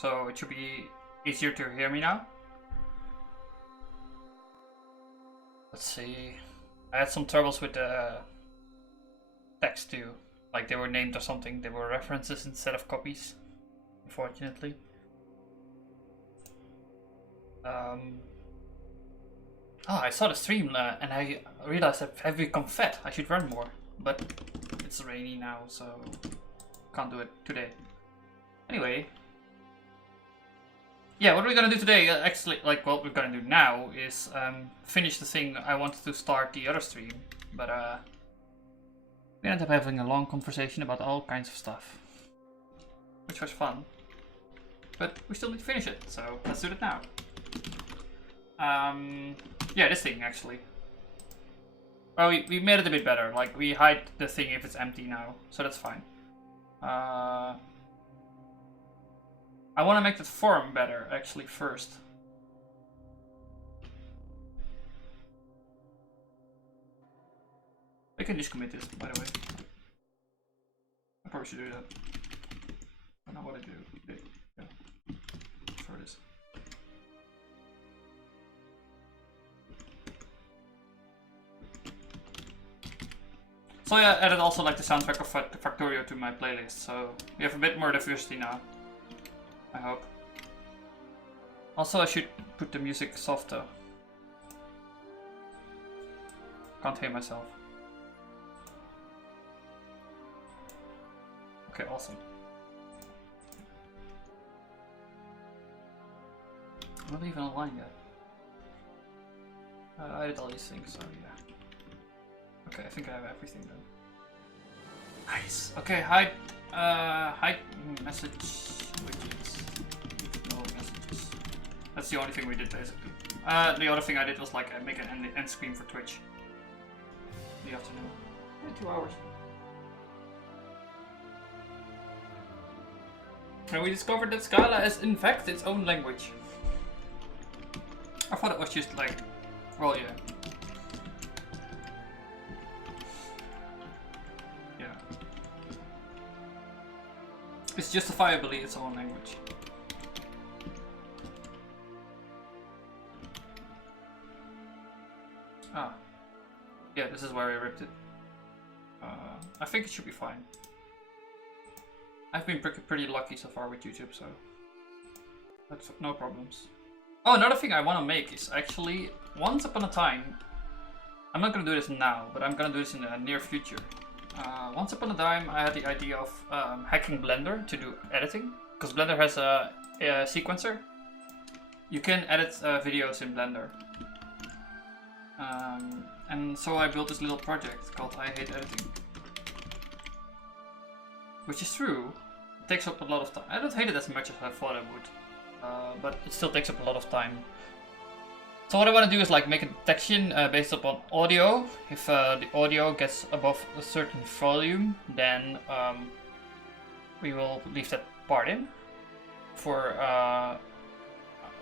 so it should be easier to hear me now. Let's see. I had some troubles with the text too. Like they were named or something. They were references instead of copies, unfortunately. Oh, I saw the stream and I realized that I've become fat. I should run more, but it's rainy now, so can't do it today. Anyway, yeah, what are we gonna do today? Actually, like what we're gonna do now is finish the thing I wanted to start the other stream, but we ended up having a long conversation about all kinds of stuff, which was fun. But we still need to finish it, so let's do it now. Yeah, this thing actually. Well, we made it a bit better. Like we hide the thing if it's empty now, so that's fine. I want to make that form better actually first. I can just commit this, by the way. I probably should do that. I don't know what I do. Yeah. For this. So yeah, I added also like the soundtrack of Factorio to my playlist, so we have a bit more diversity now. I hope. Also, I should put the music softer. Can't hear myself. Okay, awesome. I'm not even online yet. I did all these things, so yeah. Okay, I think I have everything then. Nice. Okay, hide message widgets. No messages. That's the only thing we did basically. The other thing I did was like make an end screen for Twitch. In the afternoon. Yeah, 2 hours. And we discovered that Scala is in fact its own language. I thought it was just like, well, yeah. It's justifiably its own language. Ah. Yeah, this is where I ripped it. I think it should be fine. I've been pretty lucky so far with YouTube, so that's no problems. Oh, another thing I want to make is actually, once upon a time, I'm not going to do this now, but I'm going to do this in the near future. Once upon a time, I had the idea of hacking Blender to do editing, because Blender has a sequencer. You can edit videos in Blender. And so I built this little project called I Hate Editing. Which is true. It takes up a lot of time. I don't hate it as much as I thought I would, but it still takes up a lot of time. So what I want to do is like make a detection based upon audio. If the audio gets above a certain volume, then we will leave that part in for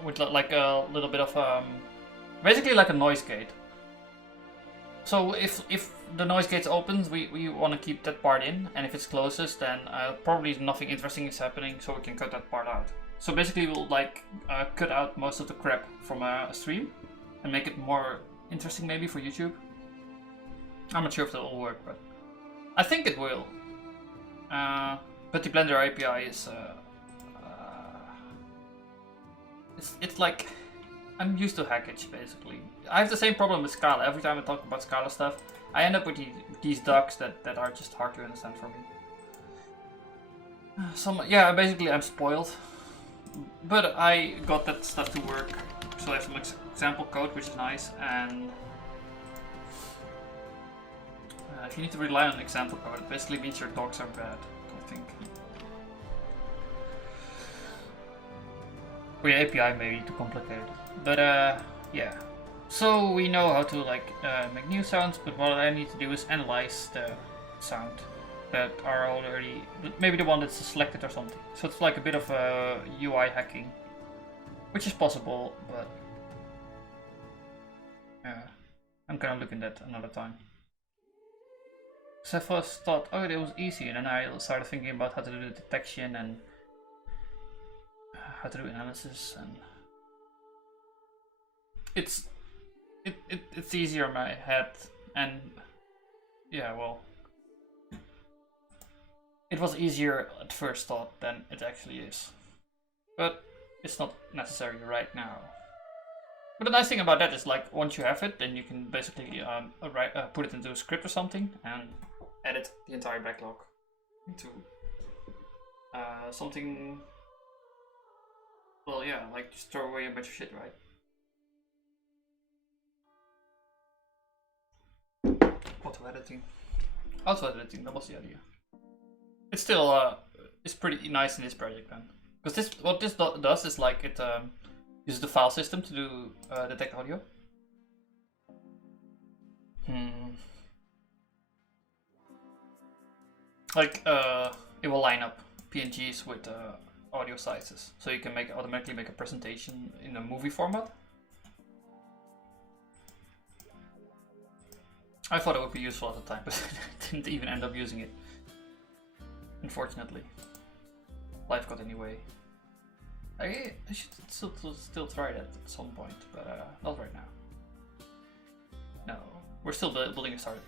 with like a little bit of basically like a noise gate. So if the noise gate opens, we want to keep that part in, and if it's closest, then probably nothing interesting is happening, so we can cut that part out. So basically we'll like cut out most of the crap from a stream and make it more interesting maybe for YouTube. I'm not sure if that will work, but I think it will. But the Blender API is it's like, I'm used to hackage basically. I have the same problem with Scala. Every time I talk about Scala stuff, I end up with these ducks that are just hard to understand for me. Yeah, basically I'm spoiled. But I got that stuff to work, so I have some example code, which is nice, and if you need to rely on example code, it basically means your docs are bad, I think. For your API maybe too complicated, but yeah. So we know how to like make new sounds, but what I need to do is analyze the sound that are already, maybe the one that's selected or something. So it's like a bit of UI hacking, which is possible, but yeah, I'm gonna look at that another time. So I first thought, oh, it was easy, and then I started thinking about how to do the detection and how to do analysis, and it's easier in my head, and yeah, well, it was easier at first thought than it actually is, but it's not necessary right now. But the nice thing about that is, like, once you have it, then you can basically put it into a script or something and edit the entire backlog into something. Well, yeah, like just throw away a bunch of shit, right? Auto editing, that was the idea. It's still it's pretty nice in this project, man. Because what this does is, like, it uses the file system to do detect audio. Like it will line up PNGs with audio sizes, so you can automatically make a presentation in a movie format. I thought it would be useful at the time, but I didn't even end up using it. Unfortunately, life got in the way. I should still try that at some point, but not right now. No, we're still building a startup.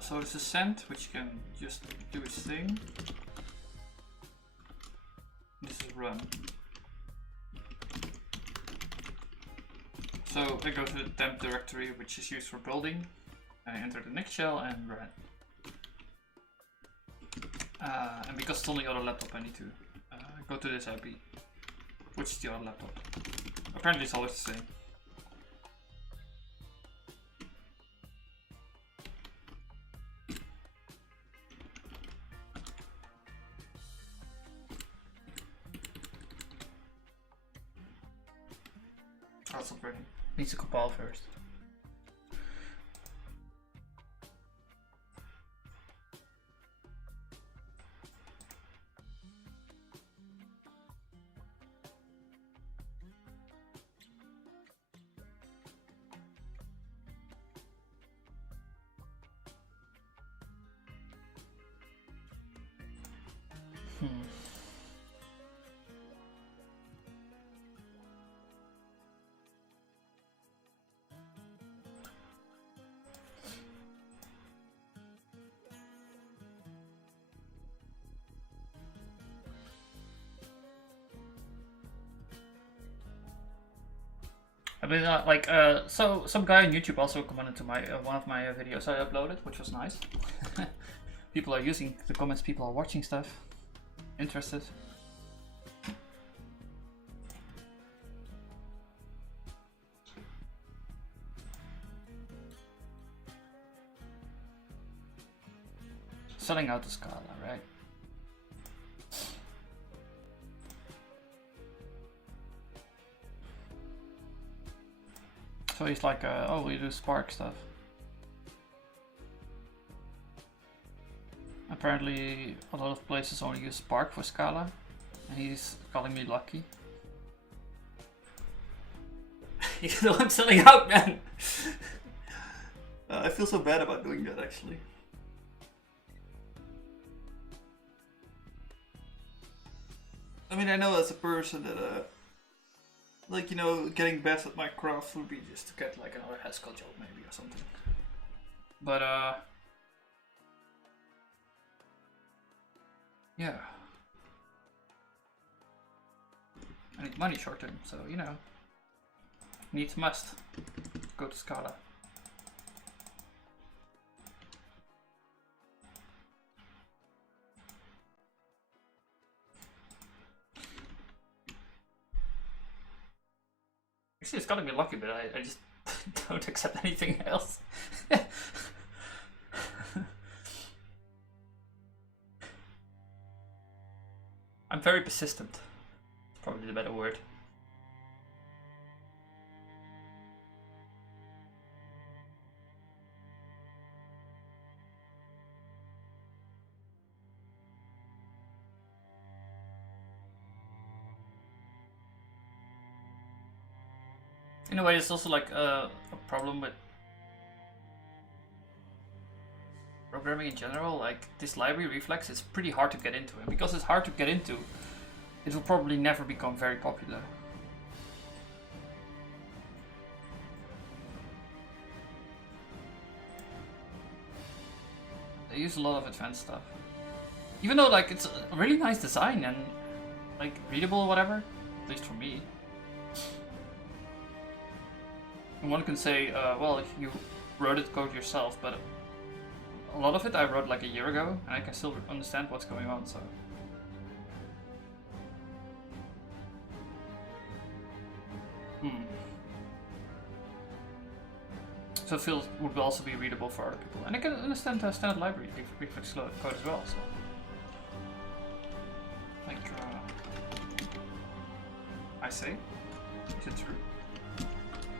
So it's a send, which can just do its thing. This is run. So I go to the temp directory, which is used for building. I enter the next shell and run. And because it's on the other laptop, I need to go to this IP, which is the other laptop. Apparently it's always the same. That's not running. Needs to compile first. I mean, so some guy on YouTube also commented to my one of my videos I uploaded, which was nice. People are using the comments, people are watching stuff, interested. Selling out the Scala, right? So he's like, oh, we do Spark stuff. Apparently, a lot of places only use Spark for Scala, and he's calling me lucky. You know, I'm selling out, man! I feel so bad about doing that, actually. I mean, I know as a person that, like, you know, getting best at my craft would be just to get like another Haskell job maybe or something. But yeah. I need money short term, so you know. Needs must. Go to Scala. Actually, it's gotta be lucky, but I just don't accept anything else. I'm very persistent. Probably the better word. In a way, it's also like a problem with programming in general. Like this library reflex is pretty hard to get into, and because it's hard to get into, it will probably never become very popular. They use a lot of advanced stuff. Even though like it's a really nice design and like readable or whatever, at least for me. And one can say, well, if you wrote it code yourself, but a lot of it I wrote like a year ago, and I can still understand what's going on, so. So field would also be readable for other people. And I can understand the standard library reflex code as well, so. Like, I say, is it true?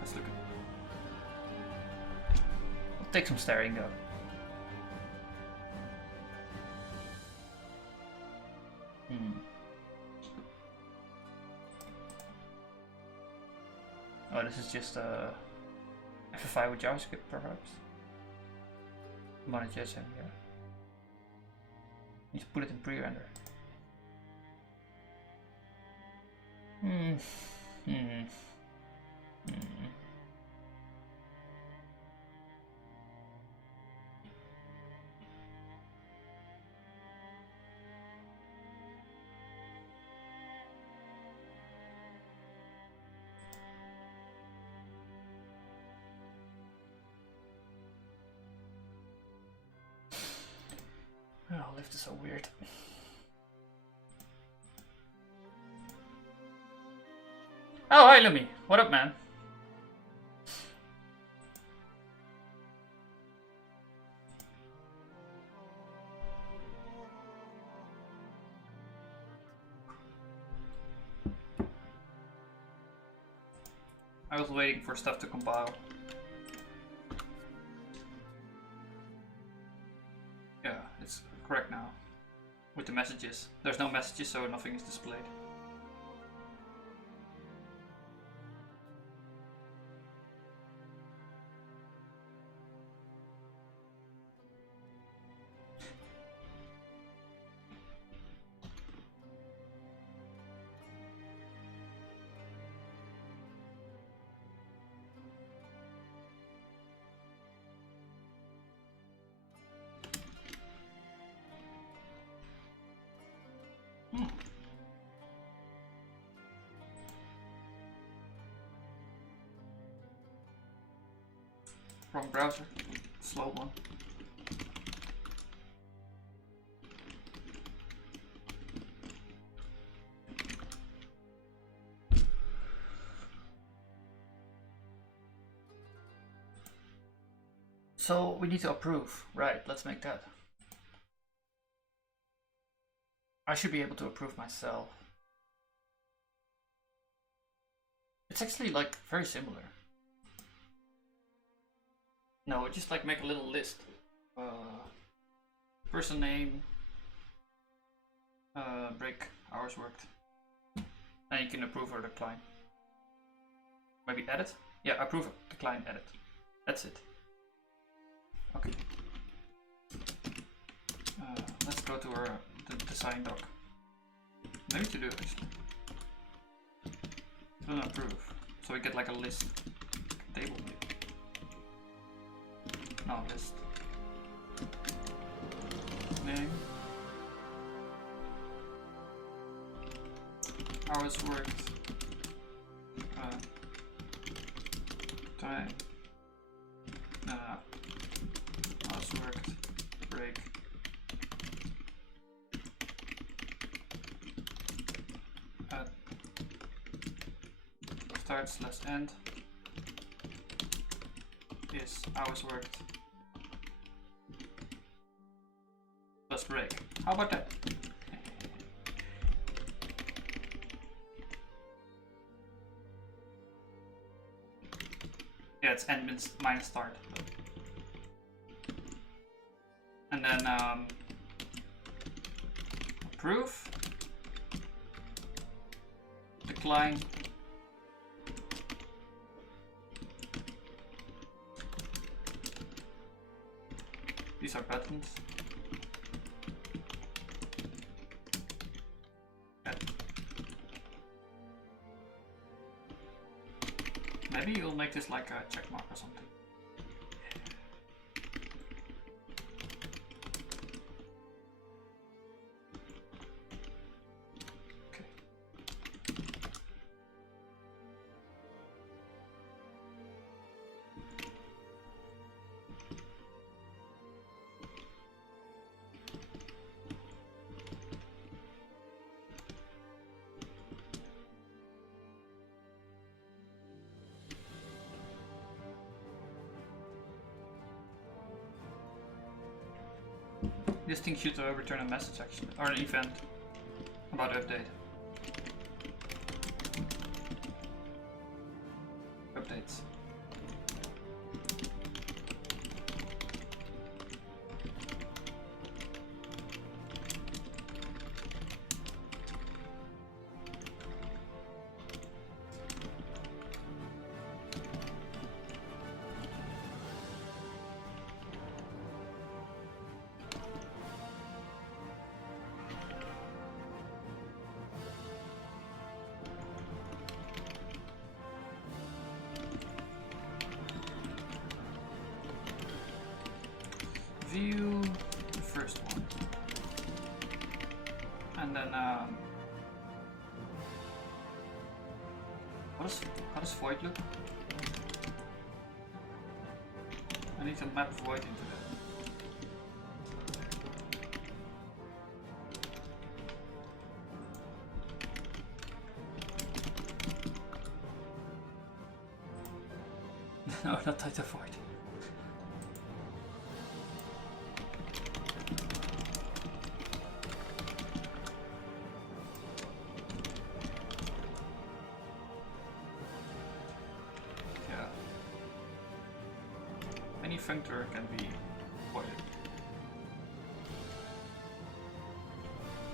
Let's look at it. I'll take some staring though. Oh, this is just FFI with JavaScript, perhaps. I'm gonna judge him here. Need to put it in pre-render. Oh, lift is so weird. Oh, hi Lumi. What up, man? I was waiting for stuff to compile. Yeah, it's correct now. With the messages. There's no messages, so nothing is displayed. Wrong browser. Slow one. So we need to approve. Right, let's make that. I should be able to approve myself. It's actually like very similar. No, just like make a little list. Person name, break, hours worked. And you can approve or decline. Maybe edit? Yeah, approve, decline, edit. That's it. Okay. Let's go to our design doc. Maybe to do it actually. Then approve. So we get like a list. Like a table maybe. No, list. Name. Hours worked. Time. No. Hours worked. Break. Start/end is hours worked plus break. How about that? Yeah, it's end minus start. And then approve, decline, These are buttons. Maybe you'll make this like a check mark or something. Okay. This thing should return a message actually, or an event about update. Updates. View the first one, and then how does void look? I need to map void into that. No, not title void. Any functor can be voided,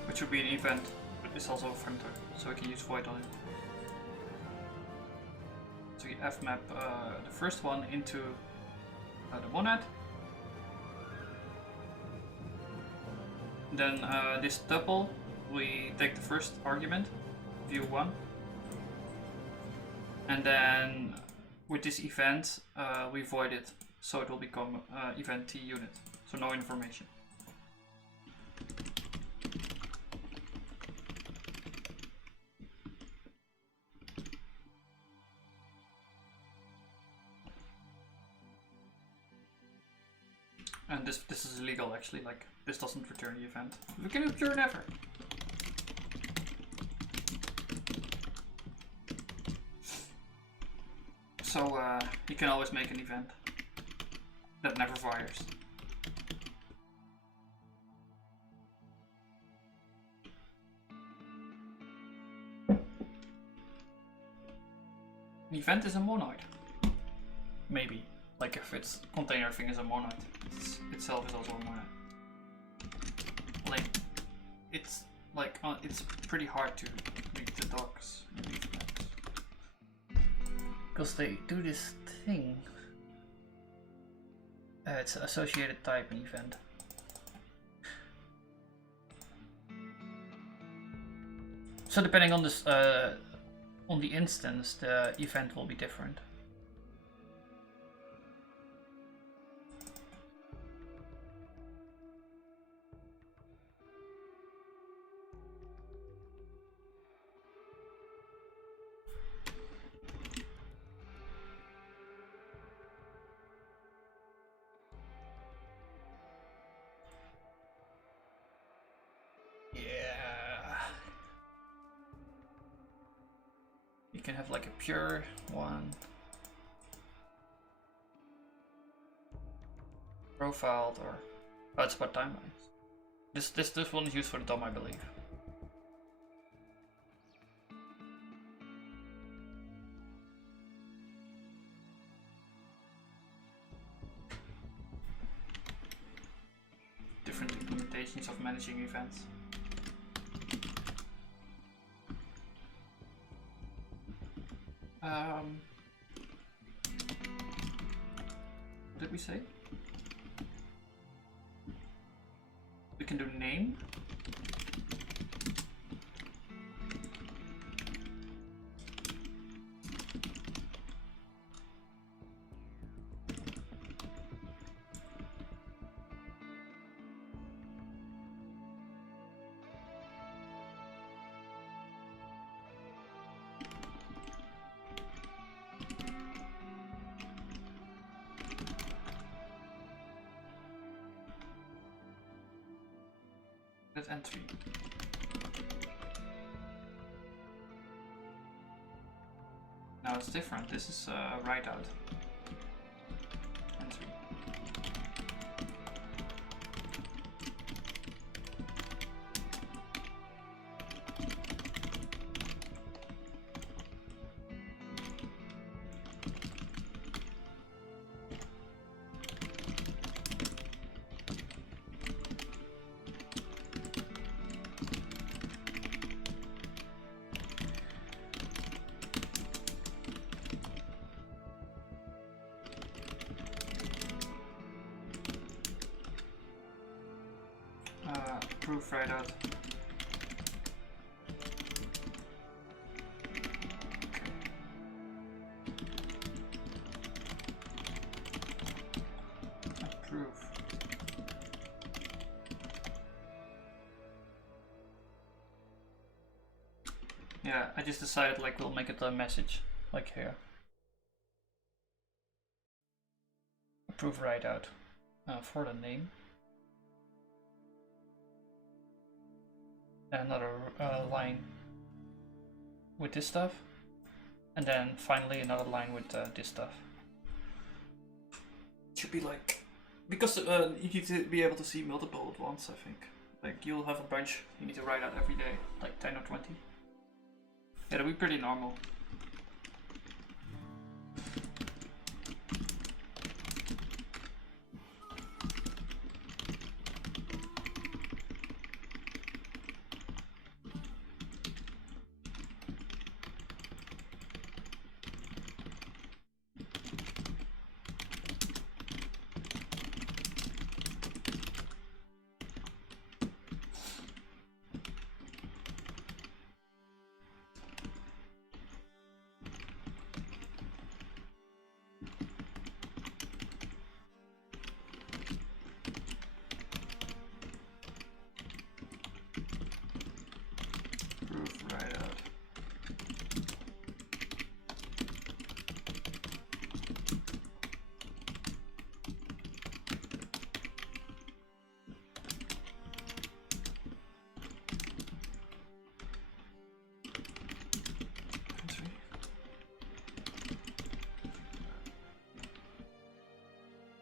which would be an event, but it's also a functor, so we can use void on it. So we fmap the first one into the monad. Then this tuple, we take the first argument, view1, and then with this event we void it. So it will become event T unit, so no information. And this is illegal actually, like this doesn't return the event. We can do pure never. So you can always make an event that never fires. An event is a monoid. Maybe. Like if its container thing is a monoid. Itself is also a monoid. Like it's like it's pretty hard to read the docs because they do this thing. It's associated type and event. So depending on this, on the instance, the event will be different. You can have like a pure one, profiled, or oh, it's about timelines. This one is used for the DOM, I believe. Different implementations of managing events. What did we say? can do name. Entry. Now it's different. This is write out. Entry. Proof right out. Approve. Yeah, I just decided like we'll make it a message, like here. Approve right out for the name. Another line with this stuff, and then finally another line with this stuff. It should be like, because you need to be able to see multiple at once, I think. Like you'll have a bunch you need to write out every day, like 10 or 20. Yeah, that'll be pretty normal.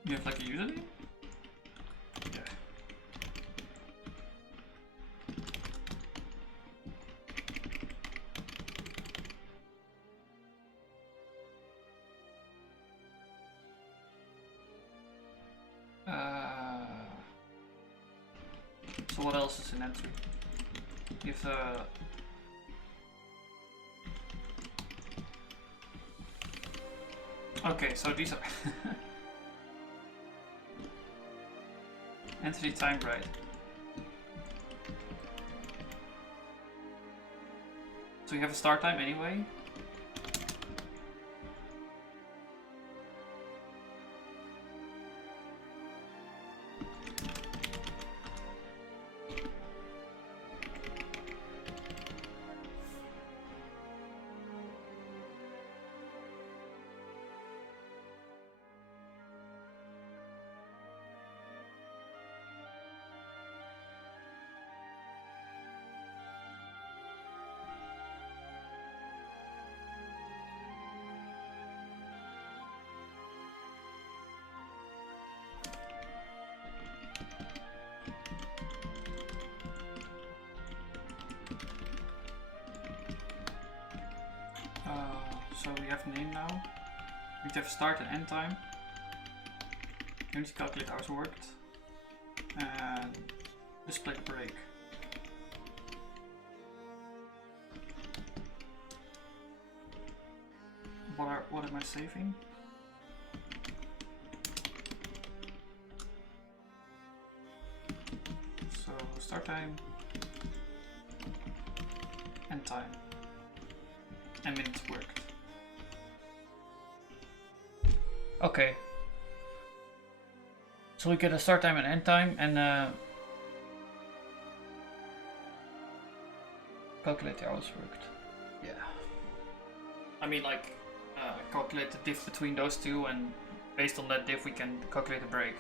You have like a username? Yeah. So what else is in entry? You have okay, so these are entity time right. So you have a start time anyway. So we have name now. We have start and end time. You need to calculate hours worked. And display break. What am I saving? So start time, end time, and minutes worked. Okay. So we get a start time and end time, and calculate the hours worked. Yeah. I mean, like, calculate the diff between those two, and based on that diff we can calculate the break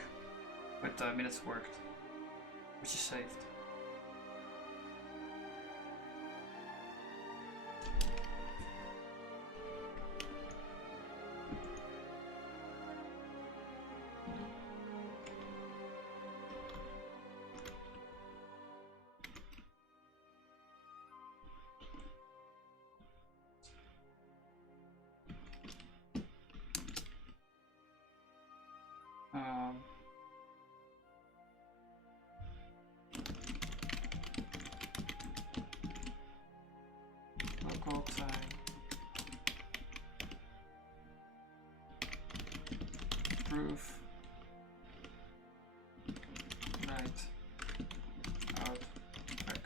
with minutes worked, which is saved. Local time. Proof. Right. Out. Back.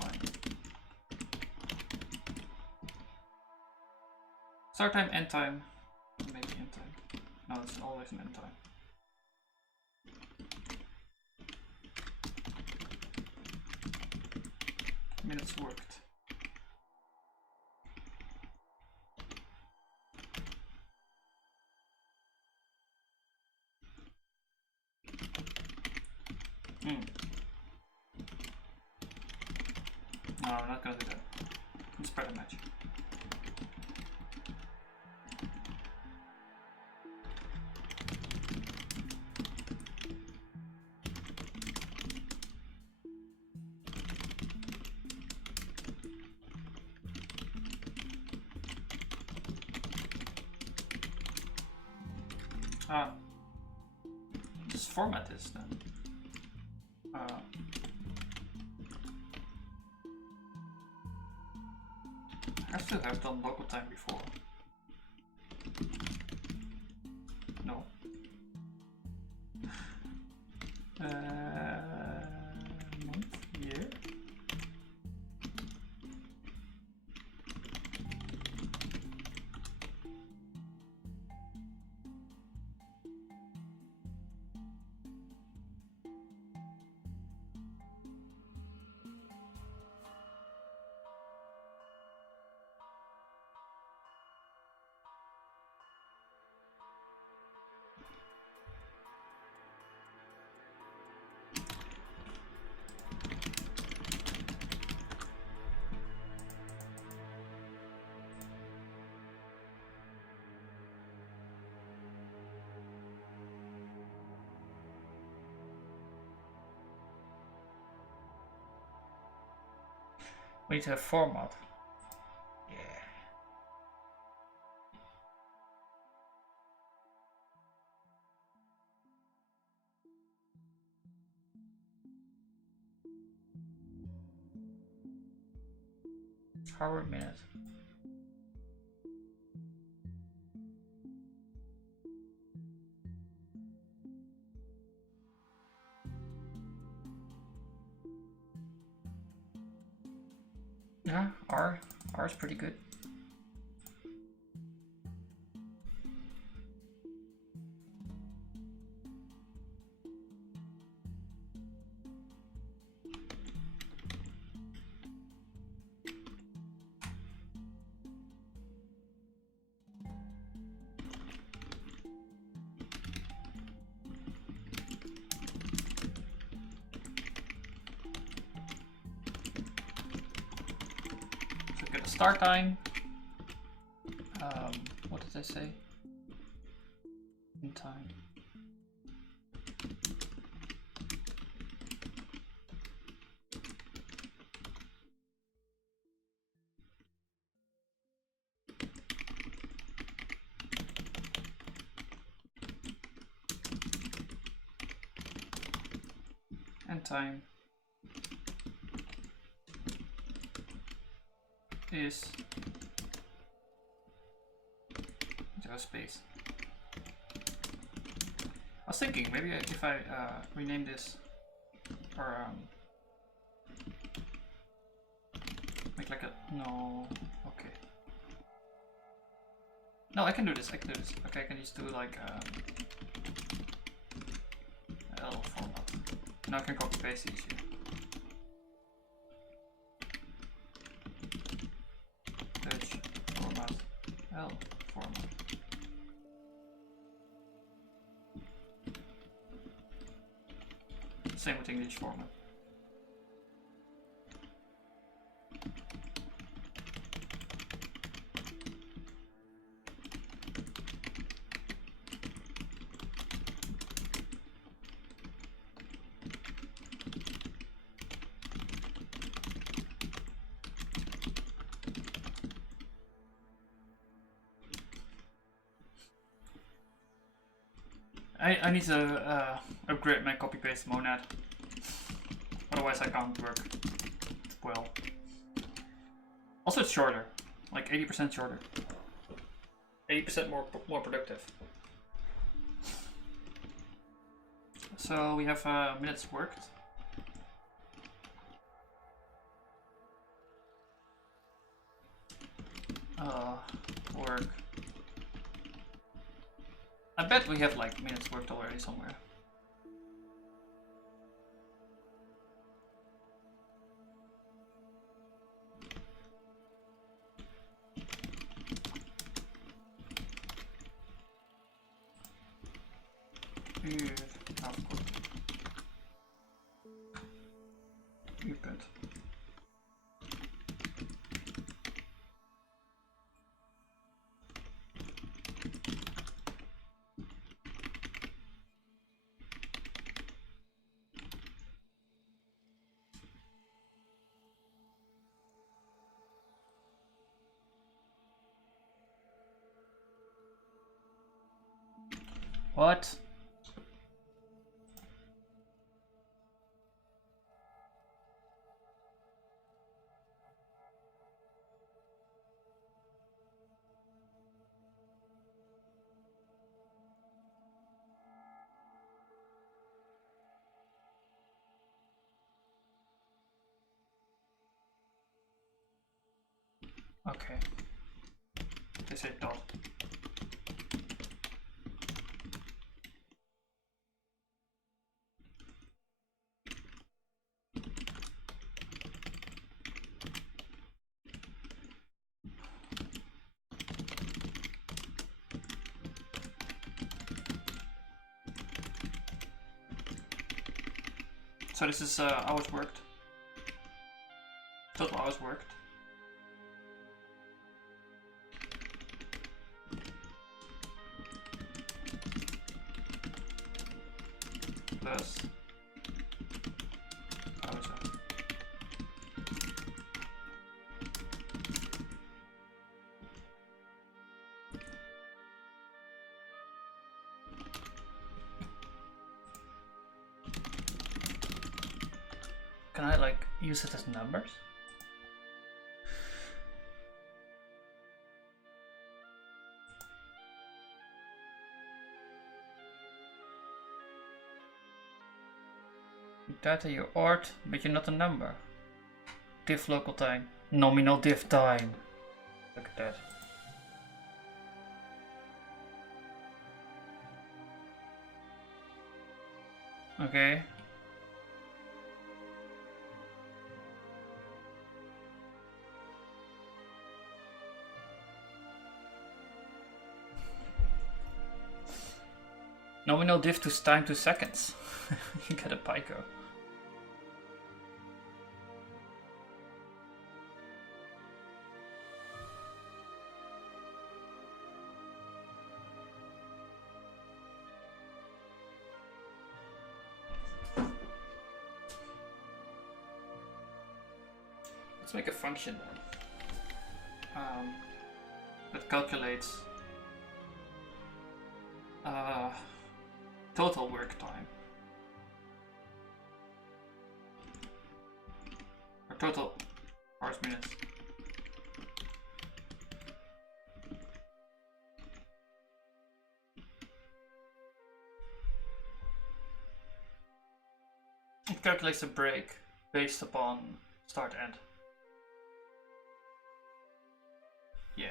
Line. Start time, end time. Maybe end time. No, it's always an end time. Minutes worked. No, we're not gonna do that. Let's spread a match. Just format this then. I have to have done local time before. No. Month, year. We need to have format. Yeah. Hour minute. Yeah, R is pretty good. Start time. What did I say? In time. And time is zero space. was thinking maybe if I rename this or make like a no. Okay. No, I can do this. I can do this. Okay, I can just do like L format. Now I can copy paste easier. Dutch format L format. Same with English format. I need to upgrade my copy paste monad. Otherwise I can't work well. Also it's shorter, like 80% shorter. 80% more productive. So we have minutes worked. Work. I bet we have like minutes worked already somewhere. Here, output. Input. What? Okay. They say dot. So this is hours worked. Total hours worked. Plus hours worked. Can I like use it as numbers? Data your art, but you're not a number. Diff local time. Nominal diff time. Look at that. Okay. Nominal diff to time to seconds. You get a pico. Let's make a function then that calculates total work time or total hours minutes. calculates the break based upon start end. Yeah.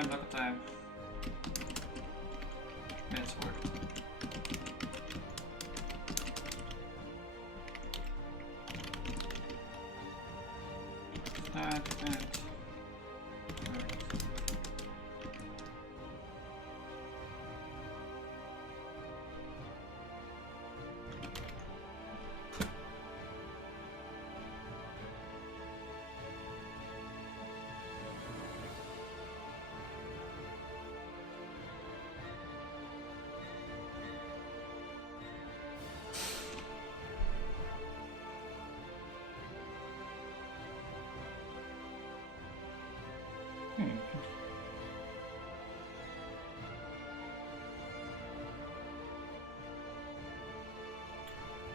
Look at time. Minutes worth. And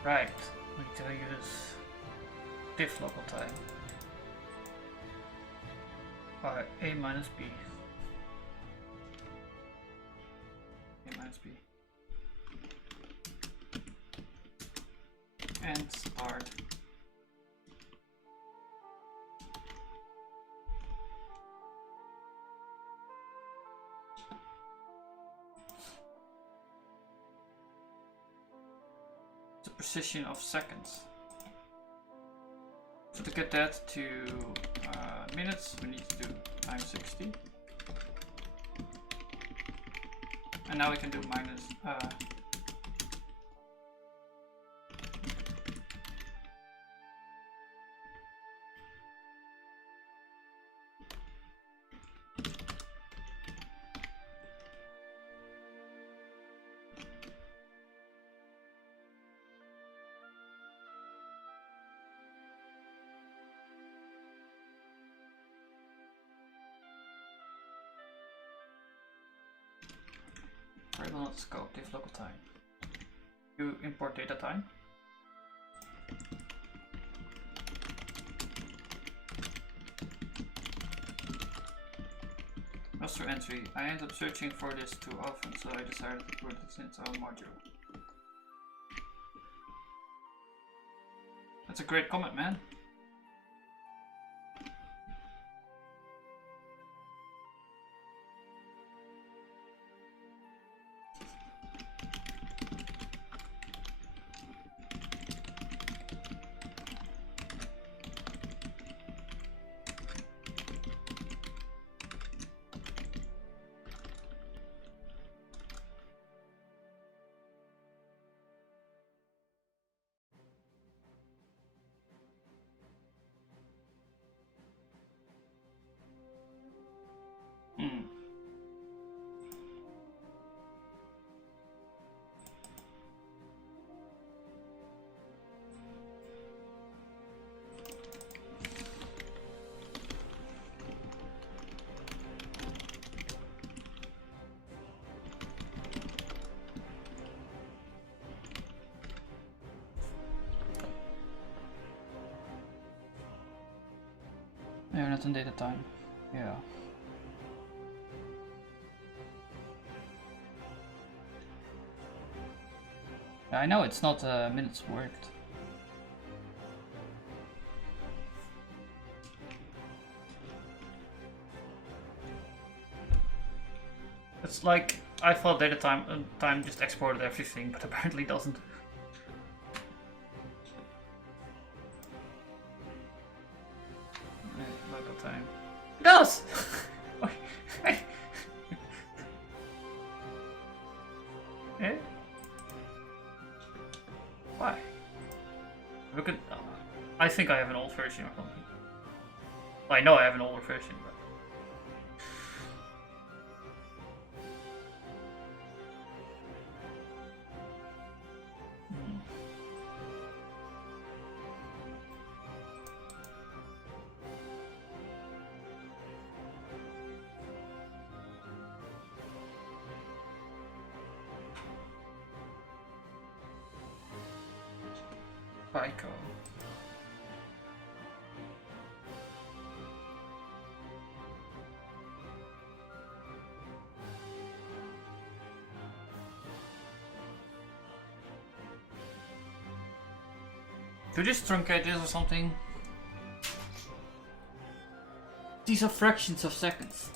right, we need to use diff local time. Alright, A minus B. A minus B. And start. Precision of seconds. So to get that to minutes, we need to do times 60. And now we can do minus. Variable not scope, diff local time. You import data time. Master entry. I ended up searching for this too often, so I decided to put this into a module. That's a great comment, man. Yeah, not on data time. Yeah. I know it's not minutes worked. It's like I thought data time just exported everything, but apparently doesn't. Local time. It does. Eh? Why? Look at. I think I have an old version or something. Well, I know I have an older version, but. FICO. Do you just truncate this or something? These are fractions of seconds.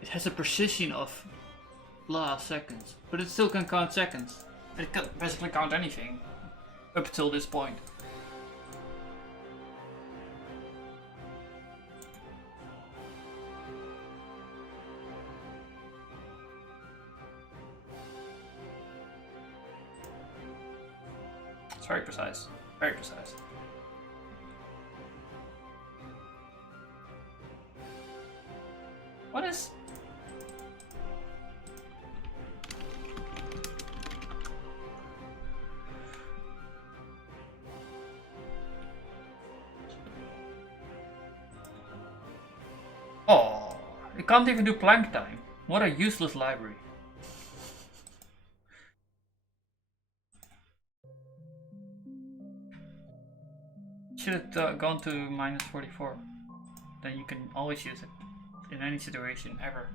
It has a precision of blah seconds, but it still can count seconds. It can basically count anything up till this point. It's very precise. Very precise. What is... Oh, it can't even do plank time. What a useless library. Should have gone to -44. Then you can always use it in any situation ever.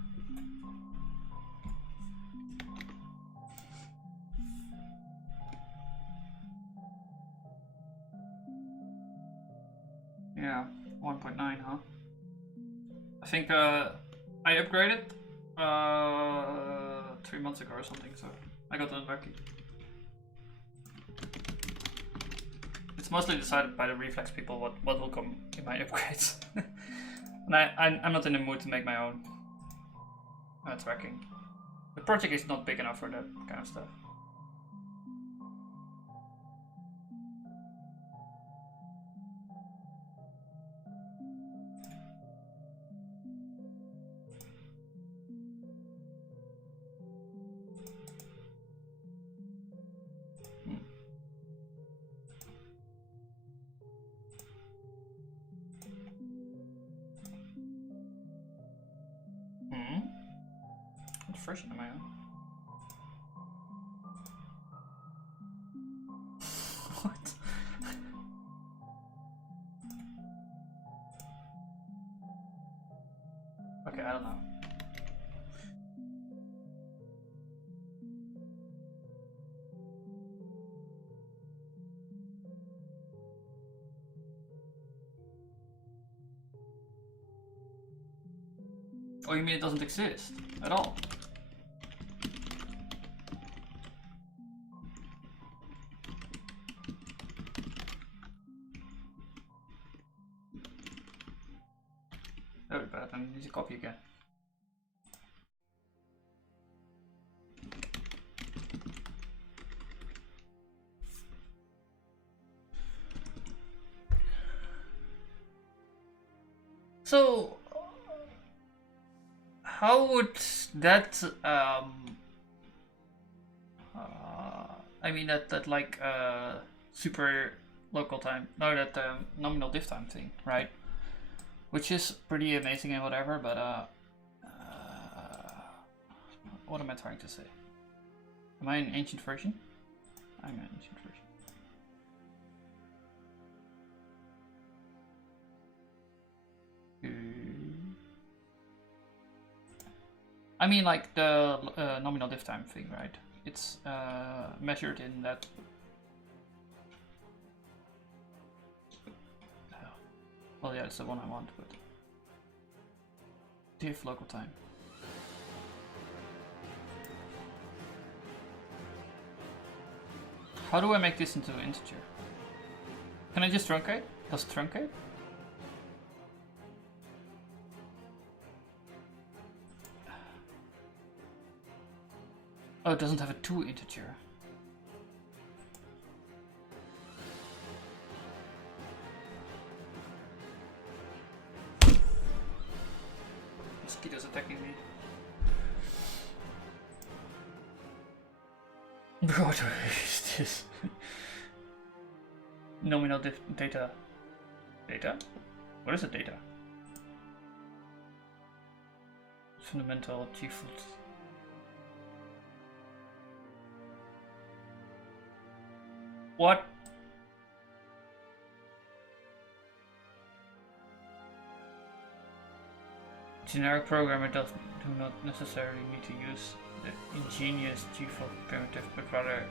Yeah, 1.9, huh? I think I upgraded 3 months ago or something, so I got unlucky. It's mostly decided by the reflex people what will come in my upgrades. And I'm not in the mood to make my own tracking. The project is not big enough for that kind of stuff. What version am I on? What? Okay, I don't know. Oh, you mean it doesn't exist at all? Very bad, I need to copy again. So, how would that, I mean that like super local time, no, that nominal diff time thing, right? Which is pretty amazing and whatever, but what am I trying to say? Am I an ancient version? I'm an ancient version. I mean, like the nominal diff time thing, right? It's measured in that. Well, yeah, it's the one I want, but diff local time. How do I make this into an integer? Can I just truncate? Does it truncate? Oh, it doesn't have a 2 integer. Mosquitoes attacking me. What is this? Nominal data. Data? What is a data? fundamental default. What? Generic programmer do not necessarily need to use the ingenious default primitive, but rather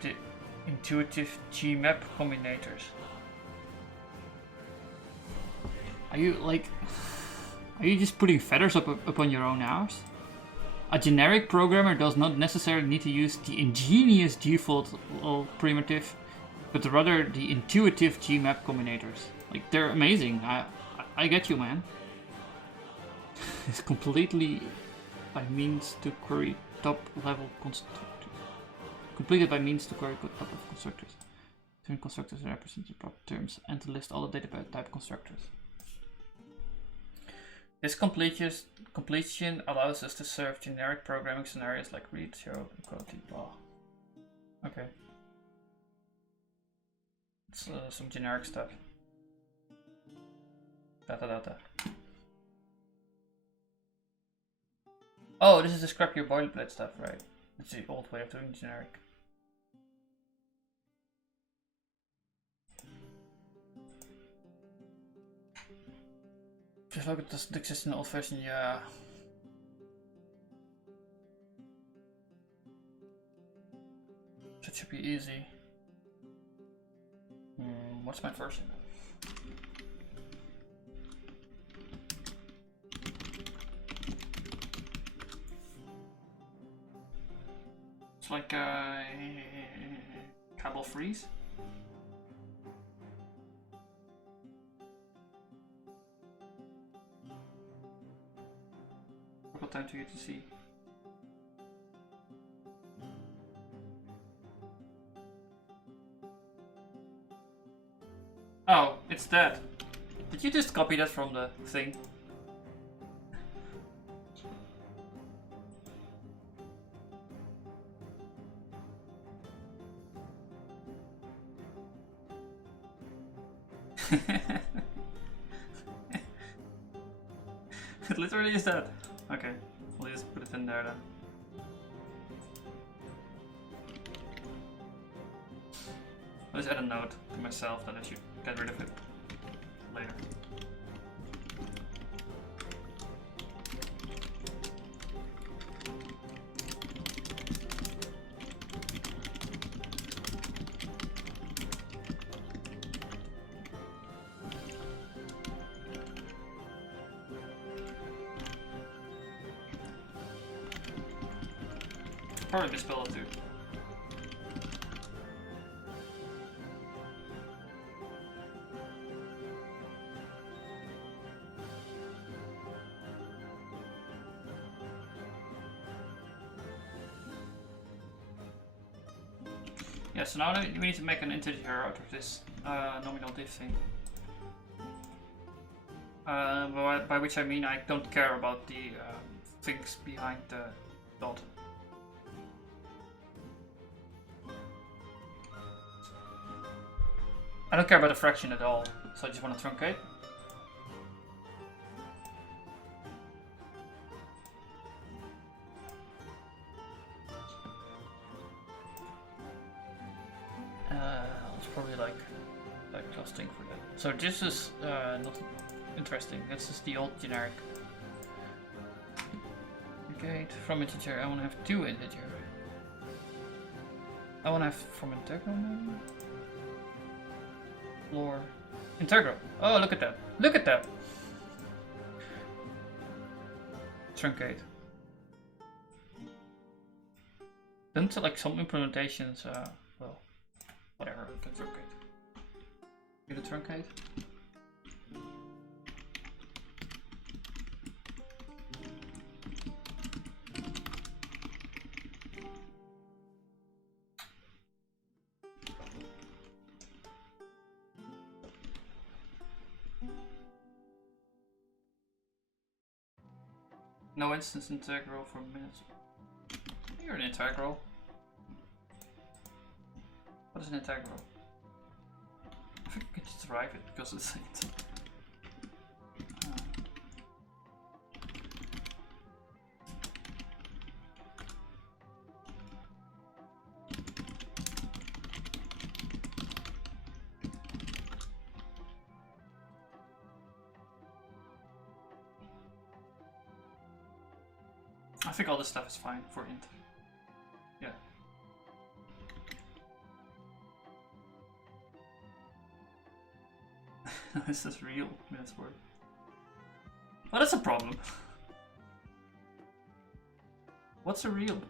the intuitive gmap combinators. Are you just putting feathers upon your own house? A generic programmer does not necessarily need to use the ingenious default primitive, but rather the intuitive gmap combinators. Like, they're amazing. I get you, man. It's completely by means to query top level constructors. Completed by means to query top level constructors. Turn constructors represent the proper terms and to list all the data type constructors. This completion allows us to serve generic programming scenarios like read, show, equality, blah. Okay. It's some generic stuff. Data. Oh, this is the scrap your boilerplate stuff, right? It's the old way of doing generic. Just look at this existing old version, yeah. That should be easy. What's my version? It's like cable freeze. What time to get to see? Oh, it's that. Did you just copy that from the thing? It literally is that. Okay, we'll just put it in there then. I'll just add a note to myself that I should get rid of it later. Probably misspell it too. Yeah, so now we need to make an integer out of this nominal diff thing. By which I mean I don't care about the things behind the dot. I don't care about the fraction at all, so I just want to truncate. It's probably like class thing for that. So this is not interesting. This is the old generic. Okay, from integer I want to have two integer. I want to have from integral maybe. Floor integral. Oh, look at that! Look at that! Truncate. Don't like some implementations. Well, whatever. Can truncate. Get a truncate. No instance integral for minutes. You're an integral. What is an integral? I think just drive it because it's I think all this stuff is fine for int. Yeah. This is real minutes word. Oh, that's a problem. What's a real?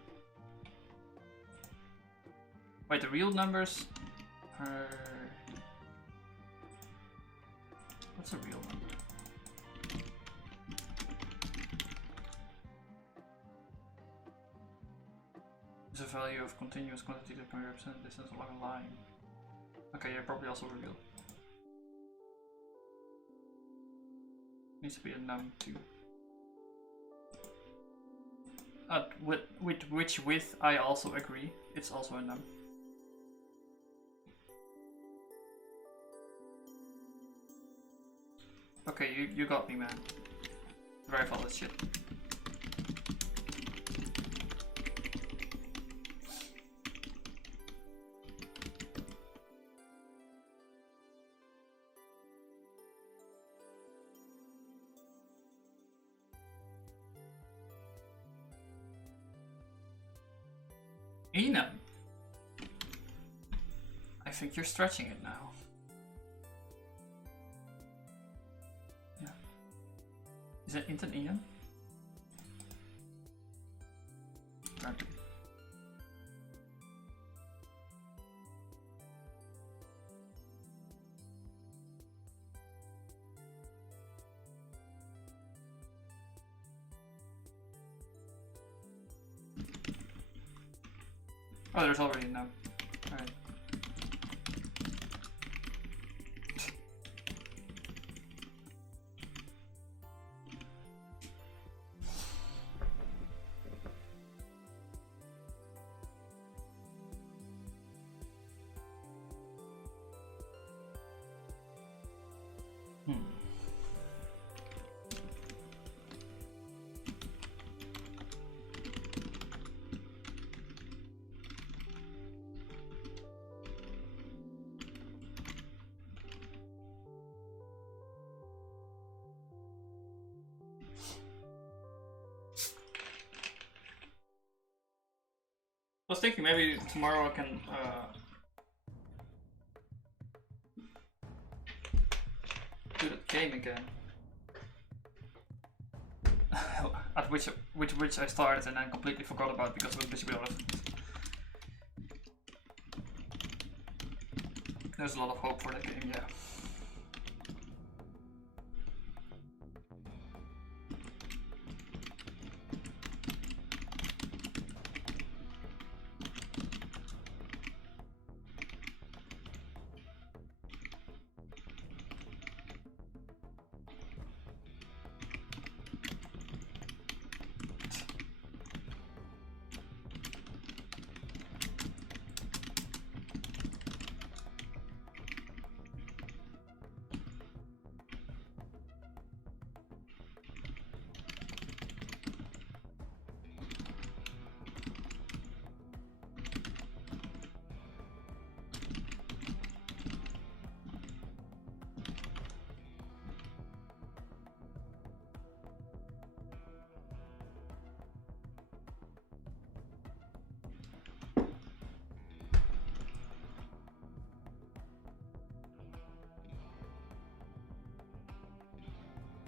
Wait, the real numbers are... What's a real number? Is a value of continuous quantity that can represent distance along a line. Okay, yeah, probably also real. Needs to be a num too. With which with I also agree. It's also a num. Okay, you got me, man. Drive all this shit. Enum. I think you're stretching it now. Yeah. Is it int and enum? Apparently. Oh, there's already a num. Alright. I was thinking maybe tomorrow I can do the game again. At which I started and then completely forgot about because I was busy with other things. There's a lot of hope for that game, yeah.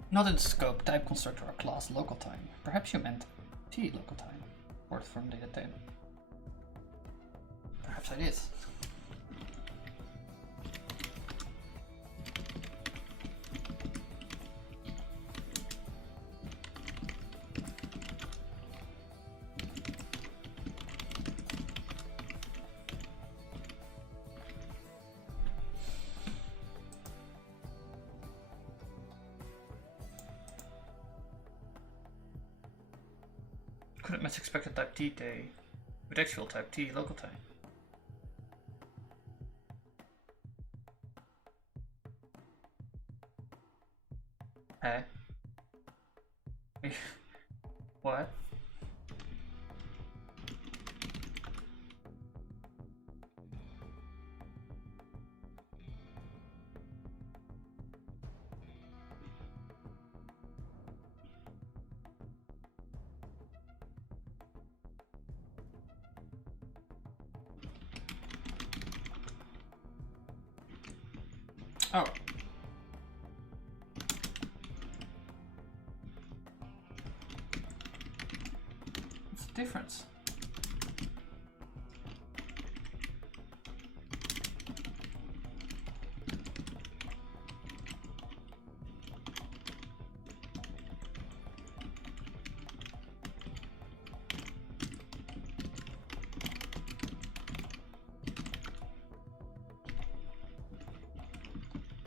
Not in scope, type constructor or class local time. Perhaps you meant T local time. Word from data type. Perhaps I did. Couldn't match expected type T day with actual type T local time. Hey. What? Oh. What's the difference?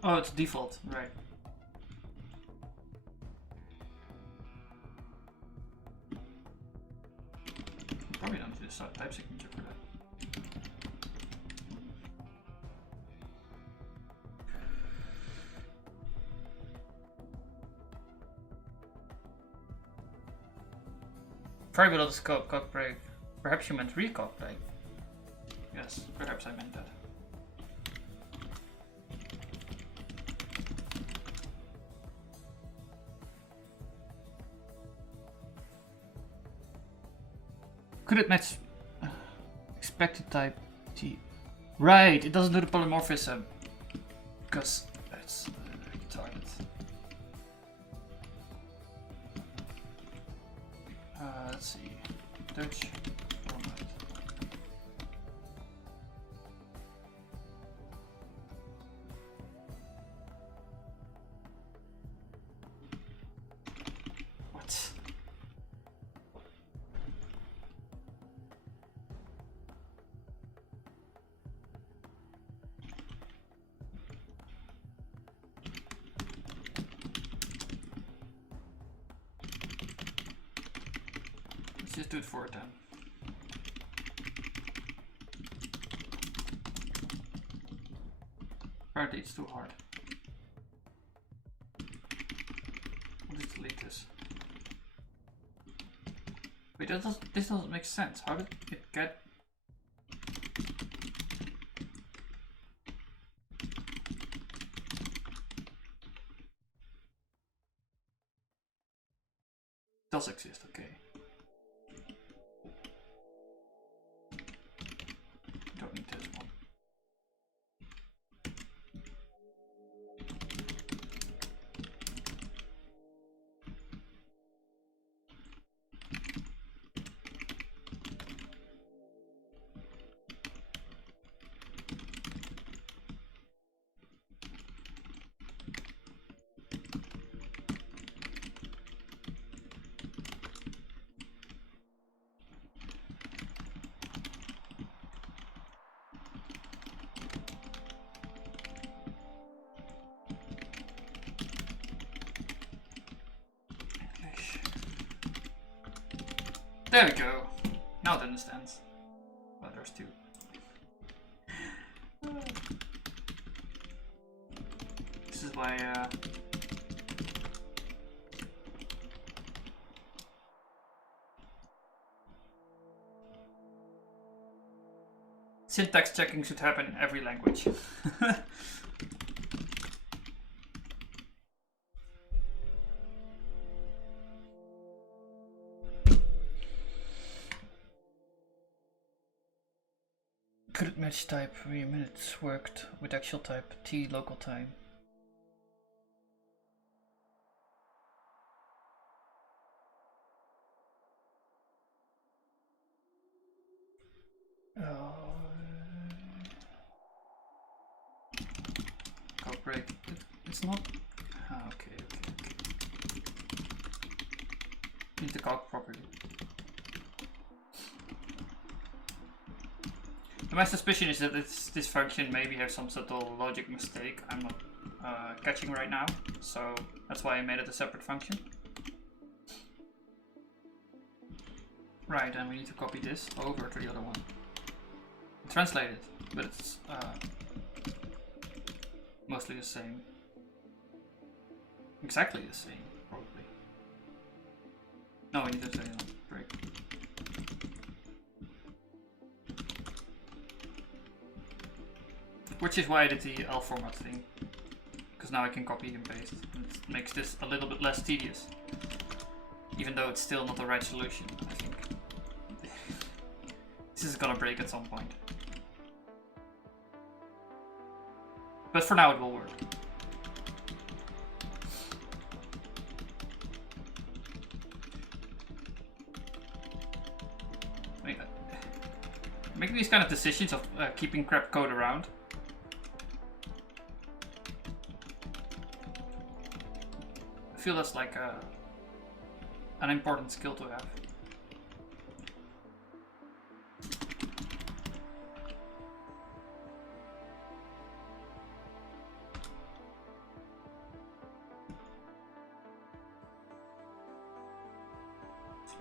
Oh, it's default, right. Probably don't use type signature for that. Probably without the scope, cock break. Perhaps you meant recock break. Yes, perhaps I meant that. Could it match expected type T? Right, it doesn't do the polymorphism because it's retarded. Let's see, Dutch format. What? Let's just do it for it then. Apparently it's too hard. I'll just delete this. Wait, this doesn't make sense. How did it get... Does exist, okay. Don't need this one. There we go. Now it understands. But there's two. This is why syntax checking should happen in every language. Could it match type 3 minutes worked with actual type T local time? Cock break. It's not. Ah, okay. Need the cock properly. My suspicion is that this function maybe has some subtle logic mistake I'm not catching right now, so that's why I made it a separate function. Right, and we need to copy this over to the other one. Translate it, but it's mostly the same. exactly the same, probably. No, we need to say no. Break. Which is why I did the L format thing. Because now I can copy and paste. And it makes this a little bit less tedious. Even though it's still not the right solution, I think. This is gonna break at some point. But for now it will work. Making these kind of decisions of keeping crap code around. I feel that's like an important skill to have.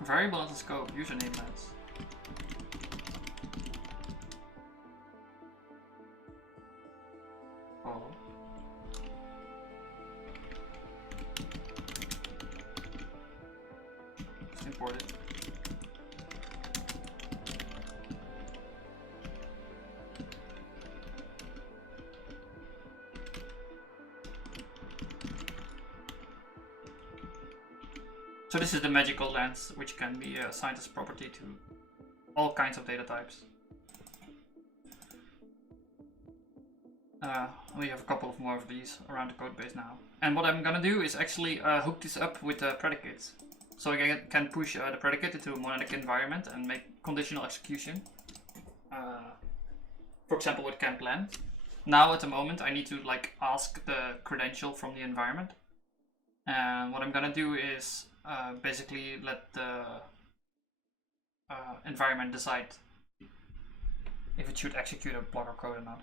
Variable as a scope, username lens. Oh. Just import it. So this is the magical lens, which can be assigned as property to all kinds of data types. We have a couple of more of these around the code base now. And what I'm gonna do is actually hook this up with predicates. So I can push the predicate into a monadic environment and make conditional execution. For example, with can plan. Now at the moment I need to like ask the credential from the environment. And what I'm gonna do is basically let the environment decide if it should execute a block of code or not.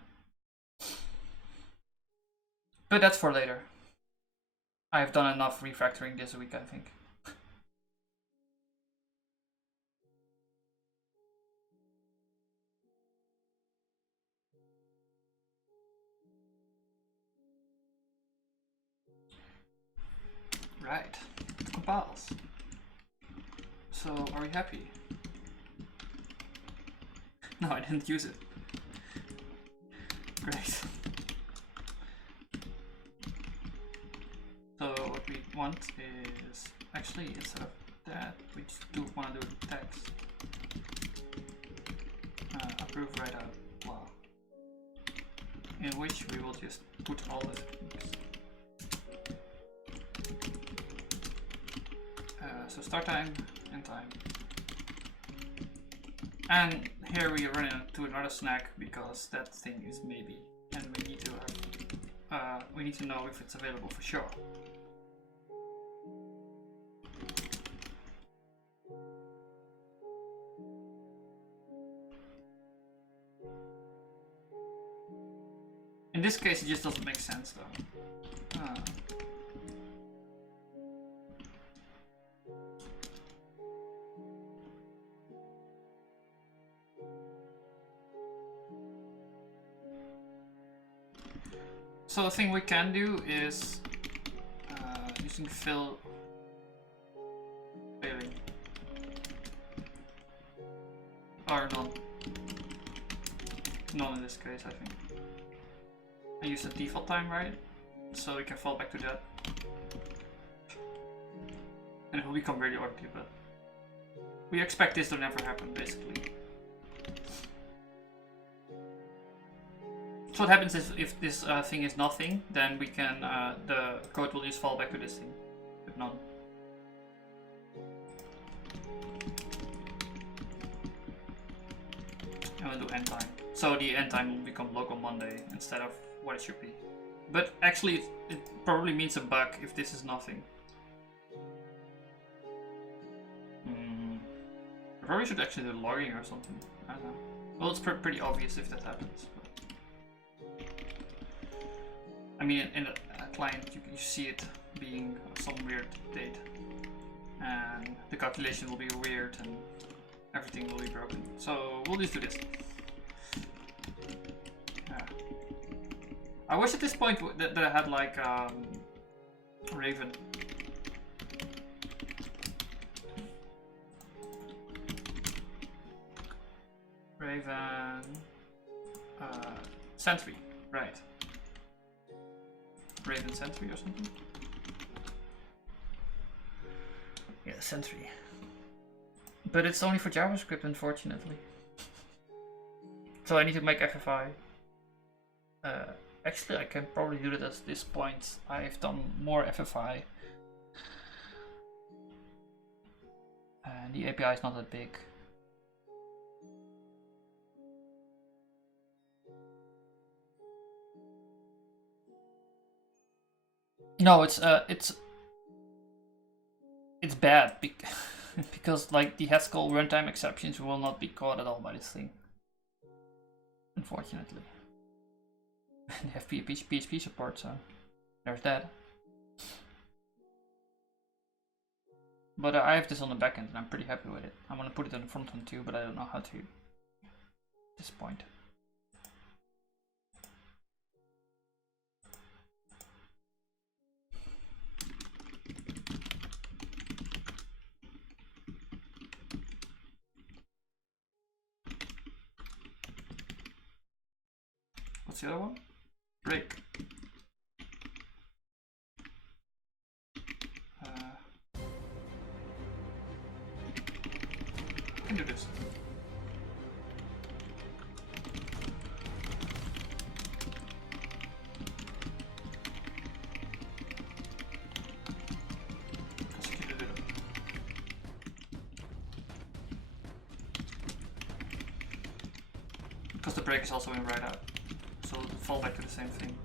But that's for later. I've done enough refactoring this week, I think. Right, it compiles. So, are we happy? No, I didn't use it. Great. So what we want is, actually instead of that, we just want to do text. Approve write out blah. In which we will just put all the techniques. So start time, end time. And here we run into another snack because that thing is maybe, and we need to know if it's available for sure. In this case, it just doesn't make sense though. So the thing we can do is using failing. Or none. None in this case, I think. I use the default time, right? So we can fall back to that. And it will become really orderly, but we expect this to never happen, basically. So what happens is if this thing is nothing, then we can the code will just fall back to this thing with none. And we'll do end time. So the end time will become local Monday instead of what it should be. But actually, it probably means a bug if this is nothing. I probably should actually do logging or something. I don't know. Well, it's pretty obvious if that happens. I mean, in a client, you see it being some weird date, and the calculation will be weird, and everything will be broken. So we'll just do this. Yeah. I wish at this point that I had like Raven. Raven. Sentry, right. Raven Sentry or something? Yeah, Sentry. But it's only for JavaScript, unfortunately. So I need to make FFI. Actually, I can probably do it at this point. I've done more FFI. And the API is not that big. No, it's bad because like the Haskell runtime exceptions will not be caught at all by this thing. Unfortunately. They have PHP support, so there's that. But I have this on the backend and I'm pretty happy with it. I want to put it on the front end too, but I don't know how to at this point. What's the other one? Break. I can do this. Because the break is also in right out. So it'll fall back to the same thing.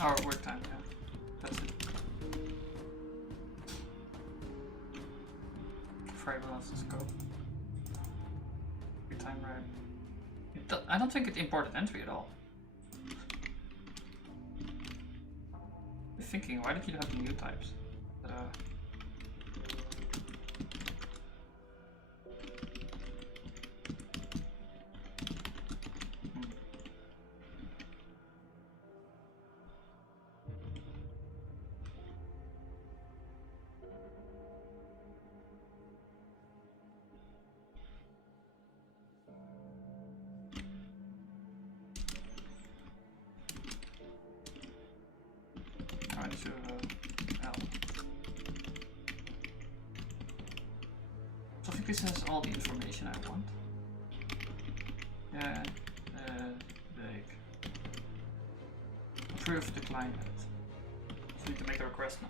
Our work time, yeah. That's it. Variable has the scope. Work time, right. I don't think it imported entry at all. I'm thinking, why did you have new types? But, So I think this has all the information I want. Yeah, like approve the client. So you can make the request now.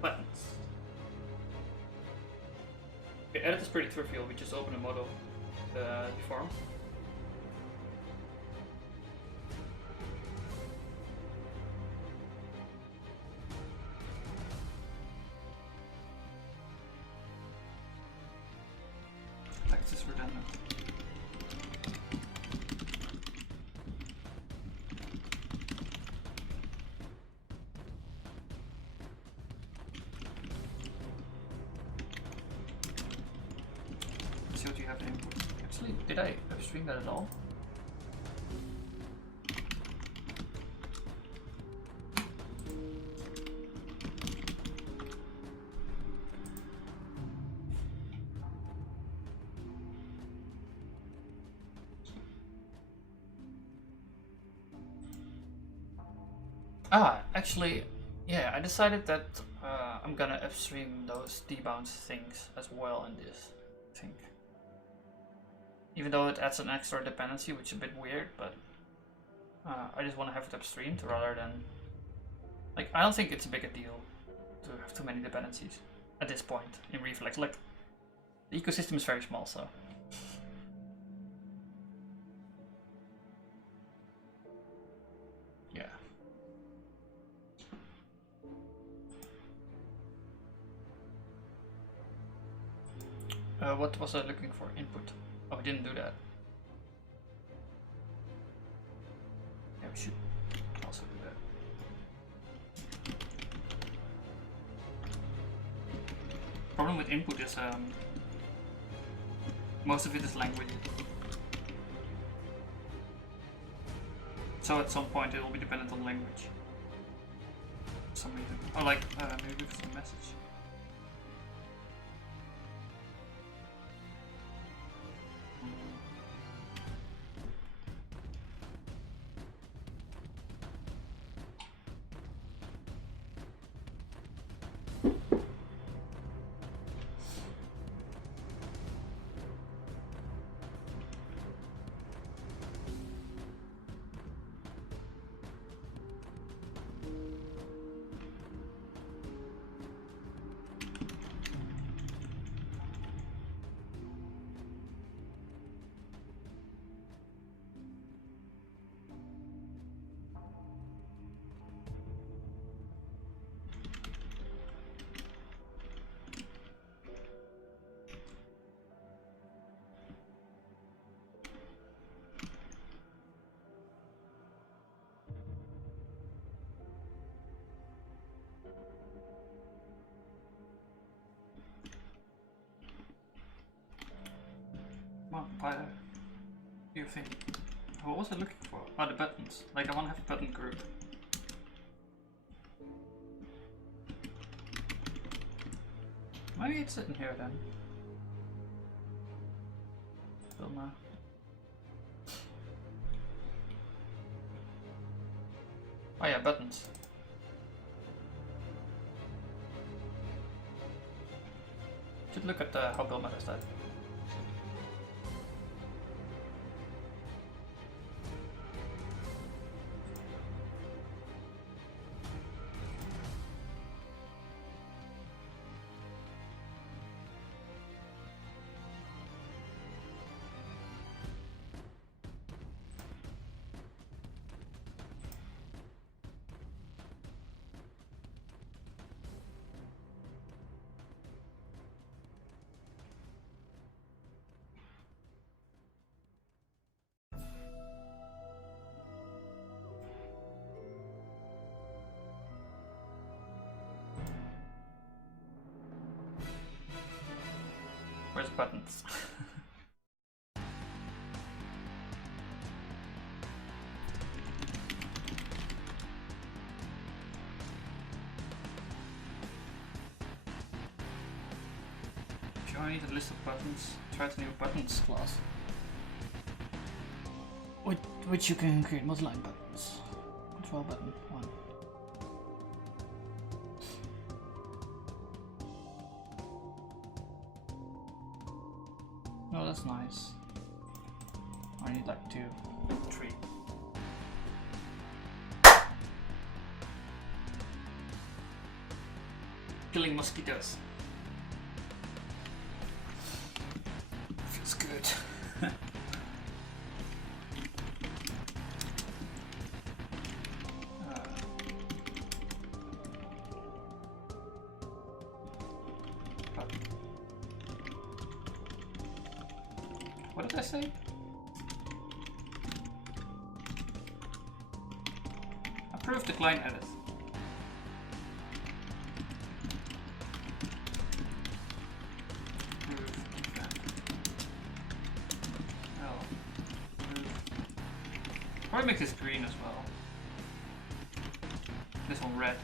Buttons. Okay, edit is pretty trivial. We just open a model form. Text is redundant. Let's see what you have in input. Actually, did I upstream that at all? Actually, yeah, I decided that I'm gonna upstream those debounce things as well in this, I think. Even though it adds an extra dependency, which is a bit weird, but I just want to have it upstreamed rather than... Like, I don't think it's a big a deal to have too many dependencies at this point in Reflex. Like, the ecosystem is very small, so... Yeah. What was I looking for? Input. Oh, we didn't do that. Yeah, we should also do that. Problem with input is Most of it is language. So at some point it will be dependent on language. For some reason. Or like, maybe with some message. By a few things. What was I looking for? Oh, the buttons. Like, I want to have a button group. Maybe it's sitting here then. Still no. Oh yeah, buttons. Should look at how Bilma does that. Where's buttons? If you only need a list of buttons, try the new buttons class. Which you can create multi-line buttons. Control button 1. Oh, that's nice. I need like 2, 3. Killing mosquitoes. Feels good. What did I say? Approve the client edit. Probably make this green as well. This one red.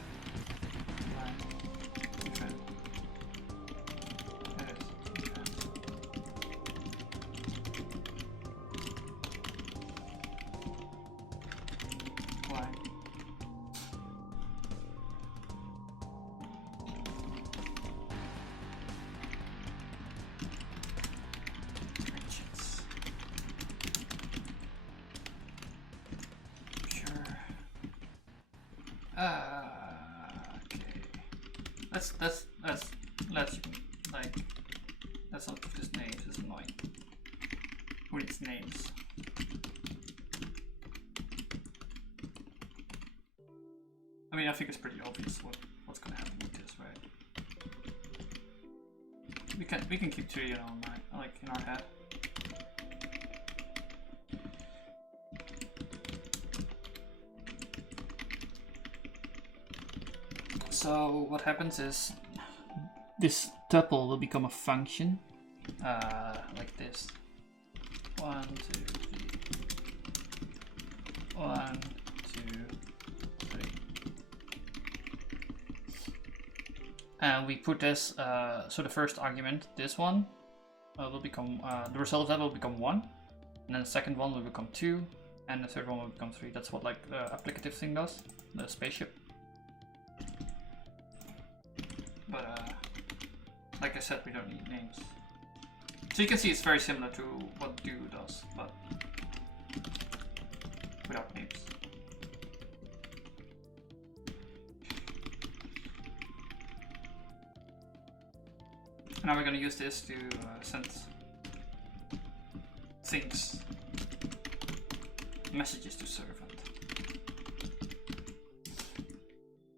Let's not give this names, it's annoying. Who needs names? I mean, I think it's pretty obvious what's gonna happen with this, right? We can keep 3 in our mind, like in our head. So what happens is this tuple will become a function like this. 1, 2, 3. 1, 2, 3. And we put this, so the first argument, this one, will become, the result of that will become 1. And then the second one will become 2. And the third one will become 3. That's what like the applicative thing does, the spaceship. But like I said, we don't need names. So you can see it's very similar to what do does, but without names. Now we're going to use this to send things, messages to servant.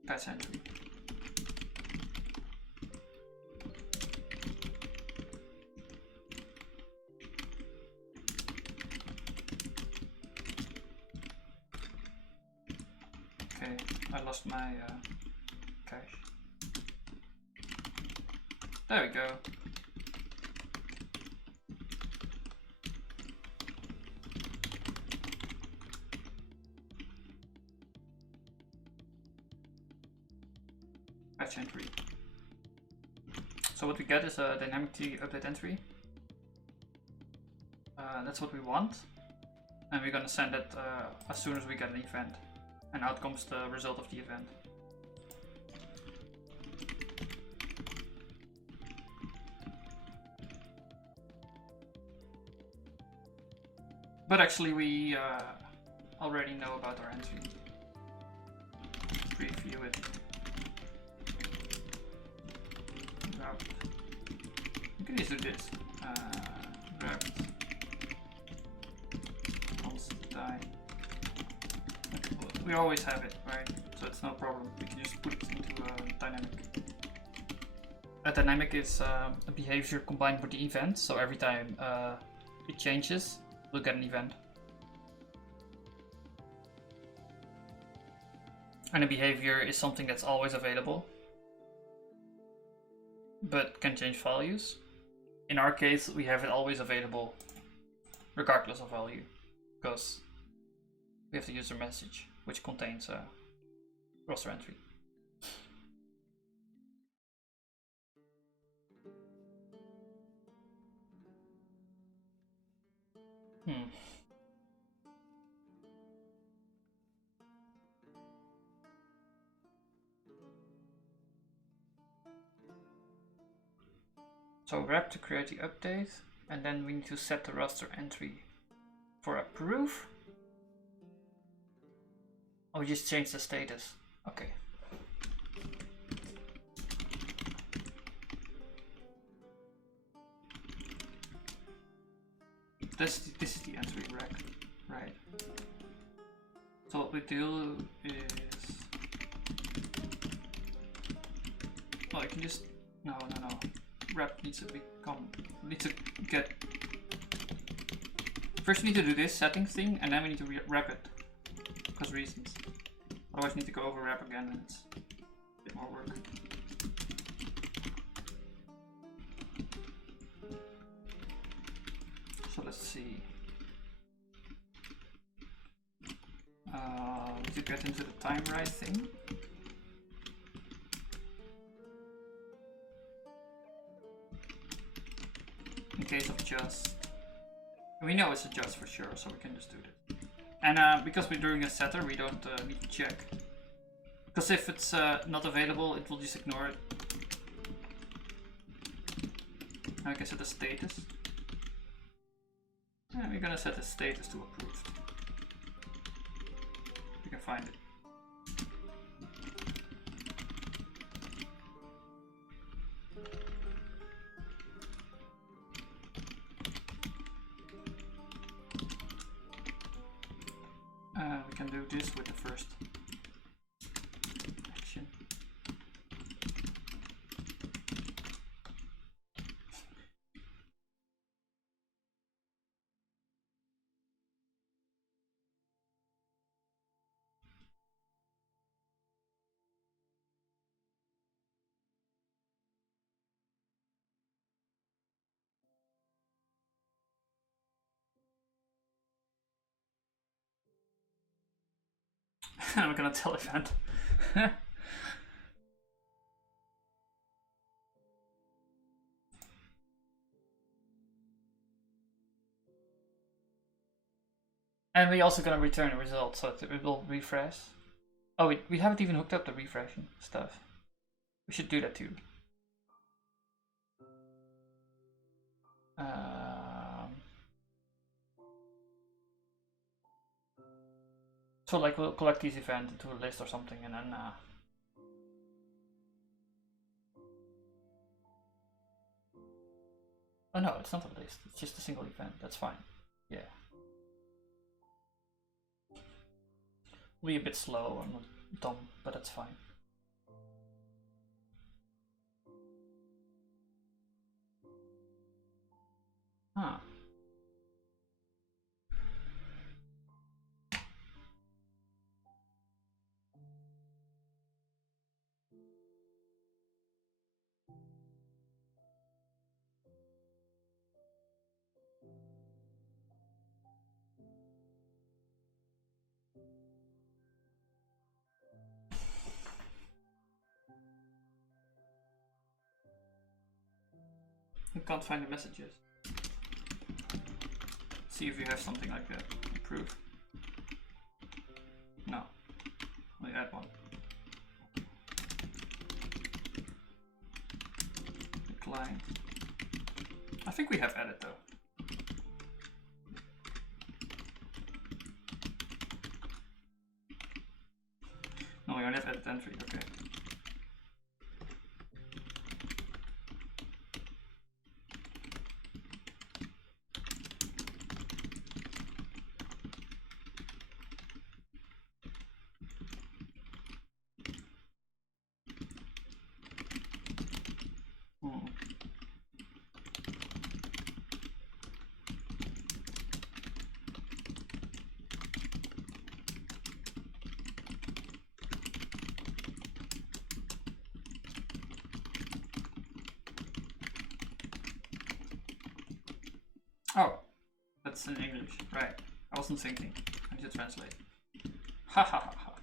Patch entry. Okay, I lost my cache. There we go. Patch entry. So what we get is a dynamic T update entry. That's what we want. And we're gonna send it as soon as we get an event. And out comes the result of the event. But actually we already know about our entry. Preview it. You can just do this. Wrapped Constantine. We always have it, right? So it's no problem. We can just put it into a dynamic. A dynamic is a behavior combined with the event. So every time it changes, we'll get an event. And a behavior is something that's always available, but can change values. In our case, we have it always available, regardless of value, because we have the user message, which contains a roster entry. So wrap to create the update, and then we need to set the roster entry for approve. Oh, we just change the status. Okay. This is the entry rack, right? So what we do is, well, I can just no. Wrap needs to get. First we need to do this settings thing, and then we need to wrap it, because reasons. Otherwise we need to go over wrap again, and it's a bit more work. So let's see. To get into the time right thing. In case of just, we know it's a just for sure, so we can just do this. And because we're doing a setter, we don't need to check. Because if it's not available, it will just ignore it. Now we can set the status. And we're gonna set the status to approved. You can find it. We can do this with the first action. I'm gonna tell event. And we're also gonna return a result, so it will refresh. Oh, we haven't even hooked up the refreshing stuff. We should do that too. So like we'll collect these events into a list or something, and then oh no, it's not a list. It's just a single event. That's fine. Yeah. We'll be a bit slow and dumb, but that's fine. Huh. I can't find the messages. See if you have something like that. Proof. No. Only add one. Decline. I think we have added though. No, we only have added entry. Okay. Oh, that's in English, right? I wasn't thinking. I need to translate. Ha ha ha ha.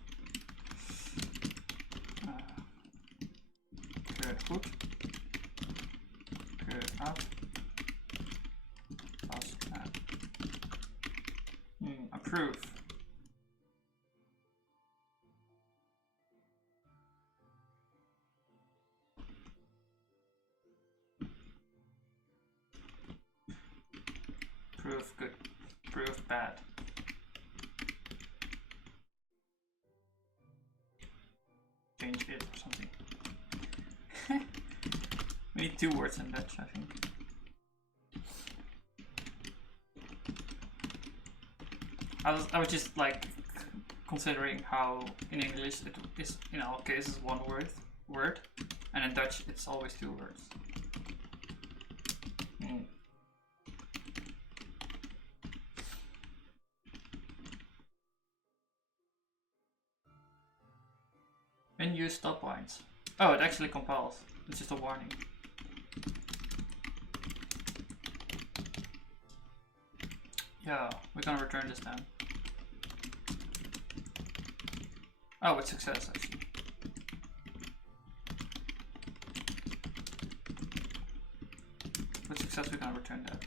Goed. Ab. Pas ab. Approve. Proof good. Proof bad. Change it or something. We need 2 words in Dutch, I think. I was just like considering how in English it is in our case is 1 word, and in Dutch it's always 2 words. And use stop lines. Oh, it actually compiles. It's just a warning. Yeah, we're gonna return this then. Oh, it's success actually. With success, we're gonna return that.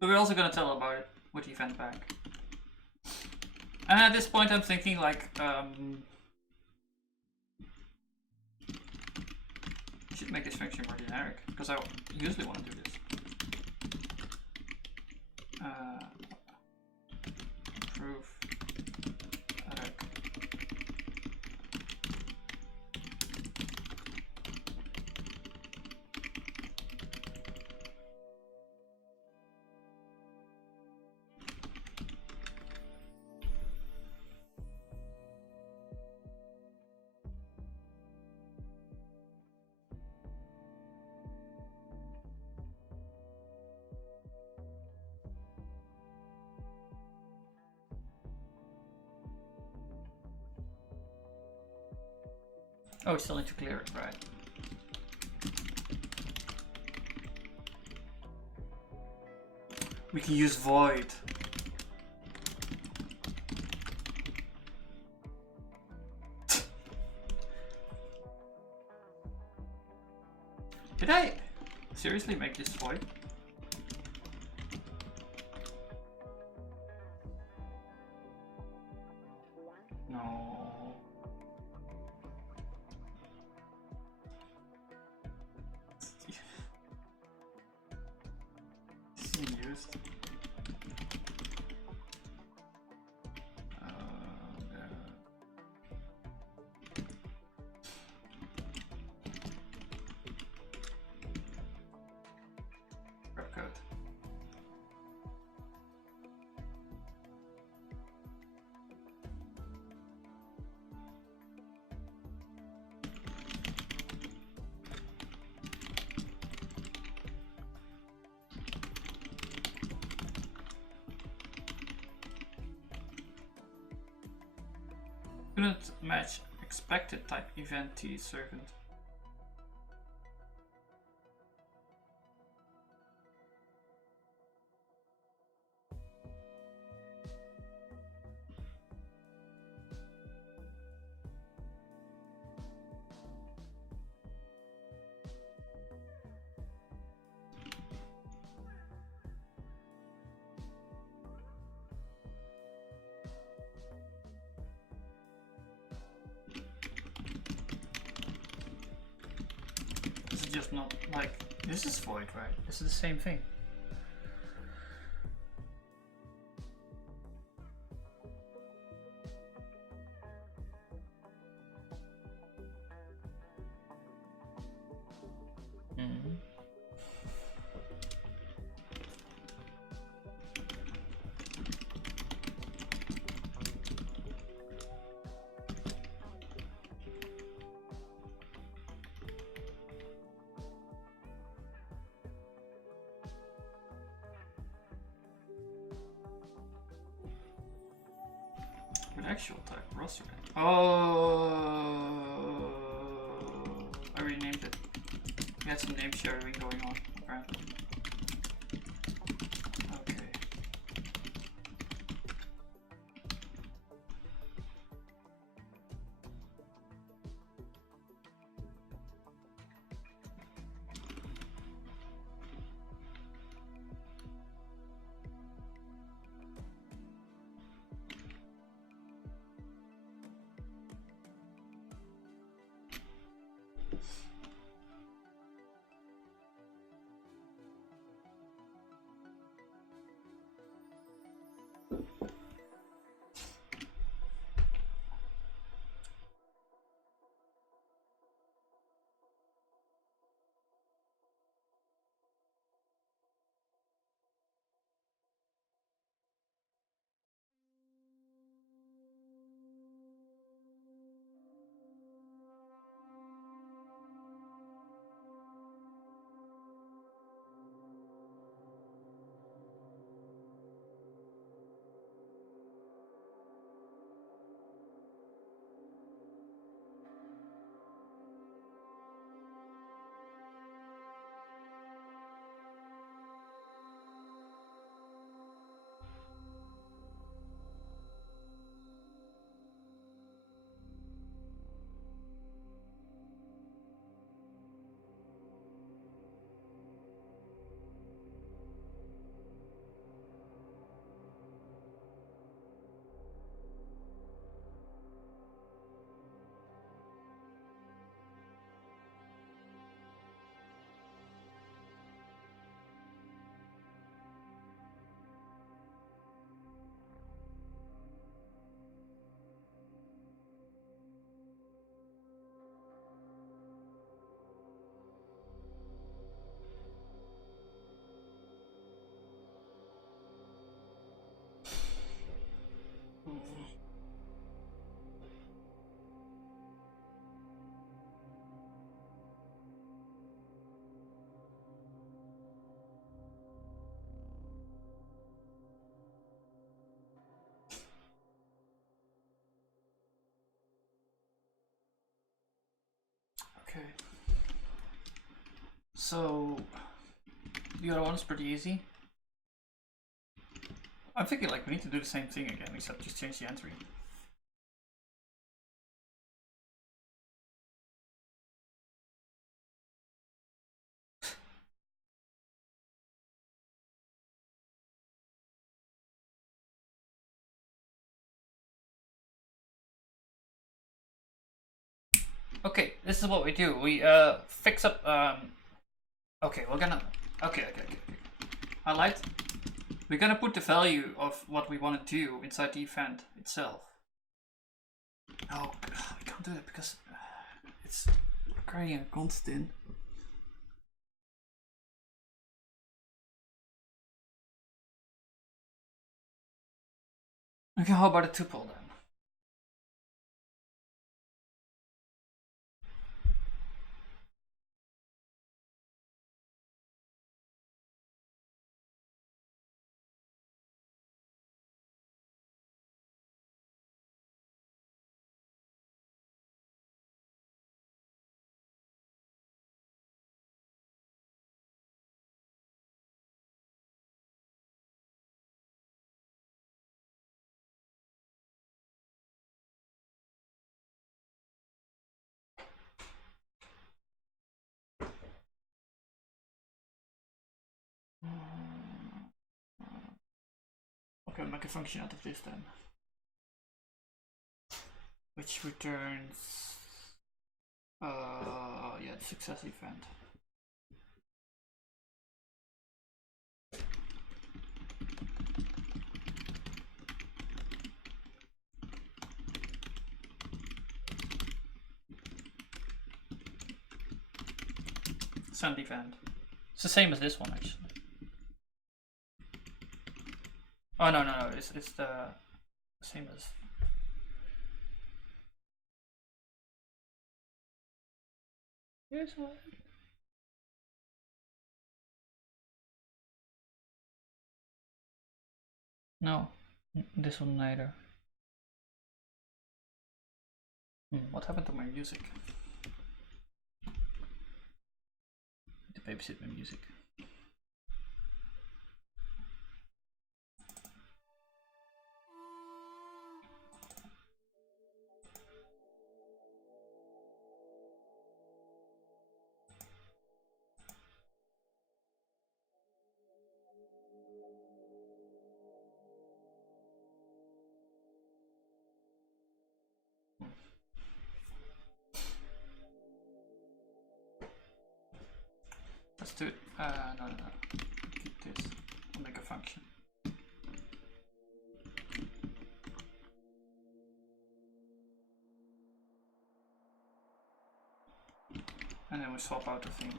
But we're also gonna tell about it with the event back. And at this point, I'm thinking like, I should make this function more generic because I usually want to do this. Proof. Oh, we still need to clear it, right? We can use void. Did I seriously make this void? No. Used. Code. Couldn't match expected type event T servant. Just not like this is void, right? This is the same thing. Actual type roster. Oh, I renamed it. We had some name sharing going on, apparently. Okay. Okay. So the other one is pretty easy. I'm thinking like we need to do the same thing again, except just change the entry. Okay, this is what we do. We fix up. Okay, we're gonna. Okay. Highlight. We're gonna put the value of what we want to do inside the event itself. Oh, we can't do that because it's creating a constant. Okay, how about a tuple then? Okay, I'll make a function out of this then, which returns yeah, the success event. Send event. It's the same as this one actually. Oh no, it's the same as. Here's what. No, this one neither. What happened to my music? To babysit my music. Let's do it. No. Keep this. I'll make a function. And then we swap out the thing.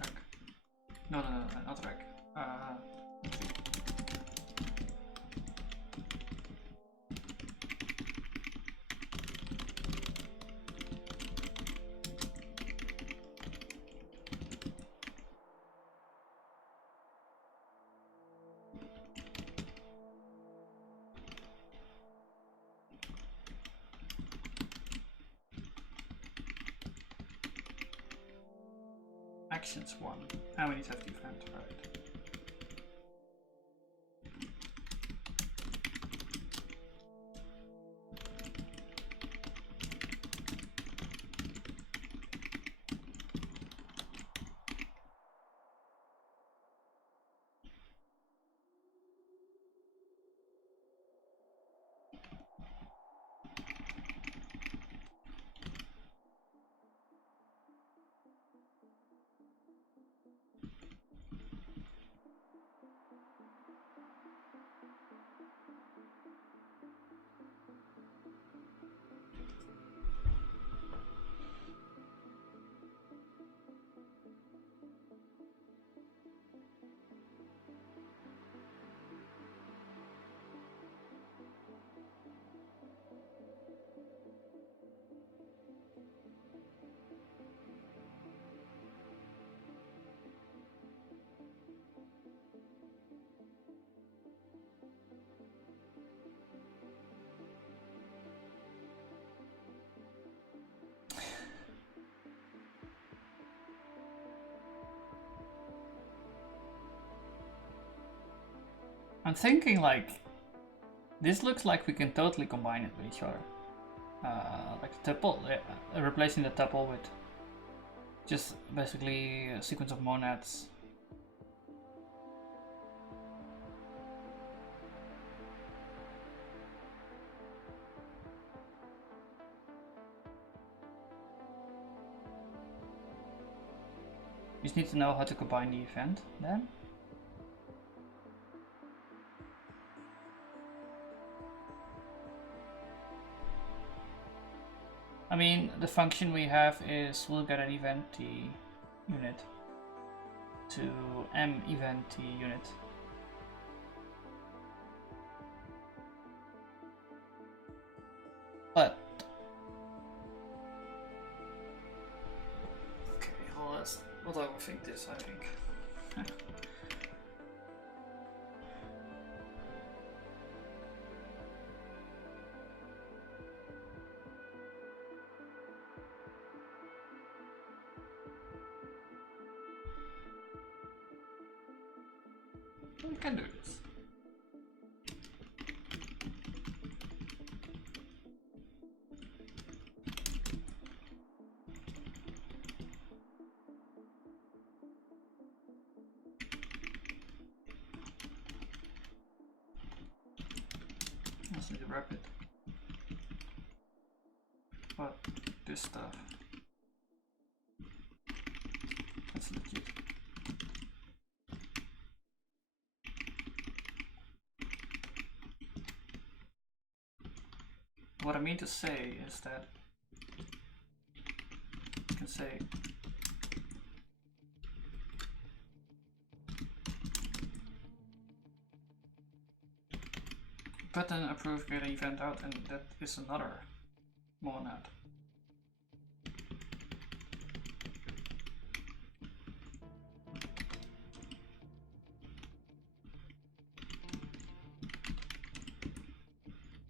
Rec. No, not rec. Actions 1. And we need to have the event, right? I'm thinking like, this looks like we can totally combine it with each other. Like the tuple, replacing the tuple with just basically a sequence of monads. You just need to know how to combine the event then. I mean, the function we have is we'll get an event t unit to m event t unit. But okay, well, let's overthink this, I think. We can do this. Let's need to wrap it. But this stuff, that's legit. What I mean to say is that you can say button approve get an event out, and that is another monad.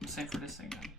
Same for this thing then.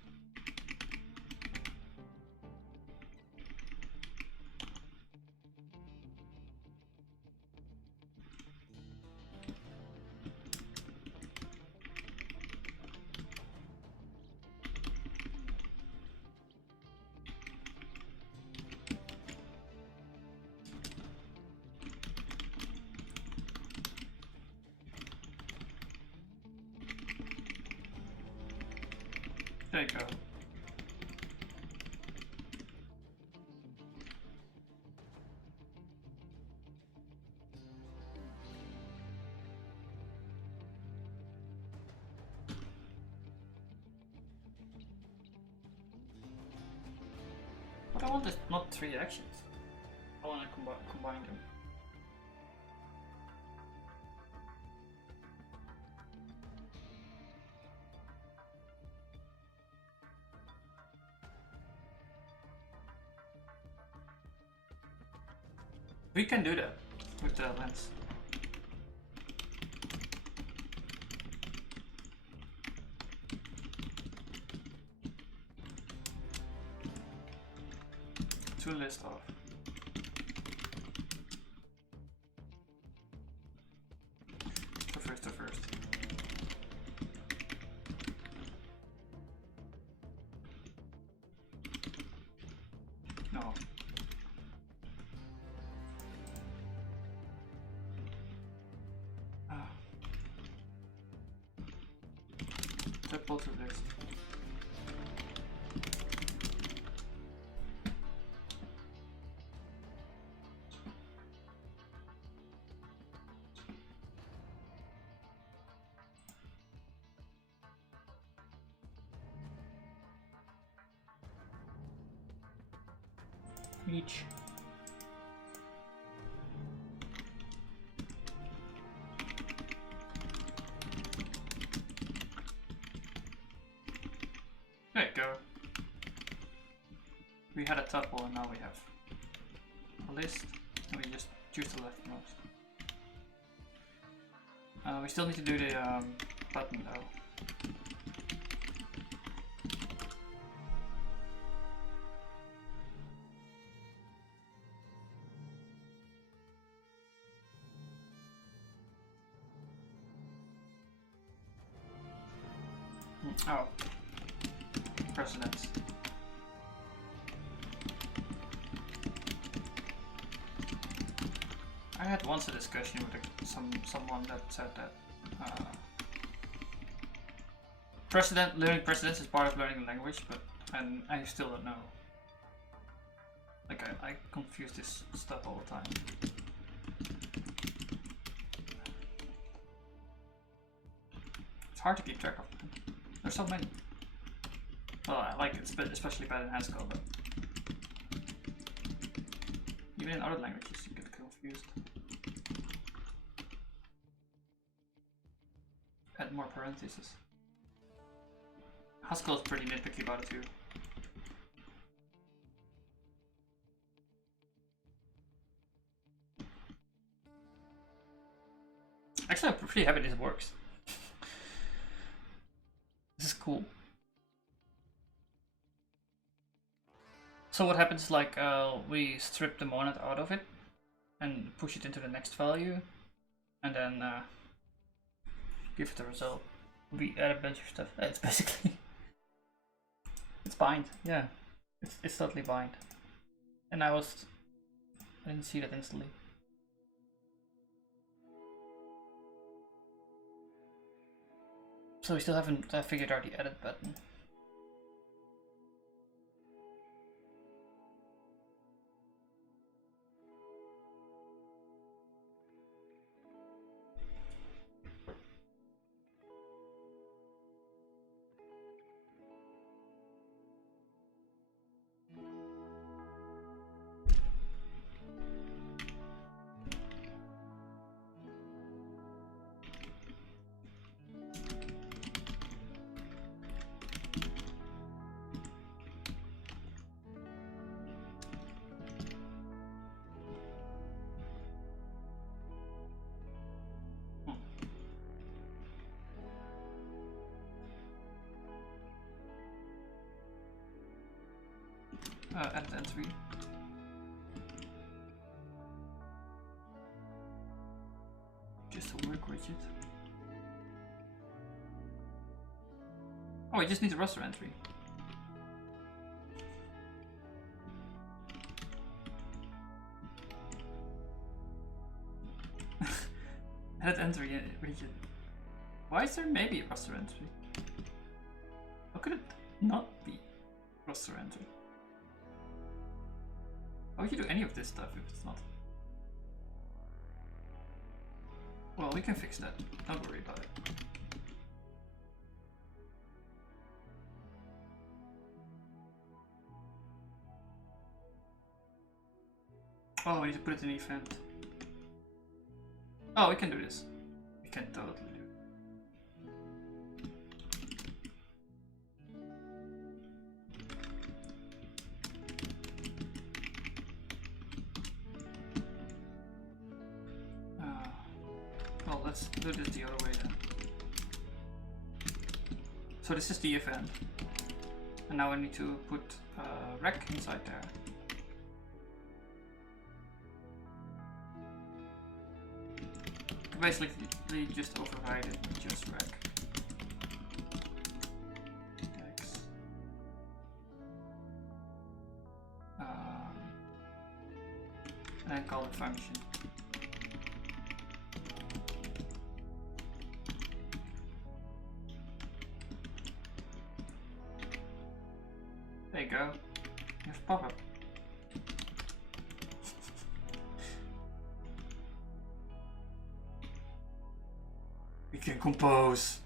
There you go. What I want is not 3 actions. I want to combine them. We can do that with the lens. To list off. To first. No. Tuple to list. Each. There you go. We had a tuple and now we have a list, and we just choose the leftmost. We still need to do the button though. Oh. Precedence. I had once a discussion with someone that said that learning precedence is part of learning the language, but I still don't know. Like I confuse this stuff all the time. It's hard to keep track of them. There's so many. Well, I like it, especially bad in Haskell, but even in other languages you get confused. Add more parentheses. Haskell is pretty nitpicky about it too. Actually, I'm pretty happy this works. This is cool. So what happens is like we strip the monad out of it and push it into the next value, and then give it the result. We add a bunch of stuff. It's basically it's bind. Yeah, it's totally bind. And I didn't see that instantly. So we still haven't figured out the edit button. Add entry. Just a work widget. Oh, I just need a raster entry. Add entry widget. Why is there maybe a raster entry? How could it not be raster entry? How would you do any of this stuff if it's not? Well, we can fix that. Don't worry about it. Oh, we need to put it in the event. Oh, we can do this. We can totally do it. Well, let's do this the other way then. So this is the event. And now I need to put rec inside there. Basically just override it with just rec. X. And then call it function. There you go. You have pop-up. We can compose.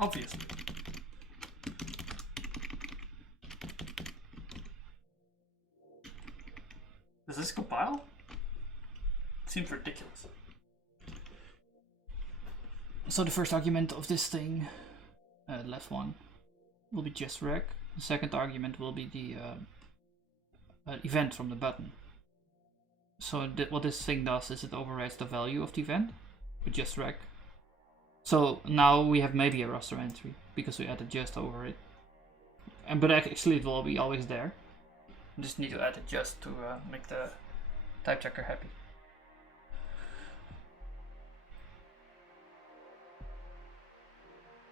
Obviously. Does this compile? It seems ridiculous. So the first argument of this thing, left one, will be just rec. The second argument will be the event from the button. So what this thing does is it overrides the value of the event with just rec. So now we have maybe a roster entry because we added just over it. But actually it will be always there. We just need to add it just to make the type checker happy.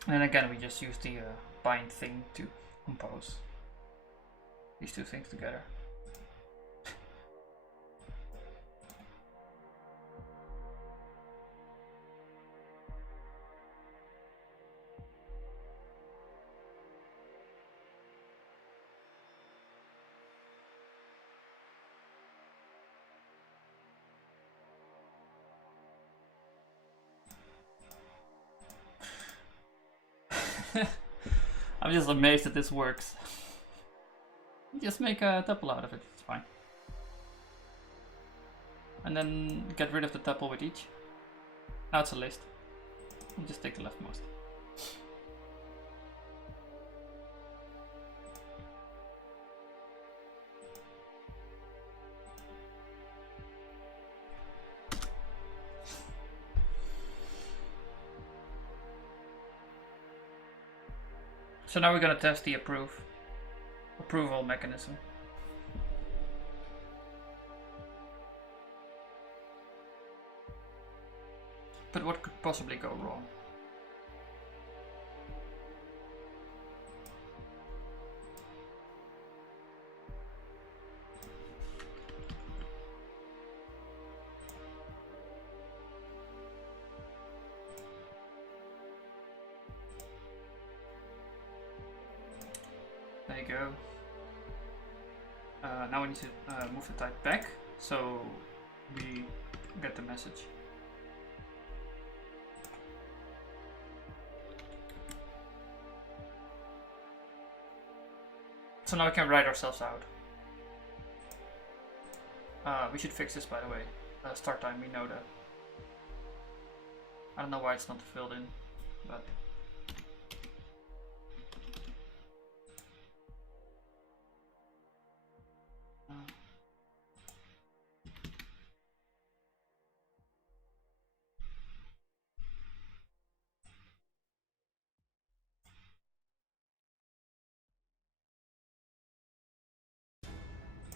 And then again we just use the bind thing to compose these two things together. I'm just amazed that this works. Just make a tuple out of it, it's fine. And then get rid of the tuple with each. Now it's a list. You just take the leftmost. So now we're gonna test the approval mechanism. But what could possibly go wrong? There you go. Now we need to move the type back so we get the message. So now we can write ourselves out. We should fix this, by the way. Start time, we know that. I don't know why it's not filled in, but...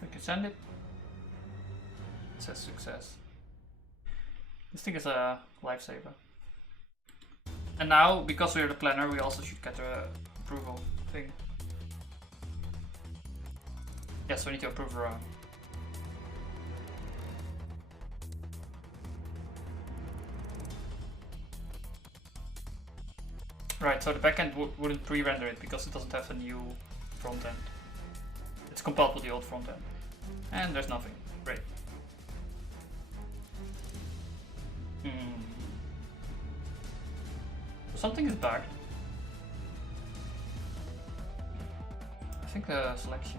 We can send it. It says success. This thing is a lifesaver. And now, because we're the planner, we also should get the approval thing. Yes, we need to approve our own. Right, so the backend wouldn't pre-render it because it doesn't have a new front end. It's compiled with the old front end. And there's nothing. Great. Something is bugged. I think the selection.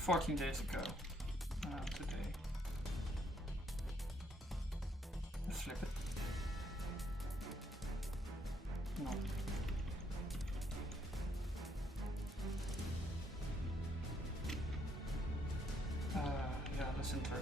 "14 days ago, today." Let's flip it. No. Yeah, let's enter.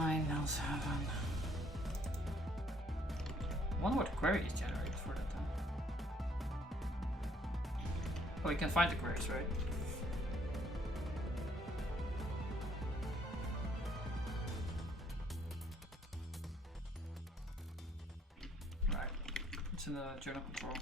I wonder what the query is generated from. for that then. Oh, you can find the queries, right? Right. It's in the journal control.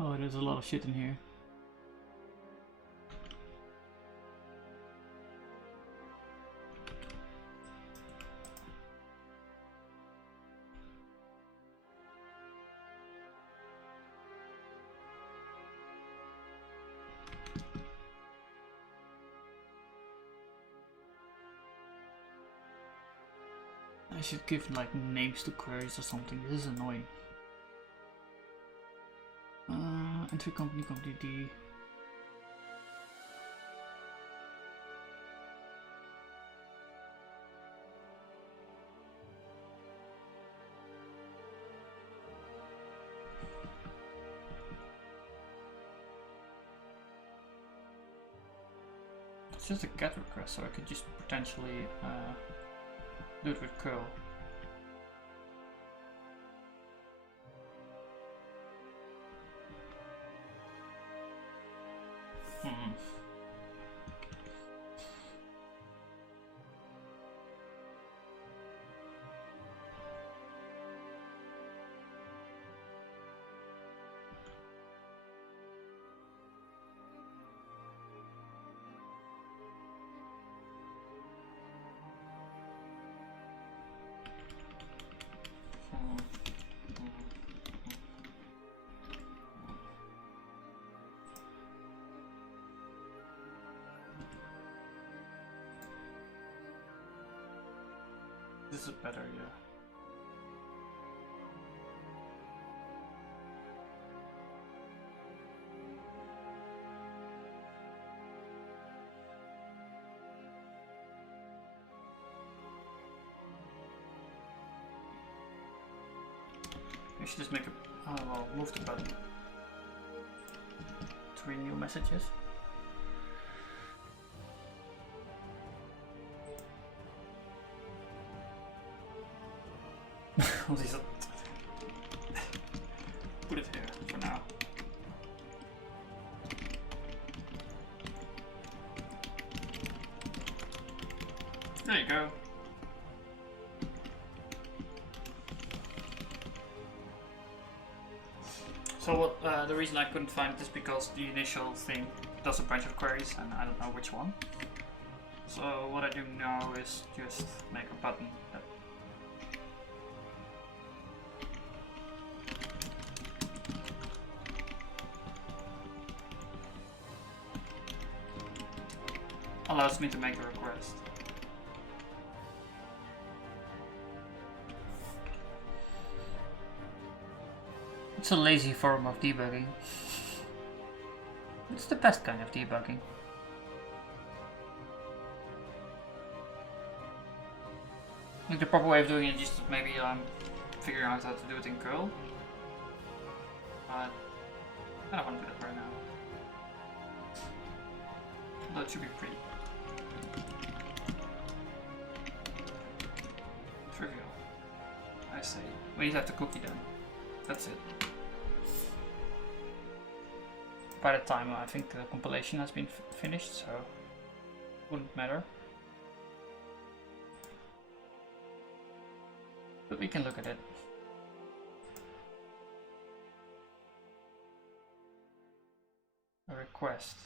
Oh, there's a lot of shit in here. I should give like names to queries or something. This is annoying. Entry company, company D. It's just a get request, so I could just potentially do it with curl. This is better, yeah. I should just make a, well, move the button. 3 new messages. Put it here for now. There you go. So what, the reason I couldn't find it is because the initial thing does a bunch of queries and I don't know which one. So what I do now is just make a button that allows me to make a request. It's a lazy form of debugging. It's the best kind of debugging. Like the proper way of doing it is just maybe figuring out how to do it in curl. But I don't want to do that right now. Although it should be pretty. Trivial. I say. We need to have the cookie then. That's it. By the time I think the compilation has been finished, so it wouldn't matter. But we can look at it. A request.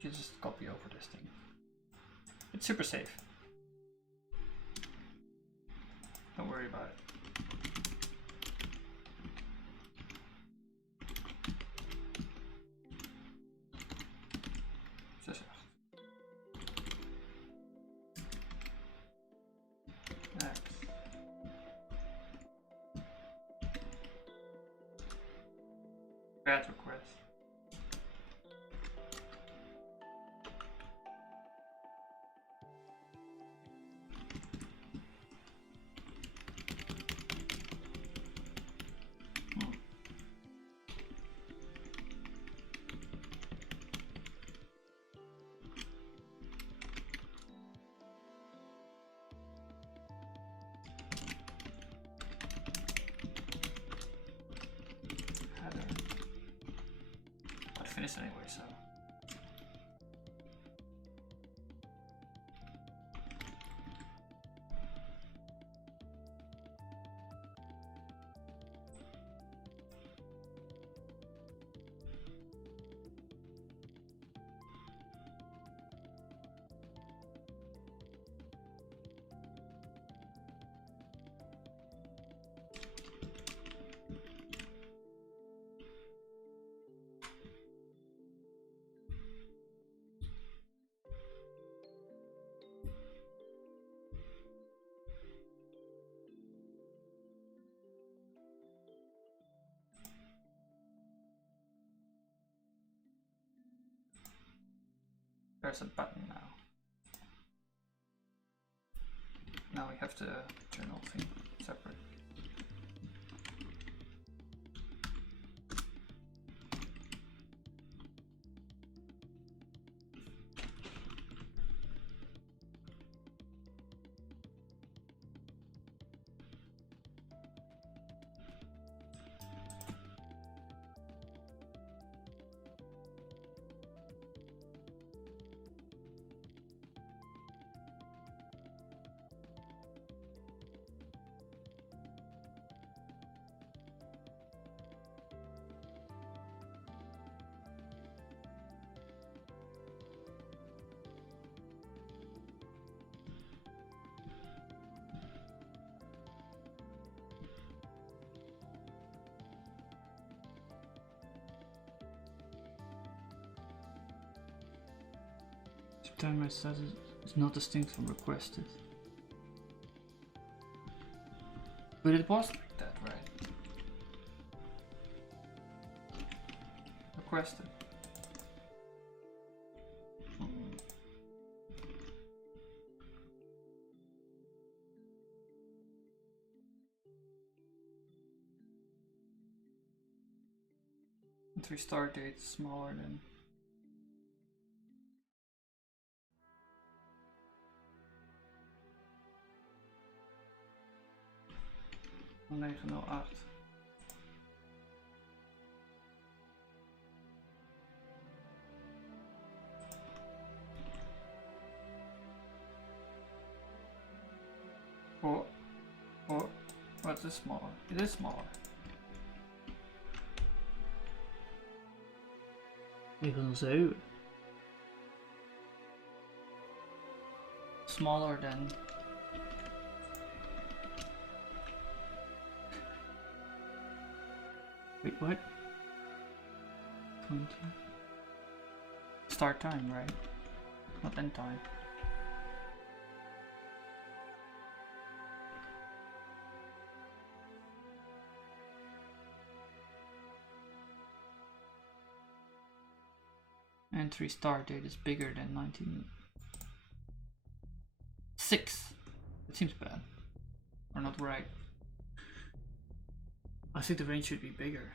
You just copy over this thing. It's super safe. Don't worry about it. Bad request. finished anyway, so. There's a button now. Now we have the journal thing separate. Timer status is not distinct from requested. But it was like that, right? Requested. Entry start date smaller than. (908). Oh, what's this smaller? It is smaller. Even so. Smaller than. Wait, what? 20. Start time, right? Not end time. Entry start date is bigger than 1906. That seems bad. Or not right. I think the range should be bigger.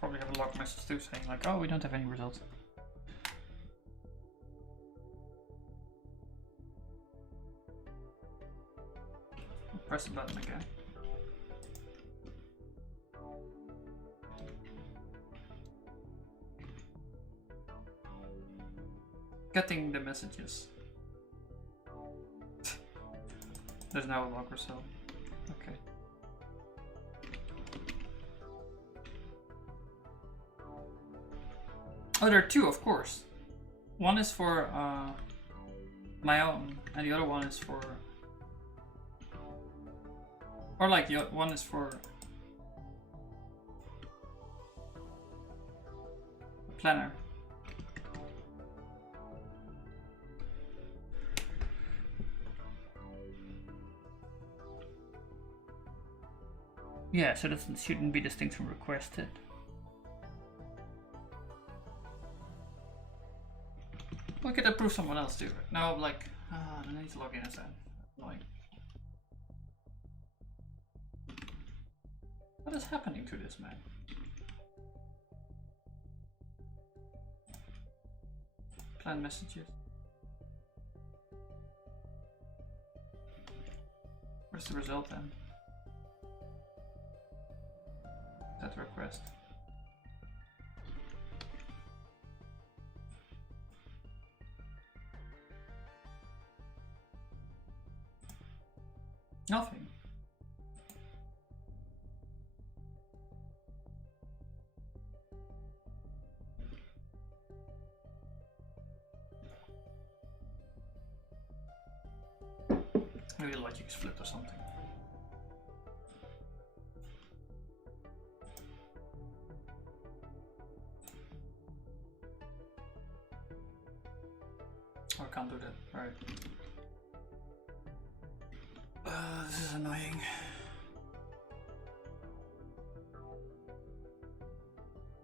Probably have a log message too saying like, oh, we don't have any results. Press the button again. Getting the messages. There's now a log result. Okay. Oh, there are two, of course. One is for my own, and the other one is for, or like the one is for a planner. Yeah, so that shouldn't be distinct from requested. Look at the approve someone else too. No, like, I need to log in as that. Annoying. What is happening to this man? Plan messages. Where's the result then? That request. Nothing. Maybe the logic is flipped or something. Oh, I can't do that. Right. This is annoying.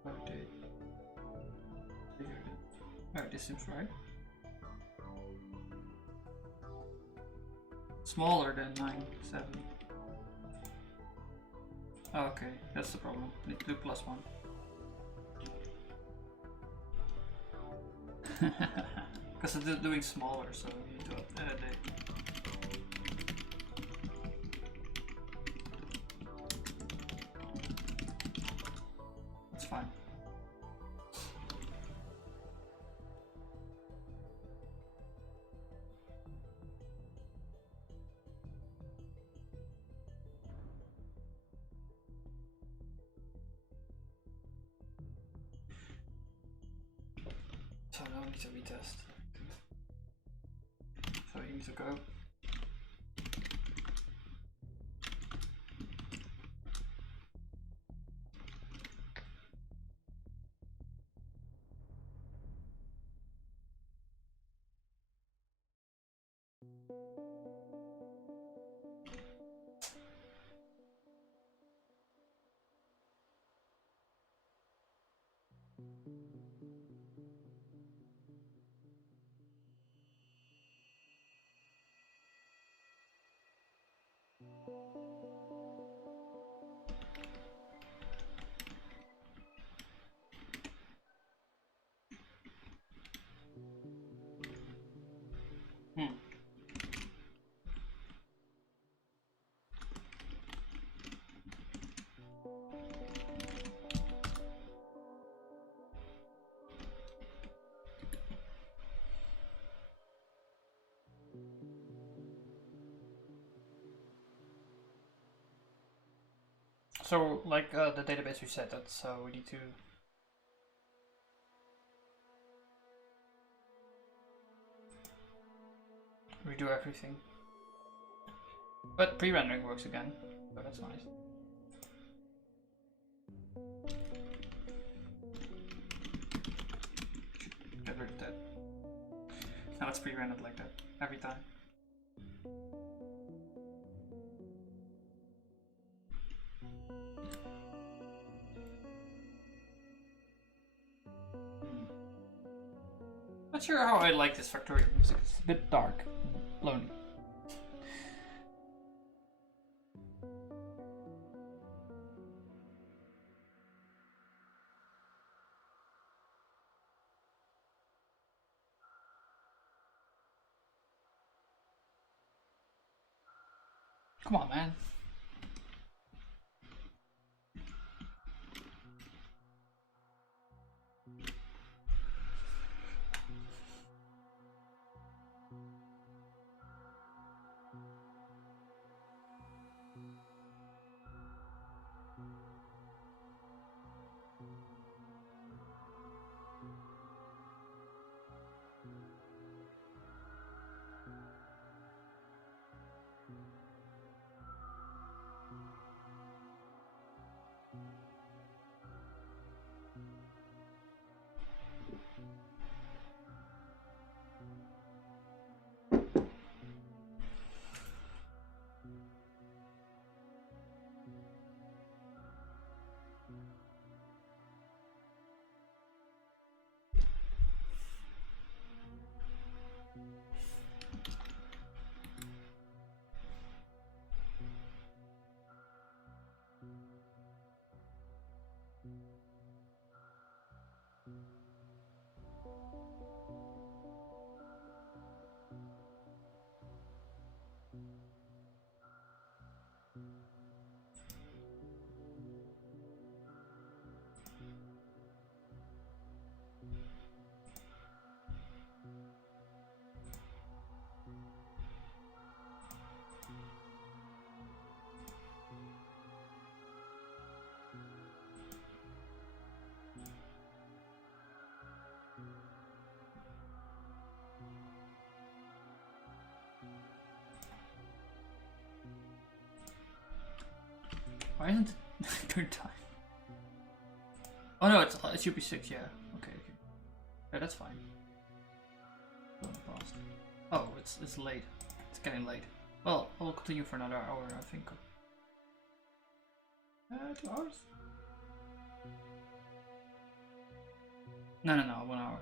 Okay. Alright, this seems right. Smaller than 9, 7. Oh, okay, that's the problem. Need to do +1. Because it's doing smaller, so we need to edit it. That's fine. So now we need to retest. So you need to go. So, like the database we set that, so we need to redo everything. But pre-rendering works again, so that's nice. Get rid of that. Now it's pre-rendered like that every time. Not sure how I like this Factorio music. It's a bit dark, lonely. Come on, man. Why isn't it good time? Oh no, it should be 6, yeah. Okay. Yeah, that's fine. Oh, it's late. It's getting late. Well, I'll continue for another hour, I think. 2 hours? No, 1 hour.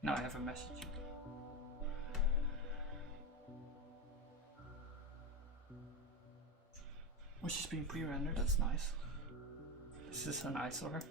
Now I have a message. Which is being pre-rendered, that's nice. This is an eyesore.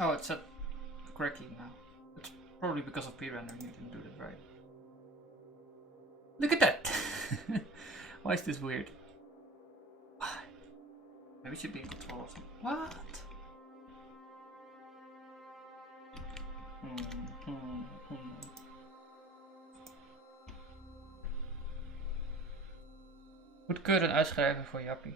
Oh, it's set correctly now. It's probably because of pre-rendering you didn't do that right. Look at that! Why is this weird? Why? Maybe it should be in control of something. What? Goedkeuren uitschrijven voor Jappie.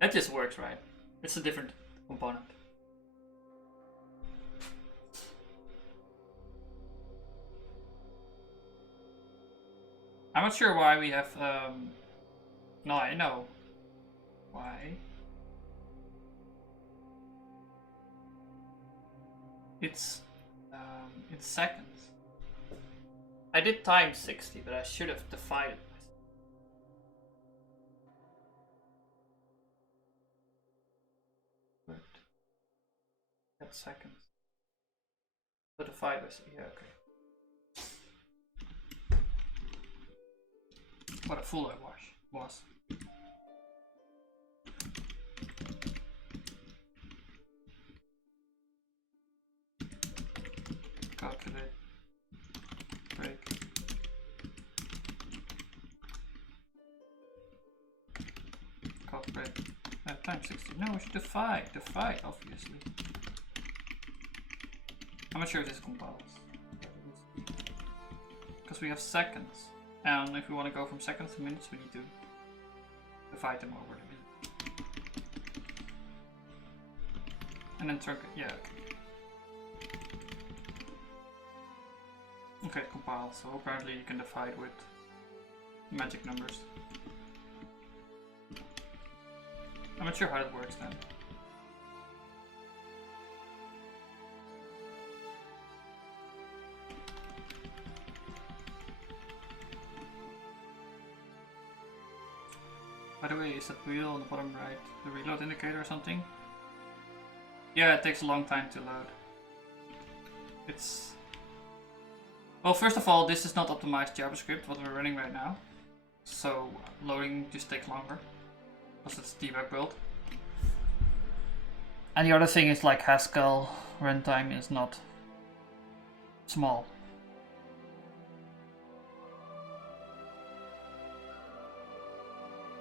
That just works, right? It's a different component. I'm not sure why we have, no, I know. Why? It's seconds. I did time 60, but I should have divided myself. That's seconds. So divide by, yeah, okay. What a fool I was. Calculate. Break. Calculate. Times 60. No, we should divide. Divide, obviously. I'm not sure if this compiles. Because we have seconds. And if we want to go from seconds to minutes, we need to divide them over the minute. And then trunc it. Yeah, okay. Okay, it compiles. So apparently you can divide with magic numbers. I'm not sure how that works then. By the way, is that wheel on the bottom right the reload indicator or something? Yeah, it takes a long time to load. It's... Well, first of all, this is not optimized JavaScript, what we're running right now. So loading just takes longer. Because it's debug build. And the other thing is like Haskell runtime is not small.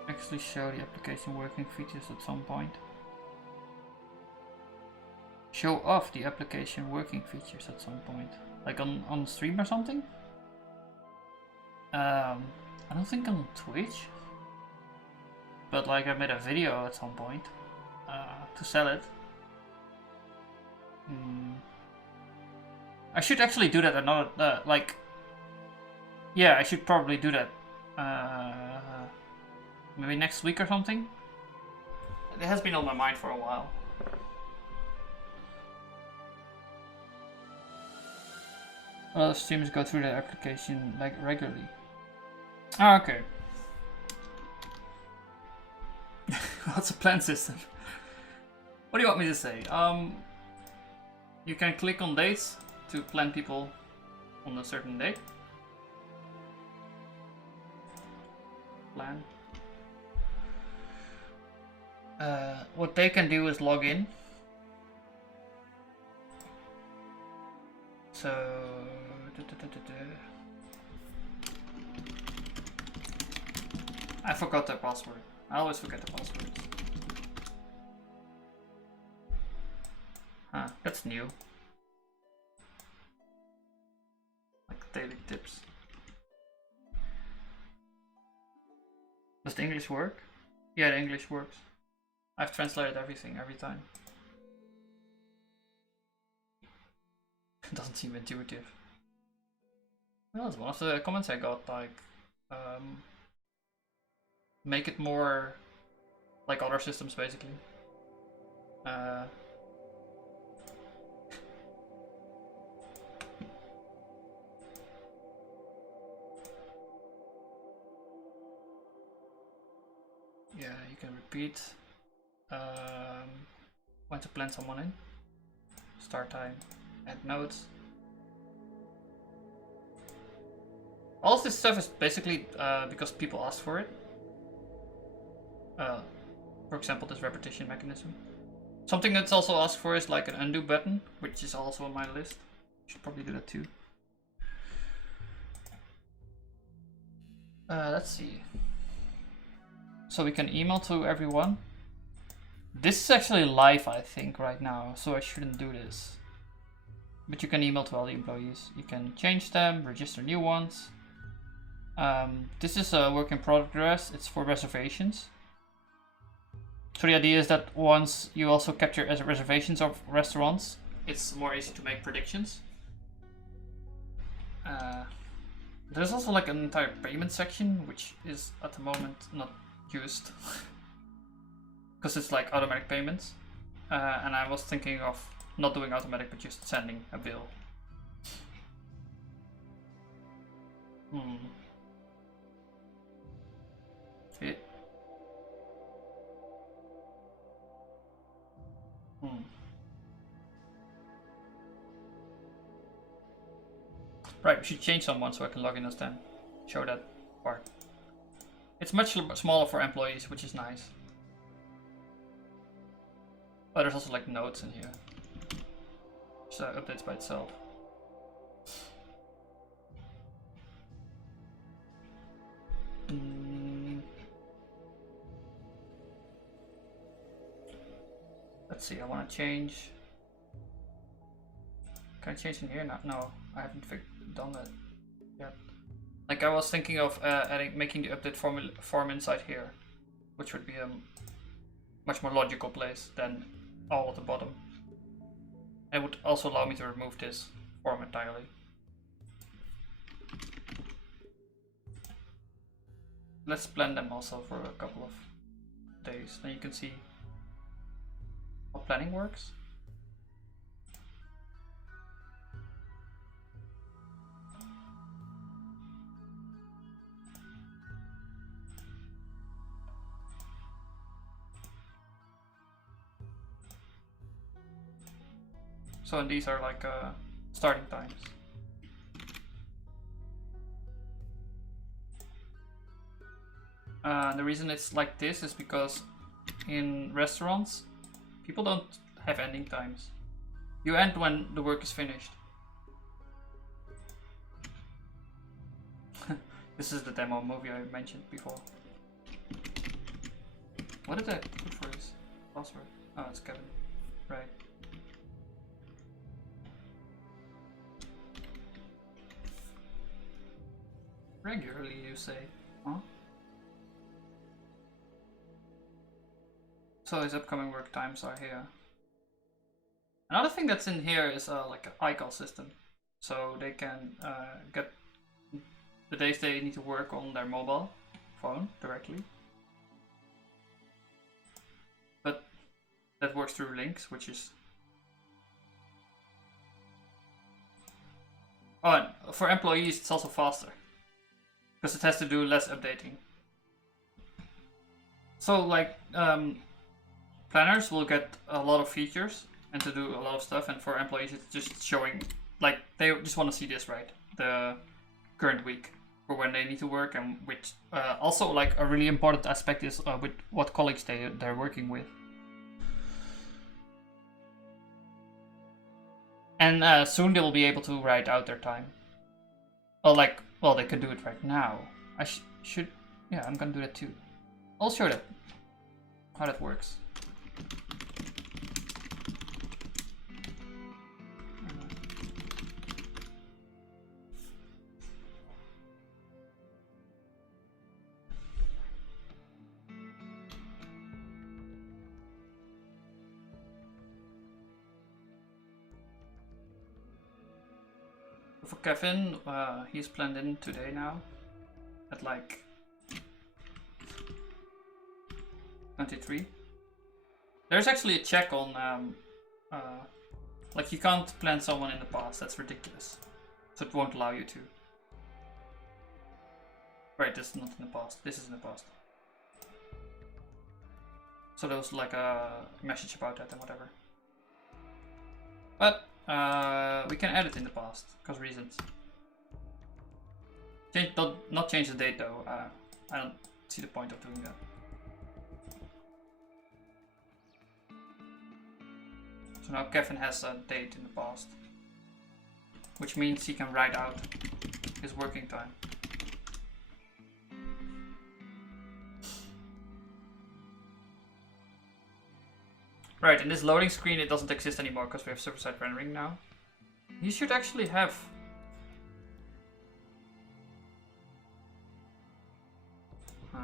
Actually show the application working features at some point. Show off the application working features at some point. Like on stream or something? I don't think on Twitch. But like I made a video at some point to sell it. I should actually do that another, like... Yeah, I should probably do that. Maybe next week or something? It has been on my mind for a while. A lot of streamers go through the application like regularly. Oh, okay. What's a plan system? What do you want me to say? You can click on dates to plan people on a certain date. Plan. What they can do is log in. So I forgot the password. I always forget the passwords. Ah, that's new. Like daily tips. Does the English work? Yeah, the English works. I've translated everything every time. It doesn't seem intuitive. Well, that's one of the comments I got, like, make it more like other systems, basically. Yeah, you can repeat when to plan someone in. Start time, add notes. All of this stuff is basically because people ask for it. For example, this repetition mechanism. Something that's also asked for is like an undo button, which is also on my list. Should probably do that too. Let's see. So we can email to everyone. This is actually live, I think, right now, so I shouldn't do this. But you can email to all the employees. You can change them, register new ones. This is a work in progress. It's for reservations. So the idea is that once you also capture as reservations of restaurants, it's more easy to make predictions. There's also like an entire payment section, which is at the moment not used because it's like automatic payments. And I was thinking of not doing automatic, but just sending a bill. Yeah. Right, we should change someone so I can log in as them. Show that part. It's much smaller for employees, which is nice. But there's also like notes in here. So updates by itself. Let's see, I want to change. Can I change in here now? No, I haven't done that yet. Like I was thinking of making the update form inside here, which would be a much more logical place than all at the bottom. It would also allow me to remove this form entirely. Let's plan them also for a couple of days, then you can see how planning works. So and these are like starting times. The reason it's like this is because in restaurants, people don't have ending times. You end when the work is finished. This is the demo movie I mentioned before. What did I put for his password? Oh, it's Kevin. Right. Regularly, you say, huh? So his upcoming work times are here. Another thing that's in here is like an iCall system. So they can get the days they need to work on their mobile phone directly. But that works through links, which is... Oh, and for employees it's also faster. Because it has to do less updating. So like planners will get a lot of features and to do a lot of stuff, and for employees it's just showing, like, they just want to see this, right? The current week for when they need to work, and which also like a really important aspect is with what colleagues they're working with. And soon they will be able to write out their time. Well, like, well, they could do it right now. I should, yeah, I'm gonna do that too. I'll show that how that works. For Kevin, he's planned in today now at like 23. There's actually a check on like, you can't plan someone in the past. That's ridiculous. So it won't allow you to. Right, this is not in the past. This is in the past. So there was like a message about that and whatever. But we can add it in the past because reasons. Not change the date though. I don't see the point of doing that. So now Kevin has a date in the past, which means he can write out his working time. Right, in this loading screen it doesn't exist anymore because we have server-side rendering now. You should actually have... You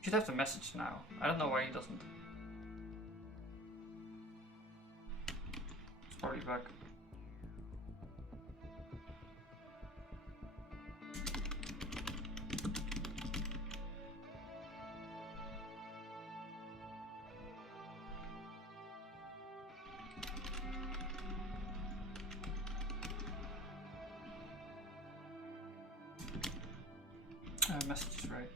should have the message now. I don't know why he doesn't. It's probably back. Message is right.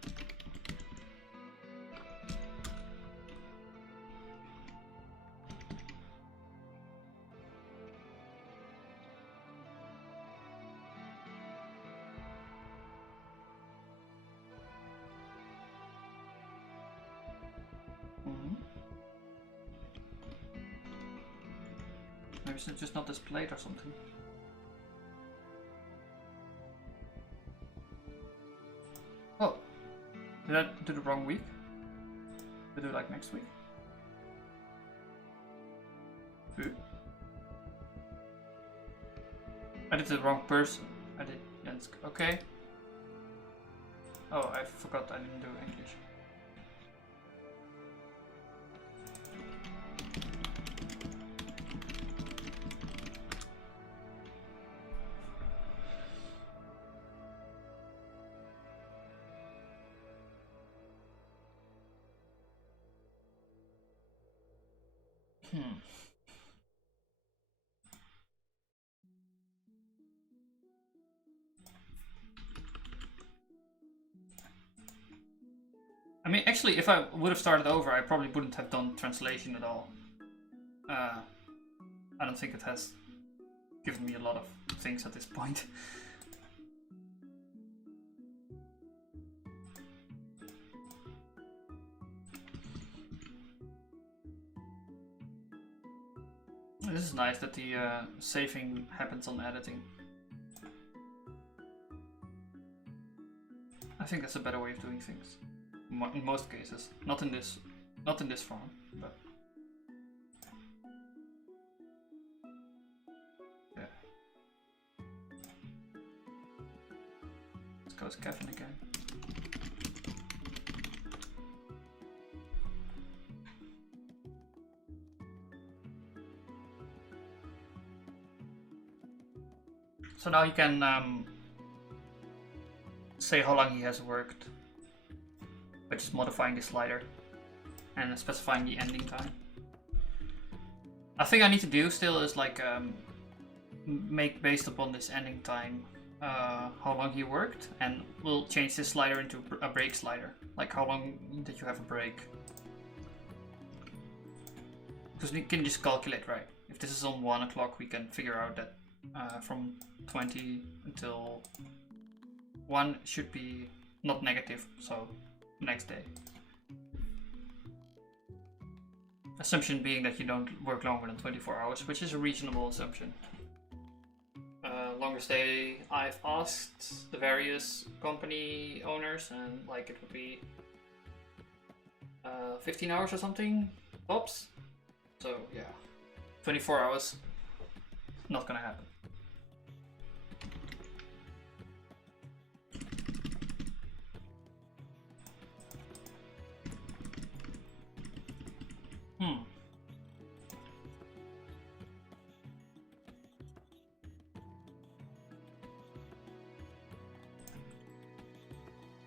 Maybe it's just not displayed or something. Oh, did I do the wrong week? Did I do like next week? Ooh. I did the wrong person. I did Jens. Okay. Oh, I forgot I didn't do English. I mean, actually, if I would have started over, I probably wouldn't have done translation at all. I don't think it has given me a lot of things at this point. This is nice that the saving happens on editing. I think that's a better way of doing things. In most cases, not in this form, but yeah. Let's go as Kevin again. So now you can say how long he has worked by just modifying the slider and specifying the ending time. A thing I need to do still is like make based upon this ending time how long he worked, and we'll change this slider into a break slider. Like how long did you have a break? Because we can just calculate, right? If this is on 1 o'clock, we can figure out that from 20 until 1 should be not negative, so next day. Assumption being that you don't work longer than 24 hours, which is a reasonable assumption. Longest day, I've asked the various company owners, and like it would be 15 hours or something, tops. So yeah, 24 hours, not gonna happen.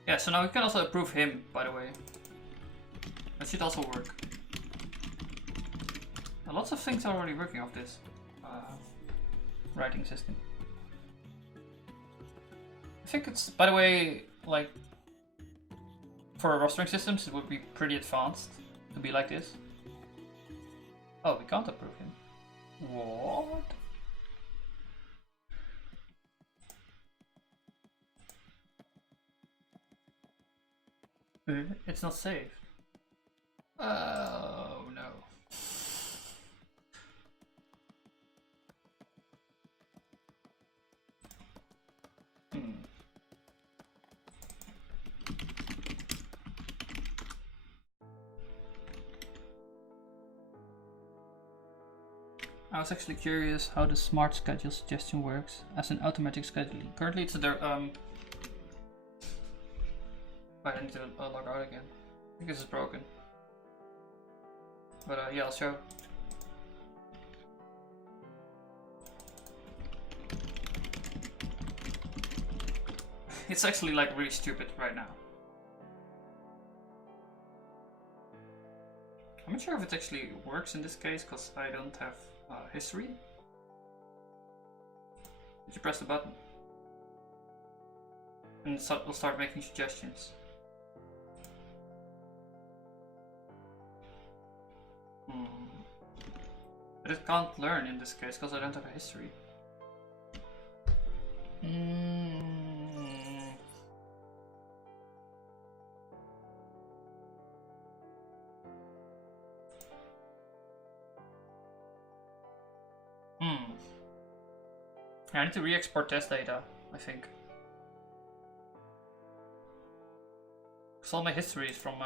Yeah, so now we can also approve him, by the way. That should also work. Now, lots of things are already working off this writing system. I think it's, by the way, like, for rostering systems, it would be pretty advanced to be like this. Oh, we can't approve him. What? It's not saved. Oh no. I was actually curious how the smart schedule suggestion works as an automatic scheduling. Currently it's there. I need to log out again. I think this is broken. But yeah, I'll show. It's actually like really stupid right now. I'm not sure if it actually works in this case because I don't have history. Did you press the button? And we'll start making suggestions. But it can't learn in this case because I don't have a history. Yeah, I need to re-export test data, I think. Because all my history is from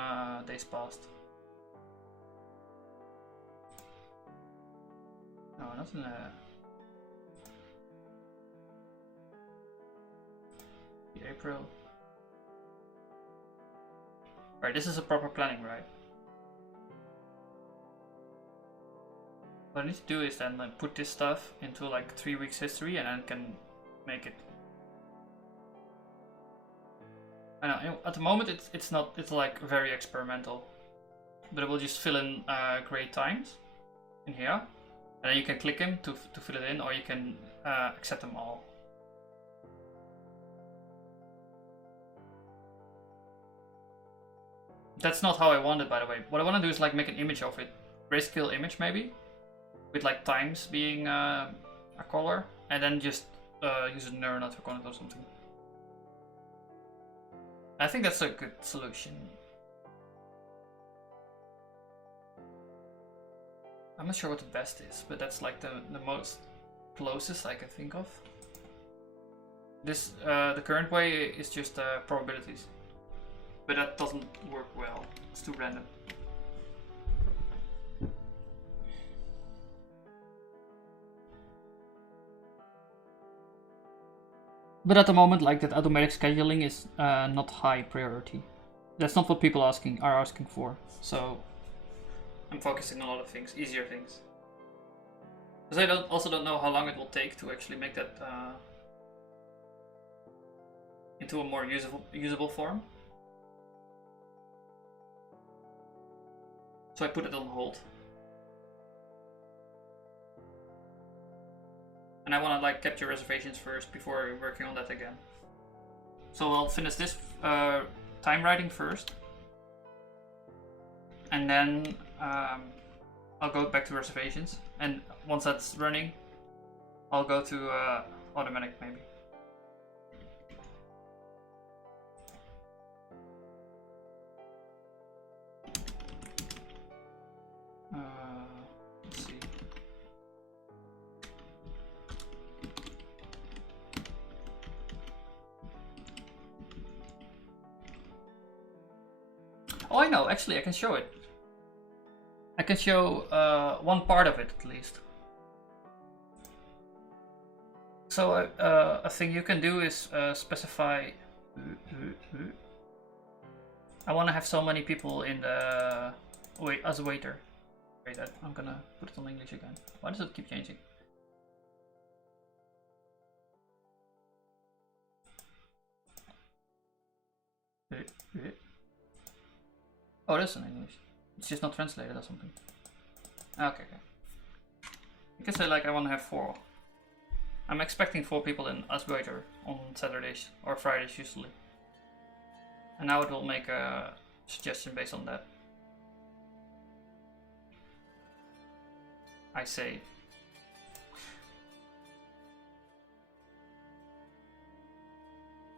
days past. No, not in April. Right, this is a proper planning, right? What I need to do is then put this stuff into like 3 weeks history and then can make it. I know, at the moment it's not, it's like very experimental. But it will just fill in great times in here. And then you can click him to fill it in, or you can accept them all. That's not how I want it, by the way. What I want to do is like make an image of it. Grayscale image maybe. With like times being a color. And then just use a neural network on it or something. I think that's a good solution. I'm not sure what the best is, but that's like the most closest I can think of. This the current way is just probabilities, but that doesn't work well. It's too random. But at the moment, like that automatic scheduling is not high priority. That's not what people are asking for. So I'm focusing on a lot of things, easier things. Because I also don't know how long it will take to actually make that into a more usable form. So I put it on hold. and I want to like capture reservations first before working on that again. So I'll finish this time writing first, and then I'll go back to reservations, and once that's running, I'll go to automatic maybe. Let's see. Oh, I know, actually I can show it. I can show one part of it at least. So a thing you can do is specify I want to have so many people in the wait as a waiter. Wait, I'm gonna put it on English again. Why does it keep changing? Oh, that's in English. It's just not translated or something. Okay. You can say like I want to have 4. I'm expecting 4 people in as waiter on Saturdays or Fridays usually. And now it will make a suggestion based on that. I say.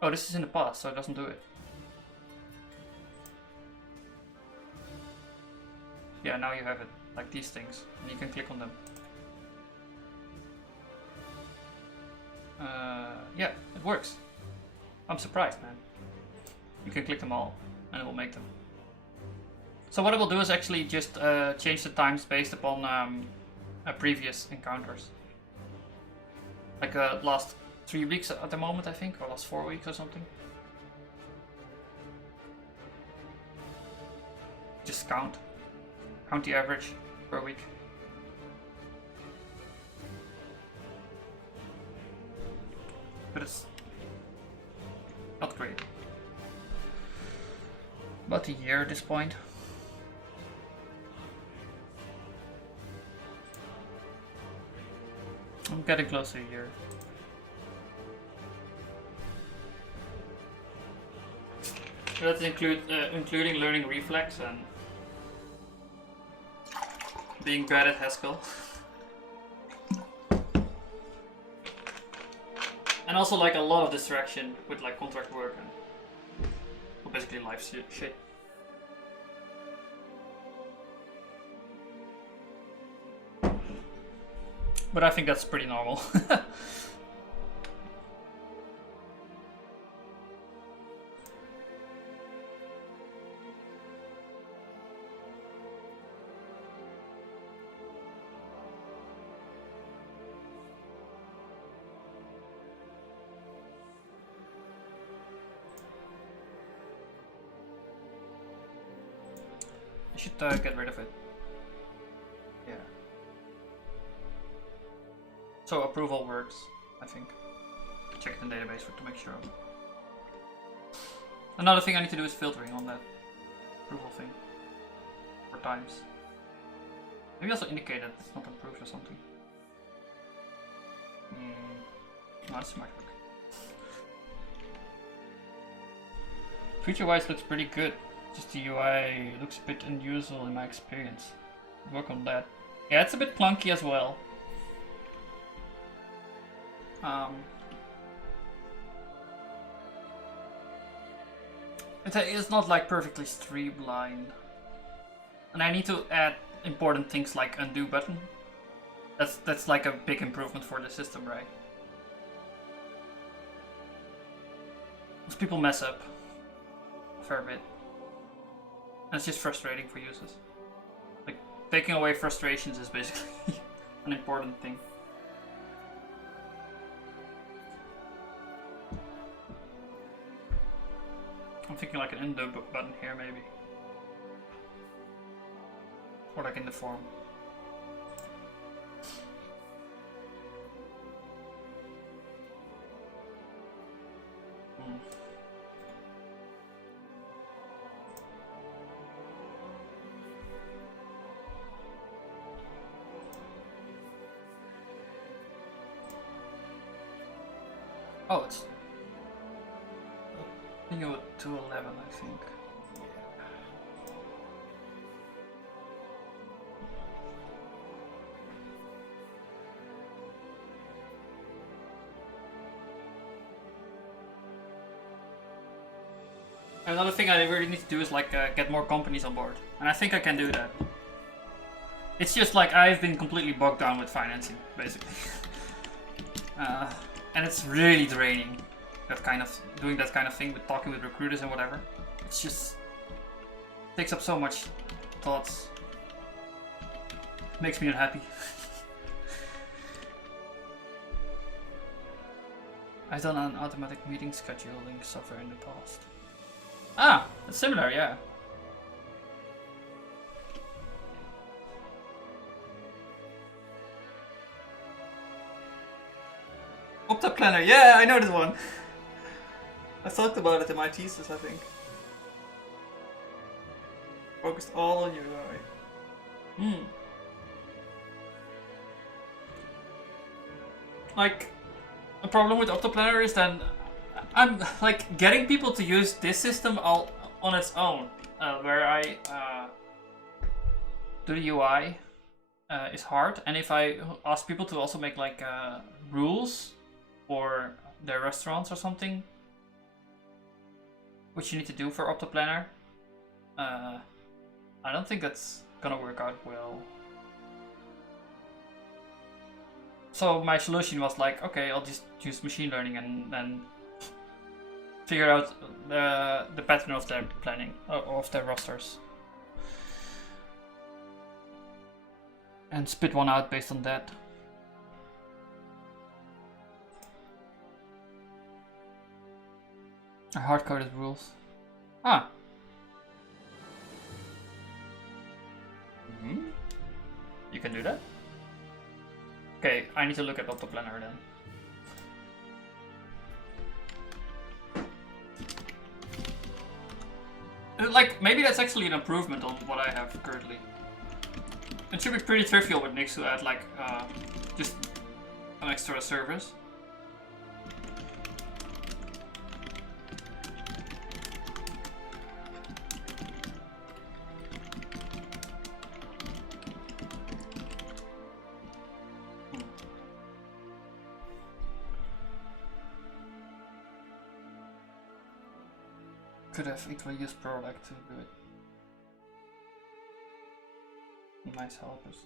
Oh, this is in the past, so it doesn't do it. Yeah, now you have it, like these things, and you can click on them. Yeah, it works. I'm surprised, man. You can click them all, and it will make them. So what it will do is actually just change the times based upon previous encounters. Like last 3 weeks at the moment, I think, or last 4 weeks or something. Just count the average per week. But it's not great. About a year at this point. I'm getting close to a year. That's including learning reflex and being bad at Haskell. And also like a lot of distraction with like contract work and well, basically life shit. But I think that's pretty normal. I should get rid of it. Yeah. So approval works, I think. Check the database to make sure. Another thing I need to do is filtering on that approval thing for times. Maybe also indicate that it's not approved or something. No, that's smart work. Feature-wise looks pretty good. Just the UI looks a bit unusual in my experience. Work on that. Yeah, it's a bit clunky as well. It's not like perfectly streamlined. And I need to add important things like undo button. That's like a big improvement for the system, right? Most people mess up a fair bit. And it's just frustrating for users. Like, taking away frustrations is basically an important thing. I'm thinking like an undo button here, maybe. Or like in the form. Oh, it's Neo 211, I think. Another thing I really need to do is like get more companies on board, and I think I can do that. It's just like I've been completely bogged down with financing, basically, and it's really draining. That kind of doing that kind of thing with talking with recruiters and whatever. It's just takes up so much thoughts. Makes me unhappy. I've done an automatic meeting scheduling software in the past. Ah, it's similar, yeah. Opta Planner, yeah, I know this one. I talked about it in my thesis, I think. Focused all on UI. Like, a problem with Opta Planner is then I'm like getting people to use this system all on its own, where I do the UI is hard, and if I ask people to also make like rules for their restaurants or something, which you need to do for Opta Planner, I don't think that's gonna work out well. So my solution was like, okay, I'll just use machine learning and then figure out the pattern of their planning, of their rosters. And spit one out based on that. Hard-coded rules. Ah. You can do that? Okay, I need to look at Opta Planner then. Like, maybe that's actually an improvement on what I have currently. It should be pretty trivial with Nix to add, like, just an extra service. Could have equally used product to do it. Nice helpers.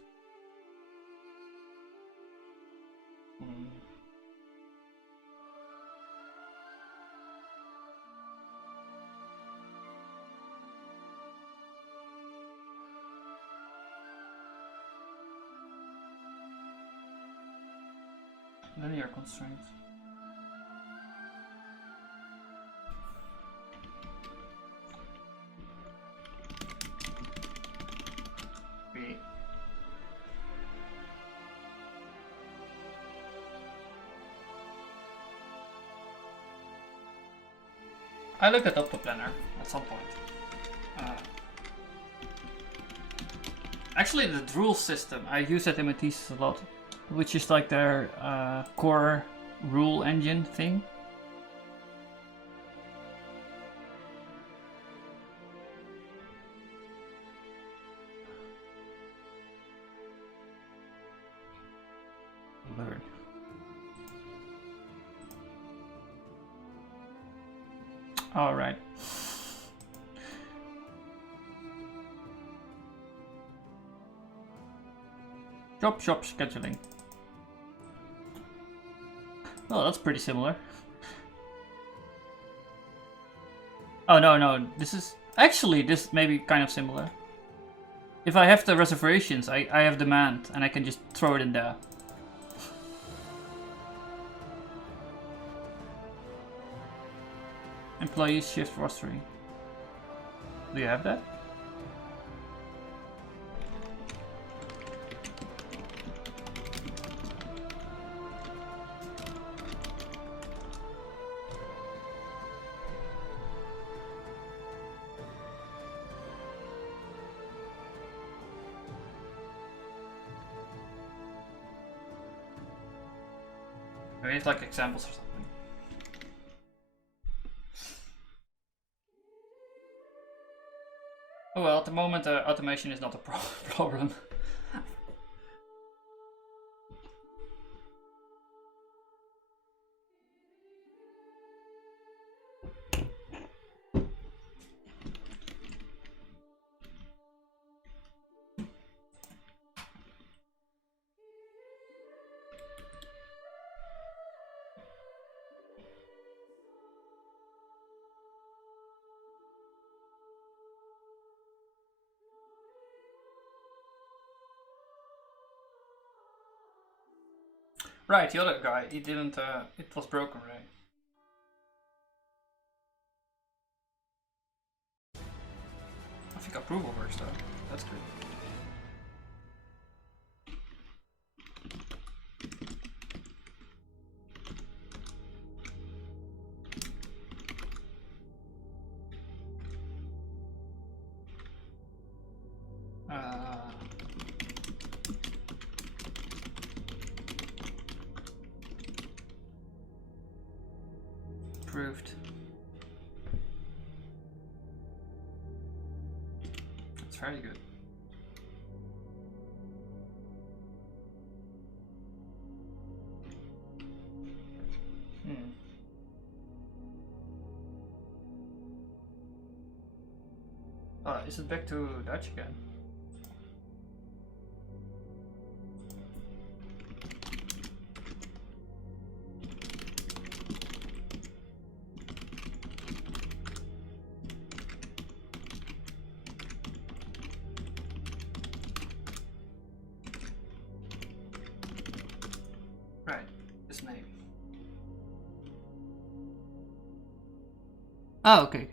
Linear constraints. I looked at Opta Planner at some point. Actually, the Drool system, I use that in my thesis a lot, which is like their core rule engine thing. Learn. All right. Job shop scheduling. Oh, that's pretty similar. Oh, no. This is... Actually, this may be kind of similar. If I have the reservations, I have demand, and I can just throw it in there. Employees shift rostering. Do you have that? We need like examples or something. Oh well, at the moment automation is not a problem. Right, the other guy, he didn't, it was broken, right? I think approval works though, that's good. Approved. That's very good. Is it back to Dutch again? Right, this name. Oh, okay.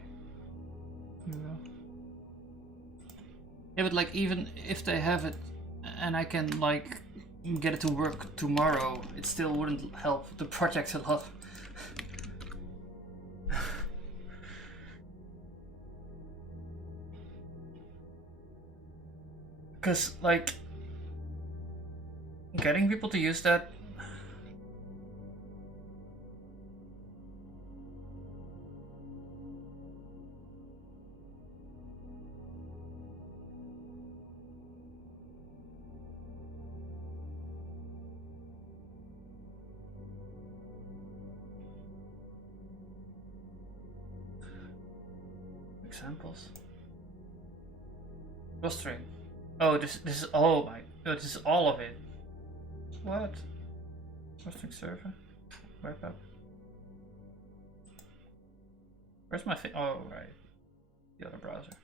Yeah, but like even if they have it and I can like get it to work tomorrow, it still wouldn't help the project a lot. Because like getting people to use that examples. Rostering. Oh, this is oh my god, this is all of it. What? Rostering server? Web app. Where's my thing? Oh right. The other browser.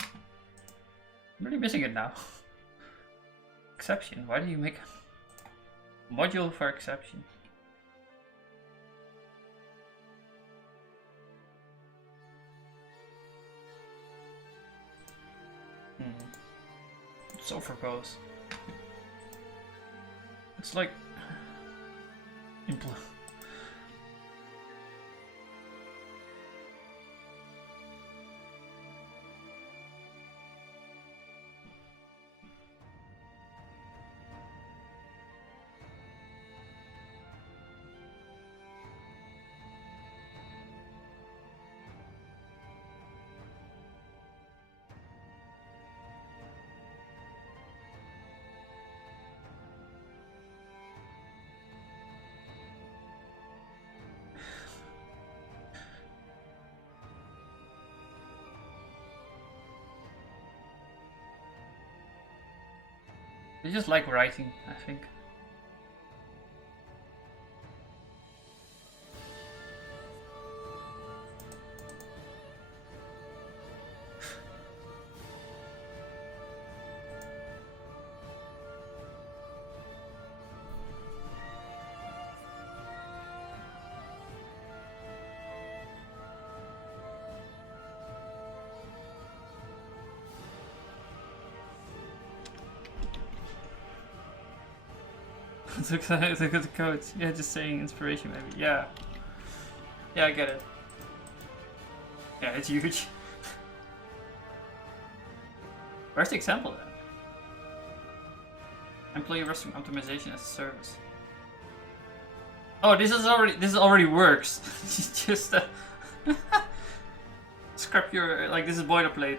I'm really missing it now. Exception. Why do you make a module for exception? So verbose. It's like they just like writing, I think. Look at the codes. Yeah, just saying inspiration maybe. Yeah. Yeah, I get it. Yeah, it's huge. Where's the example then? Employee rostering optimization as a service. Oh, this already works. It's just Scrap your, like, this is boilerplate.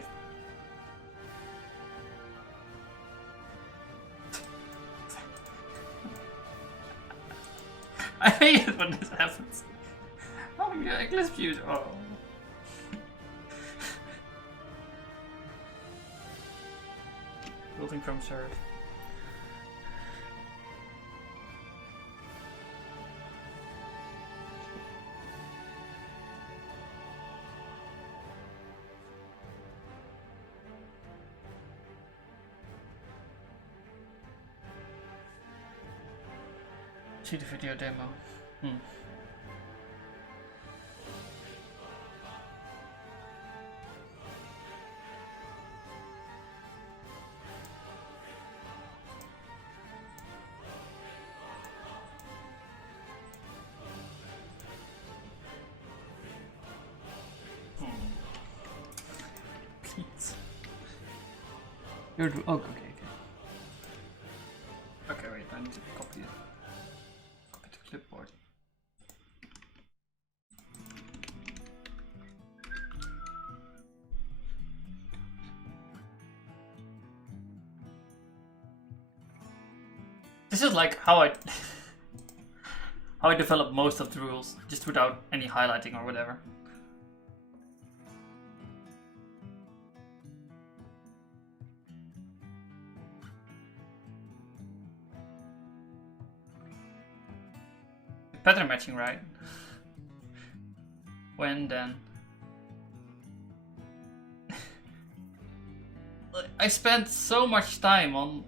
I hate it when this happens. Oh yeah, Eclipse views. Oh. Building from serve. See the video demo. Please. You're oh, okay. Okay, wait, I need to copy it. Copy the clipboard. This is like how I how I develop most of the rules, just without any highlighting or whatever. Pattern matching, right? When then? I spent so much time on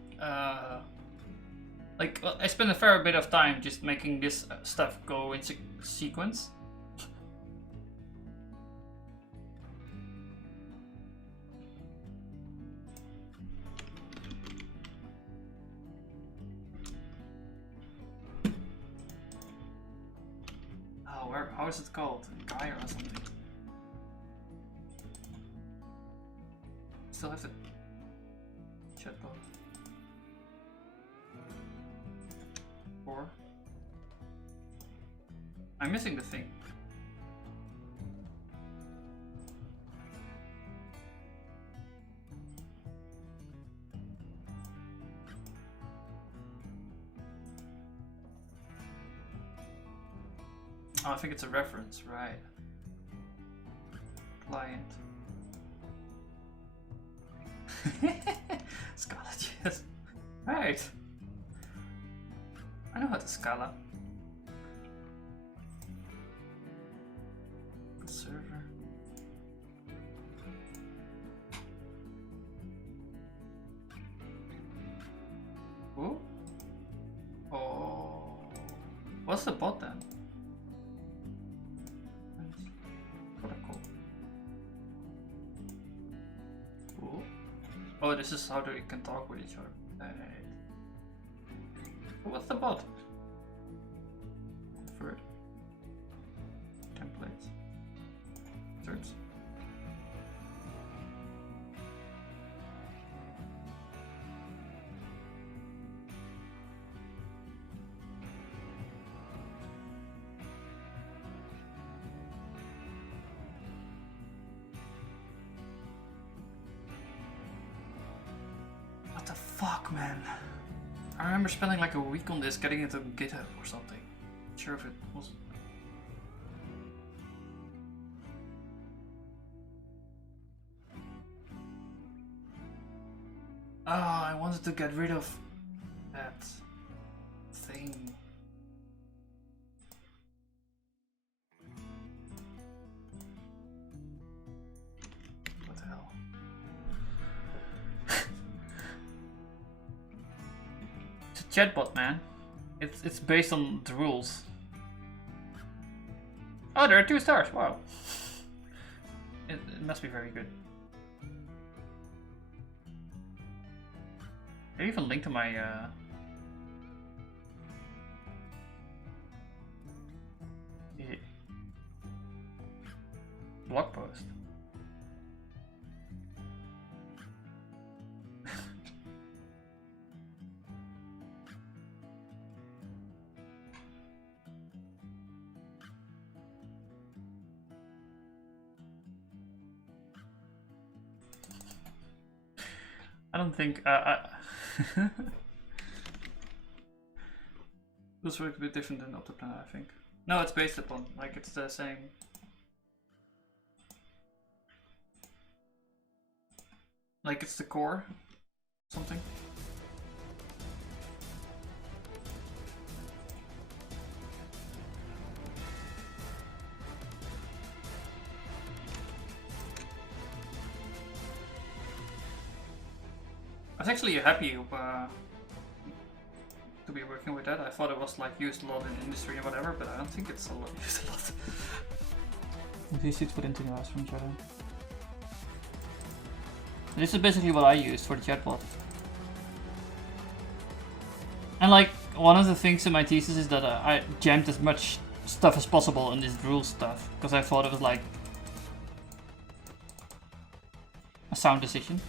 like, I spent a fair bit of time just making this stuff go in sequence. Oh, how is it called? Gaia or something? Still have the chatbot. Or I'm missing the thing. Oh, I think it's a reference, right? Client. Scala, yes. Right. I know how to Scala. Server. Ooh. Oh. What's the bot then? Protocol. Ooh. Oh, this is how they can talk with each other. Right. What's the bot? Preferred. Templates. Search. What the fuck, man? I remember spending like a week on this, getting it on GitHub or something. Not sure if it was. Ah, I wanted to get rid of that thing. What the hell? It's a chatbot, man. It's based on the rules. Oh, there are 2 stars. Wow. It must be very good. I even link to my blog post. I don't think this works a bit different than Optoplan, I think. No, it's based upon, like it's the same. Like it's the core, something. I was actually happy to be working with that. I thought it was like used a lot in industry and whatever, but I don't think it's used a lot. These should put into the last from chatting. This is basically what I used for the chatbot. And like, one of the things in my thesis is that I jammed as much stuff as possible in this rule stuff, because I thought it was like a sound decision.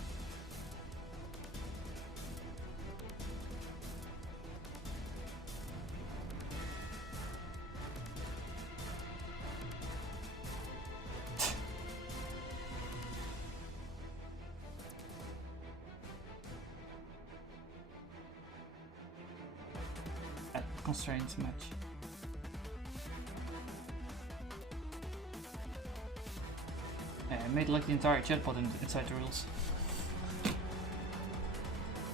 Constraints match. Yeah, I made like the entire chatbot inside the rules.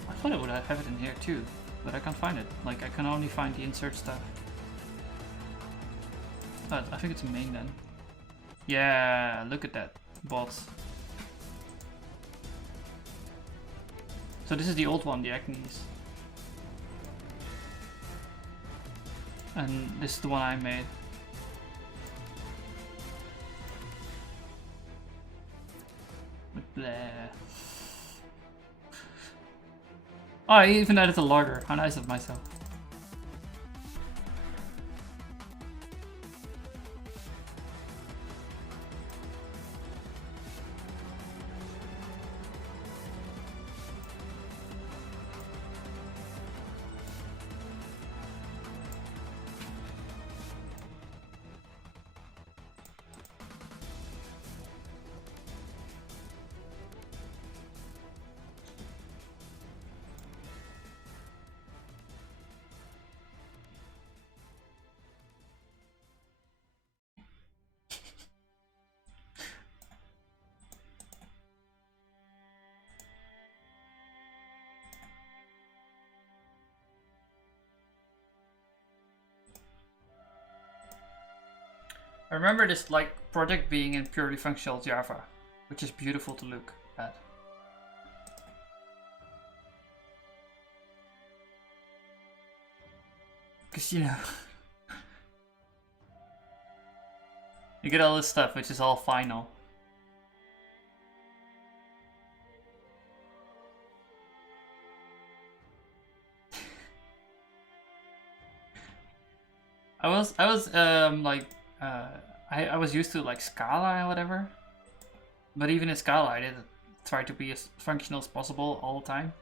I thought I would have it in here too, but I can't find it. Like I can only find the insert stuff. Oh, I think it's a main then. Yeah, look at that bot. So this is the old one, the Acnes. And this is the one I made. Blah. Oh, I even added a logger. How nice of myself. I remember this like project being in purely functional Java, which is beautiful to look at. Cause you know, you get all this stuff which is all final. I was like I was used to like Scala and whatever, but even in Scala I didn't try to be as functional as possible all the time.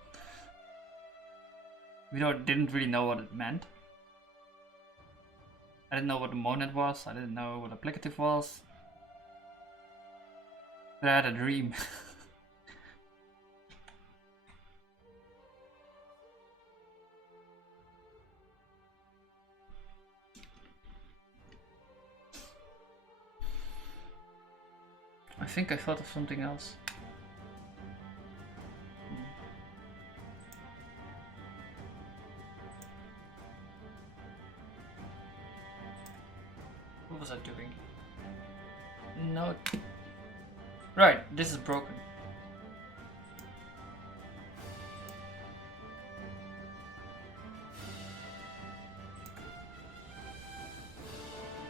We didn't really know what it meant. I didn't know what a monad was, I didn't know what applicative was. But I had a dream. I think I thought of something else. What was I doing? No. Right, this is broken.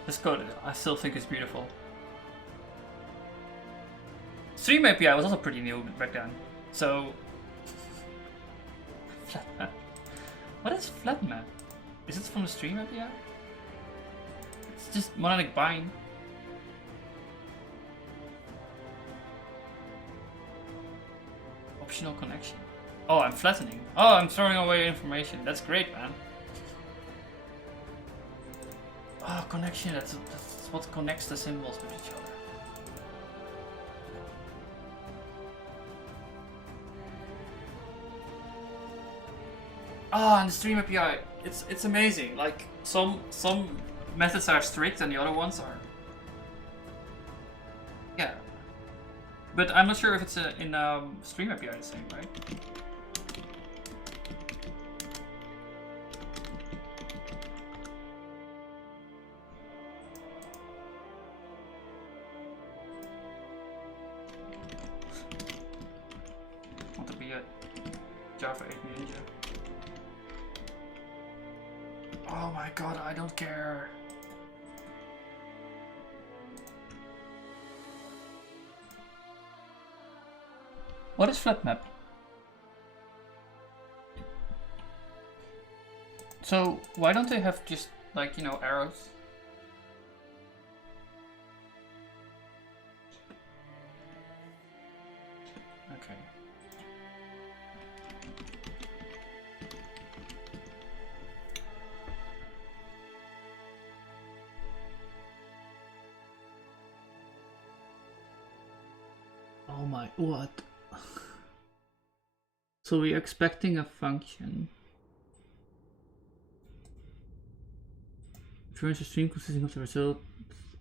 This code, I still think it's beautiful. Stream API was also pretty new back then, so... Flat map. What is flat map? Is it from the Stream API? It's just monadic bind. Optional connection. Oh, I'm flattening. Oh, I'm throwing away information. That's great, man. Oh, connection. That's what connects the symbols with each other. Ah, and the Stream API, it's amazing. Like some methods are strict and the other ones are. Yeah. But I'm not sure if it's in Stream API the same, right? Want to be a Java 8 ninja. Oh my god, I don't care. What is flat map? So why don't they have just like, you know, arrows? Okay. Oh my, what? So we're expecting a function. Returns a stream consisting of the result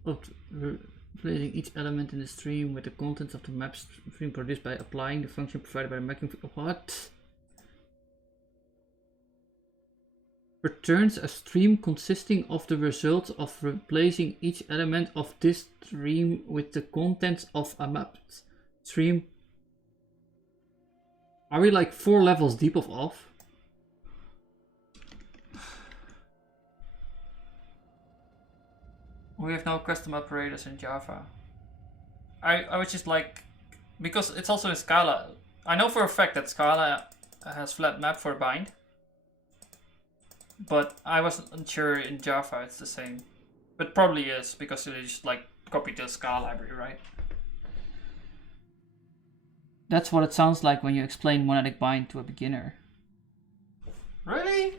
of replacing each element in the stream with the contents of the map stream produced by applying the function provided by the mapping. What? Returns a stream consisting of the result of replacing each element of this stream with the contents of a mapped stream. Are we like 4 levels deep of off? We have no custom operators in Java. I was just like, because it's also in Scala. I know for a fact that Scala has flat map for bind. But I wasn't sure in Java it's the same. But probably is, because they just like copied the Scala library, right? That's what it sounds like when you explain monadic bind to a beginner. Really?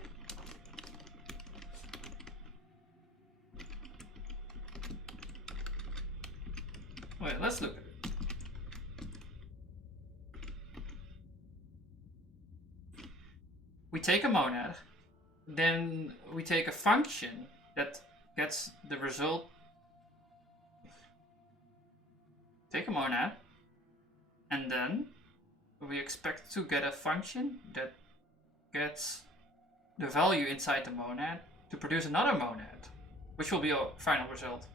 Wait, let's look at it. We take a monad, then we take a function that gets the result. Take a monad, and then we expect to get a function that gets the value inside the monad to produce another monad, which will be our final result.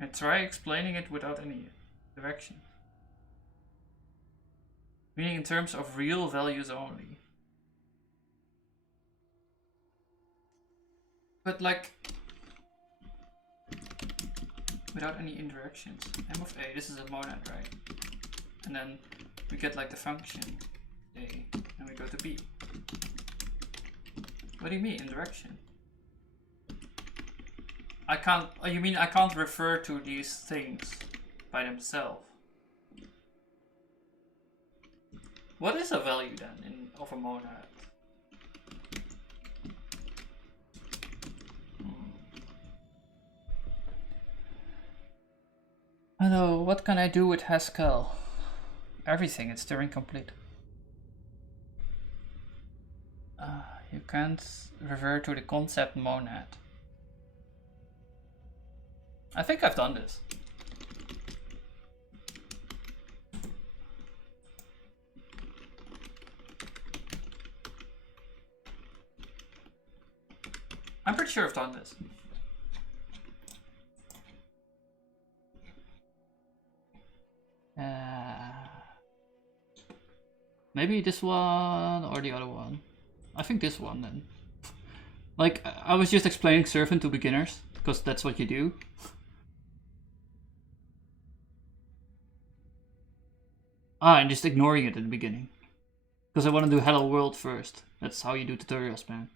And try explaining it without any direction. Meaning in terms of real values only. But like, without any indirections. M of A, this is a monad, right? And then we get like the function A, and we go to B. What do you mean, indirection? I can't, oh, you mean I can't refer to these things by themselves? What is a value then of a monad? Hello, what can I do with Haskell? Everything, it's still incomplete. You can't refer to the concept monad. I think I've done this. I'm pretty sure I've done this. Maybe this one or the other one. I think this one then. Like, I was just explaining Servant to beginners, because that's what you do. And just ignoring it at the beginning. Because I want to do Hello World first. That's how you do tutorials, man.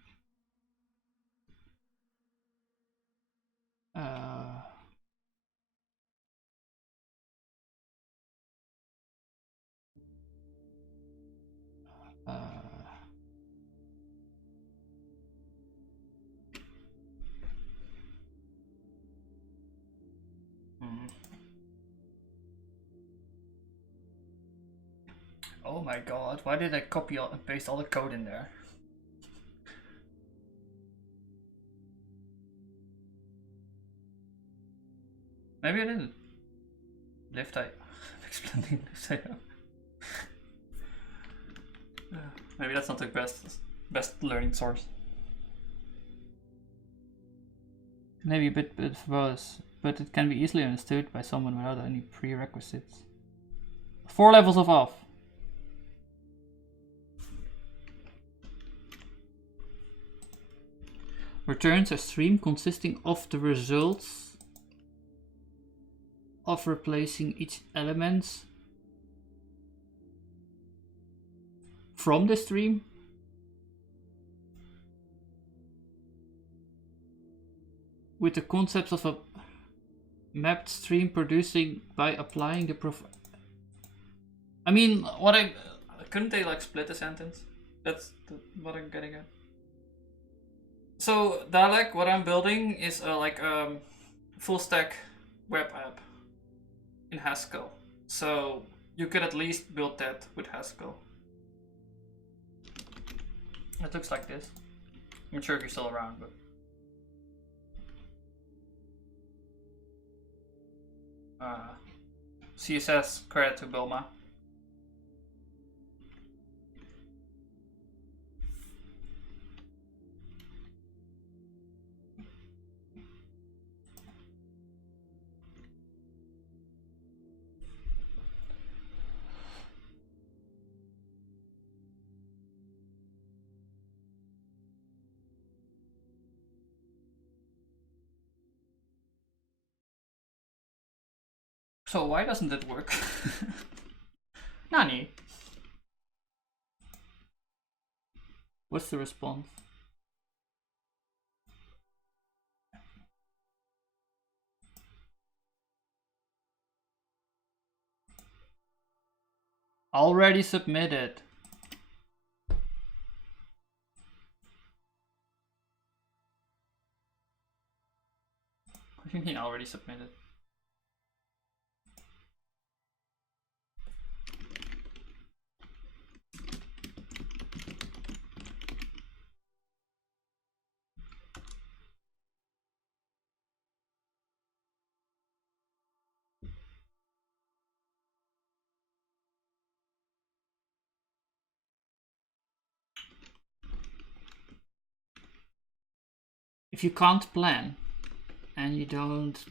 Oh my god, why did I copy and paste all the code in there? Maybe I didn't. Lift I explaining lift I maybe that's not the best learning source. Maybe a bit verbose, but it can be easily understood by someone without any prerequisites. 4 levels of off. Returns a stream consisting of the results of replacing each element from the stream with the concepts of a mapped stream producing by applying the I mean, couldn't they like split the sentence? That's what I'm getting at. So Dalek, what I'm building is a full stack web app in Haskell. So you could at least build that with Haskell. It looks like this. I'm not sure if you're still around, but CSS credit to Bilma. So why doesn't it work? Nani? What's the response? Already submitted. What do you mean already submitted? If you can't plan and you don't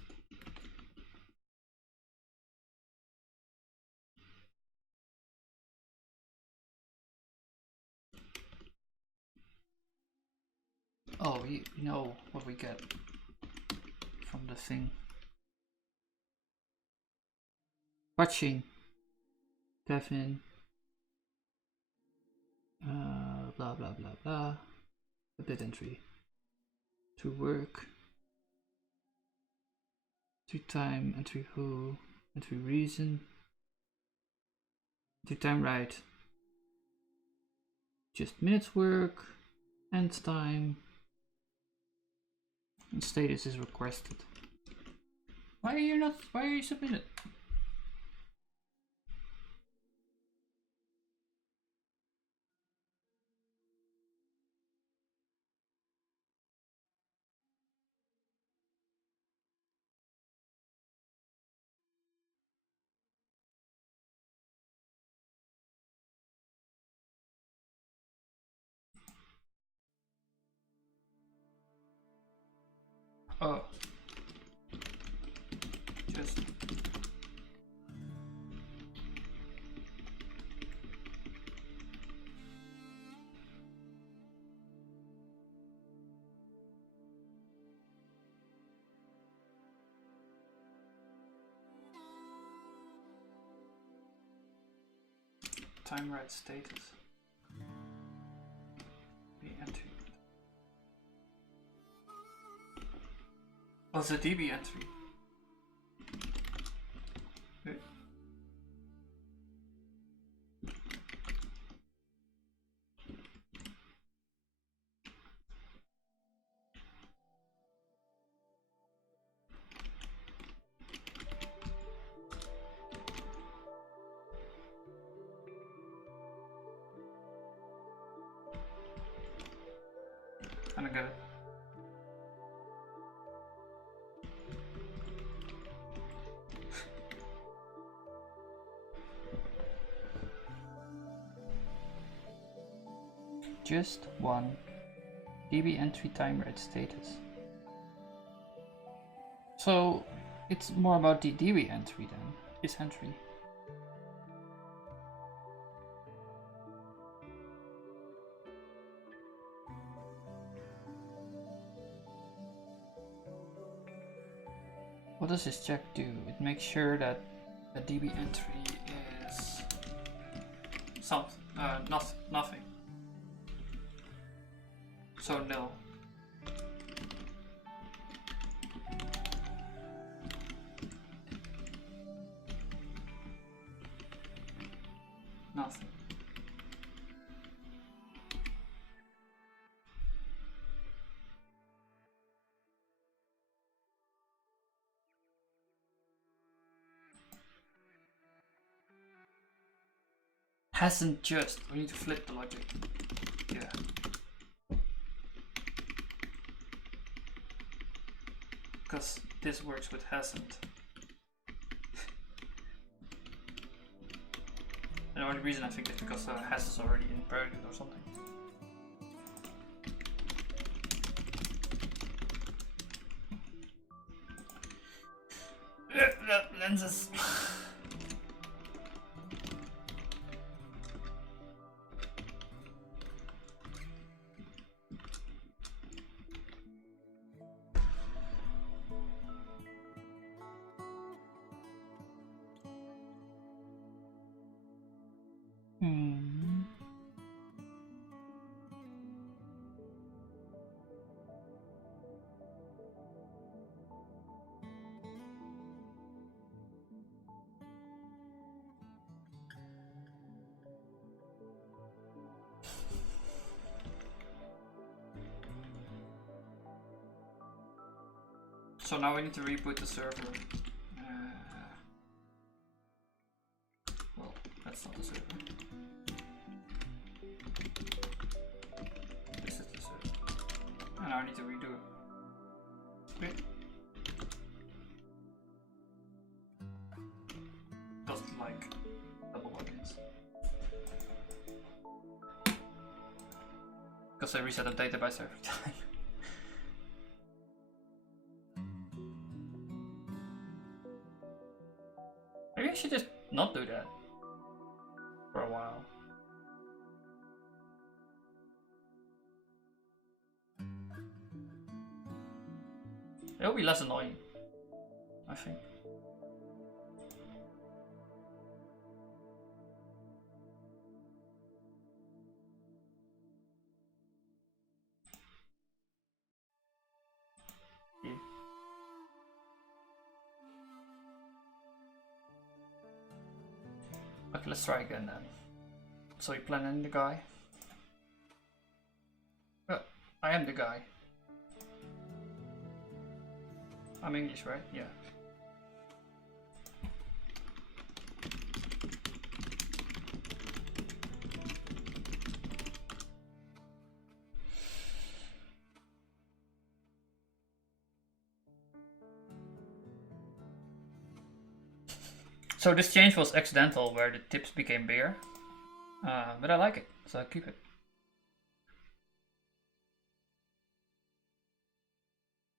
you know what we get from the thing. Watching. Devin. Blah blah blah blah. Update entry. To work. To time, entry who, entry reason. To time right. Just minutes work. End time. And status is requested. Why are you submitted? Oh. Just. Time right status. The entry. What's the DB entry? Okay. Kinda get it. Just one DB entry timer at status. So it's more about the DB entry then, this entry. What does this check do? It makes sure that the DB entry is something, nothing. So nil. Nothing. Hasn't just. We need to flip the logic. Yeah. Because this works with hasn't. And the only reason I think is because has is already in prelude or something. Lenses. So now we need to reboot the server. Well, that's not the server. This is the server. And now I need to redo it. Okay. Doesn't like double logins. Because I reset the database every time. Maybe I should just not do that for a while. It'll be less annoying, I think. Yeah. Okay, let's try again then. So you planning the guy? I am the guy. I'm English, right? Yeah. So this change was accidental, where the tips became bigger, but I like it, so I keep it.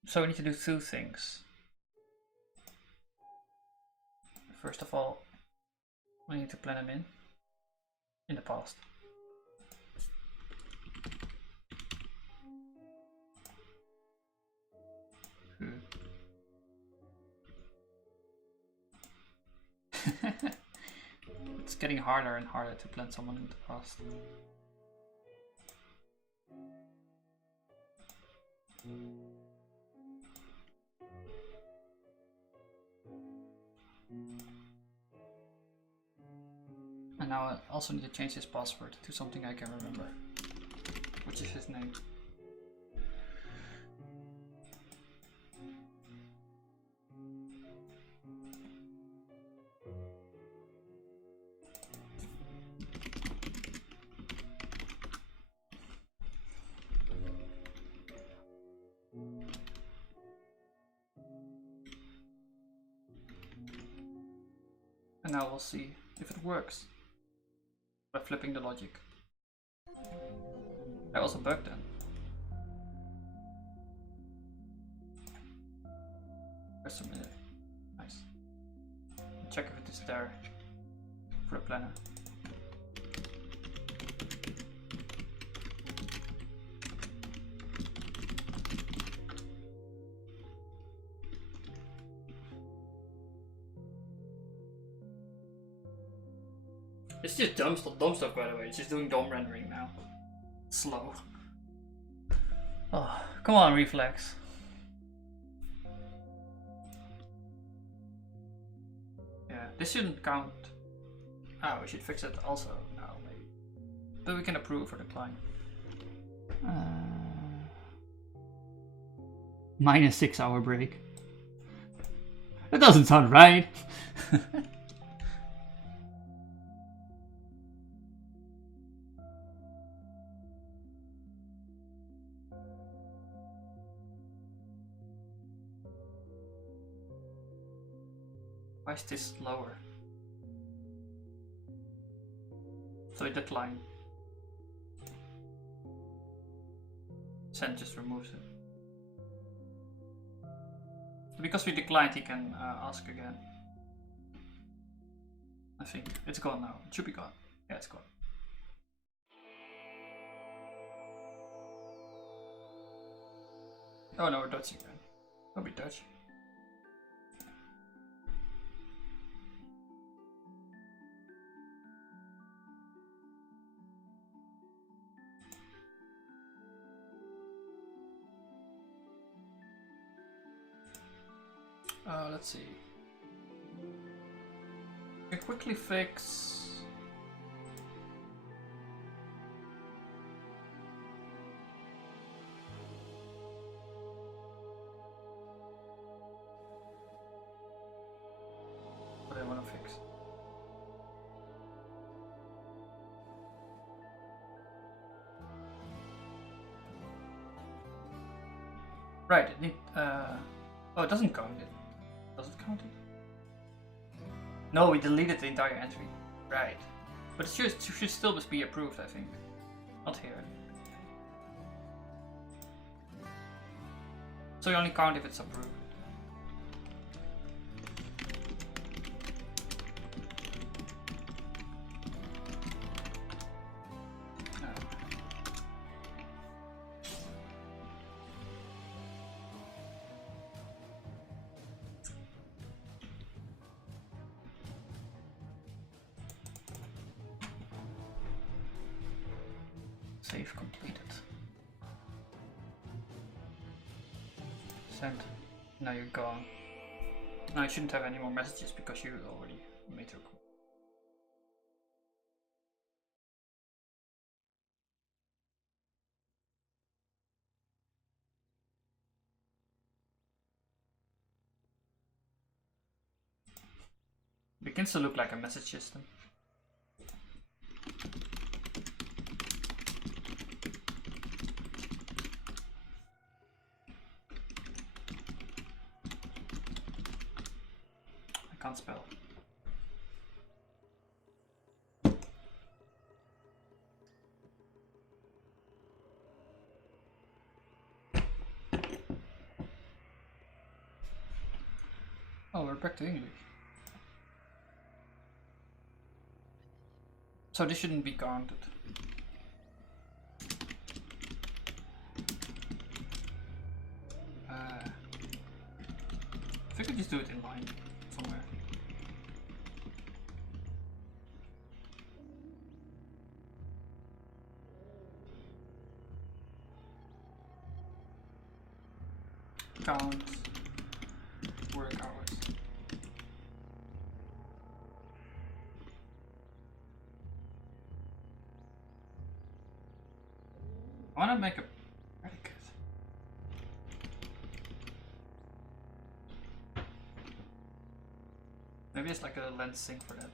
So we need to do two things. First of all, we need to plan them in the past. It's getting harder and harder to plan someone in the past. And now I also need to change his password to something I can remember, which is his name. now we'll see if it works by flipping the logic. That was a bug then. Just a minute. Nice. Check if it is there for the planner. It's just dumb stuff, by the way. It's just doing DOM rendering now. Slow. Oh, come on, Reflex. Yeah, this shouldn't count. Oh, we should fix it also now, maybe. But we can approve or decline. Minus 6 hour break. That doesn't sound right. Why is this lower? So it declined. Send just removes it. Because we declined, he can ask again. I think it's gone now. It should be gone. Yeah, it's gone. Oh no, we're Dutch again. Don't be Dutch. Let's see. I quickly fix. What I want to fix. Right. It need. Oh, it doesn't count it. Does it count it? No, we deleted the entire entry. Right. But it should still be approved, I think. Not here. So you only count if it's approved. Save completed. Send. Now you're gone. Now I shouldn't have any more messages because you already made your call. Begins to look like a message system. Can't spell. Oh, we're back to English. So this shouldn't be counted. If I could just do it in line somewhere. Count work hours. I want to make a predicate. Maybe it's like a lens sync for that.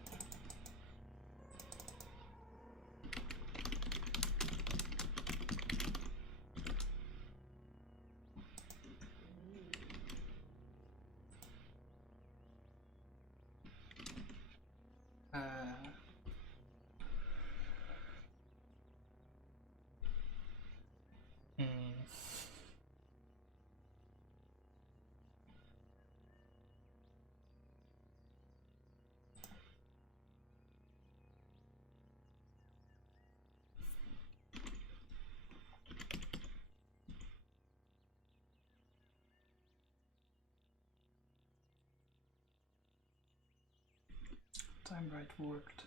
Time right worked.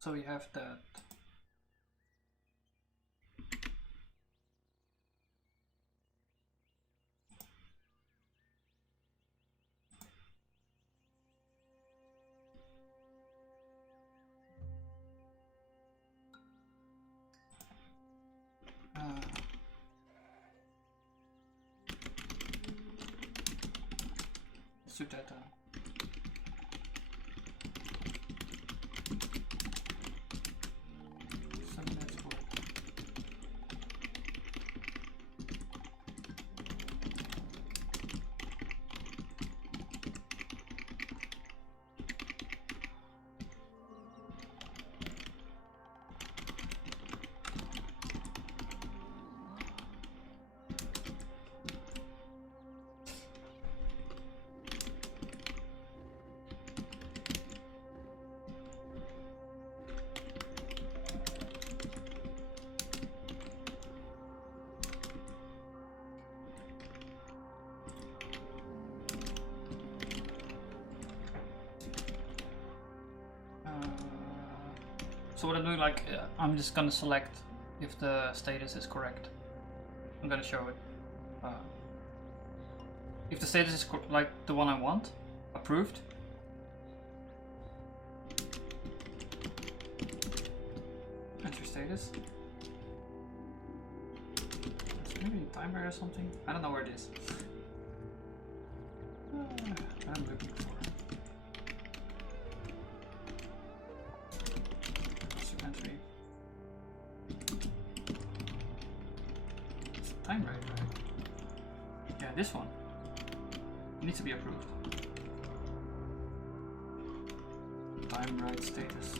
So we have that. Let's do that. So what I'm doing, like, I'm just gonna select if the status is correct. I'm gonna show it. If the status is like the one I want, approved. Enter status. It's maybe a timer or something. I don't know where it is. I'm looking for. Time right? Yeah, this one needs to be approved. Time right status.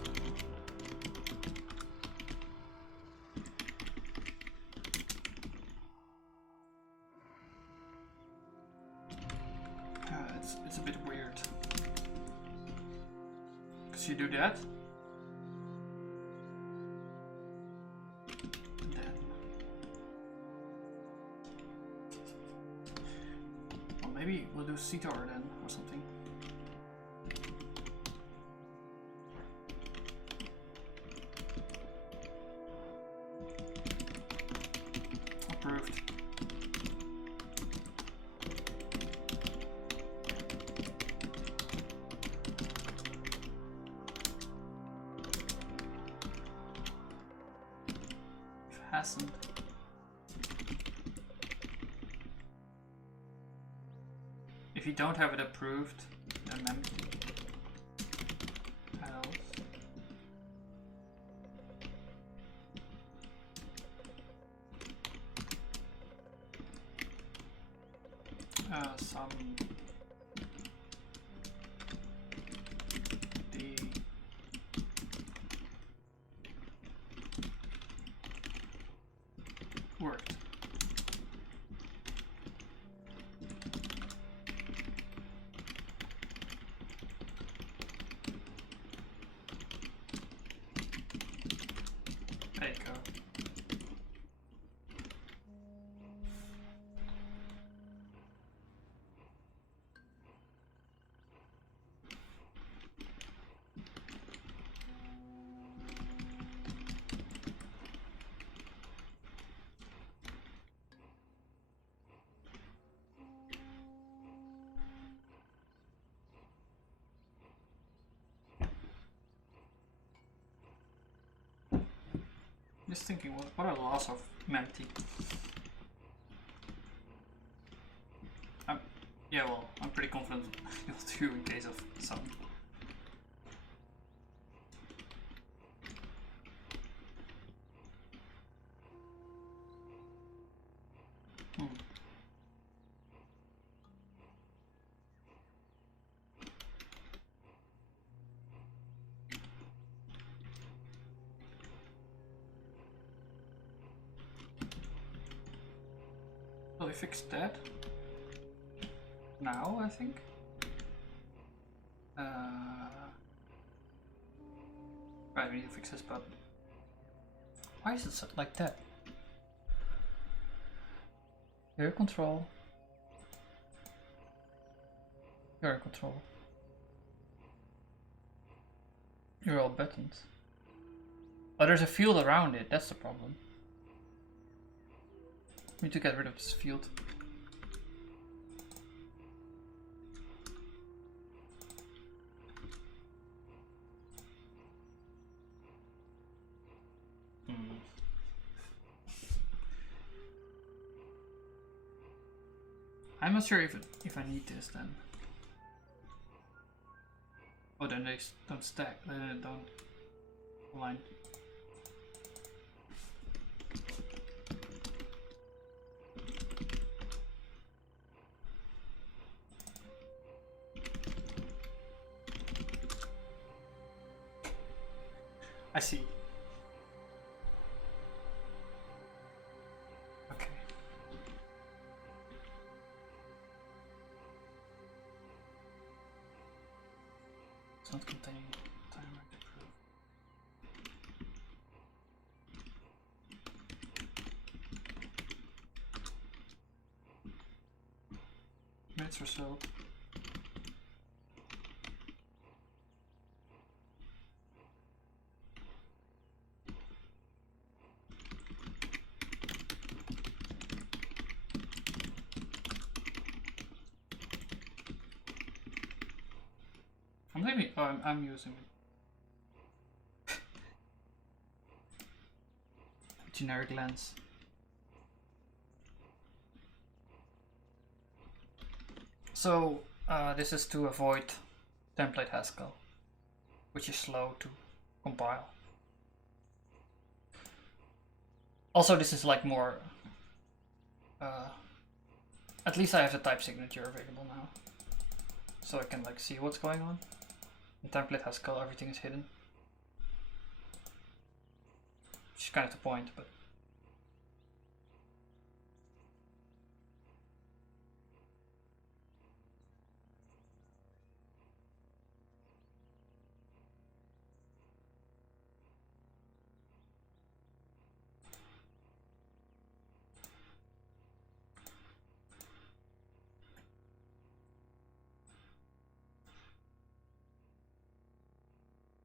It's a bit weird. Because you do that. Maybe we'll do CTOR then, or something. Approved. Hasn't. If you don't have it approved, then empty. Else. Some D worked. There you go. Just thinking, what are the loss of Menti? Yeah, well, I'm pretty confident you'll do in case of some. Well, we fixed that. Now, I think. Right, we need to fix this button. Why is it set like that? Air control. You're in control. You're all buttoned. Oh, there's a field around it. That's the problem. We need to get rid of this field. I'm not sure if I need this then. Oh, then they don't stack. Then they don't align. I see. Okay. It's not containing timer. Minutes or so. I'm using generic lens. So this is to avoid template Haskell, which is slow to compile. Also, this is like more. At least I have the type signature available now, so I can like see what's going on. In template Haskell, everything is hidden, which is kind of the point, but.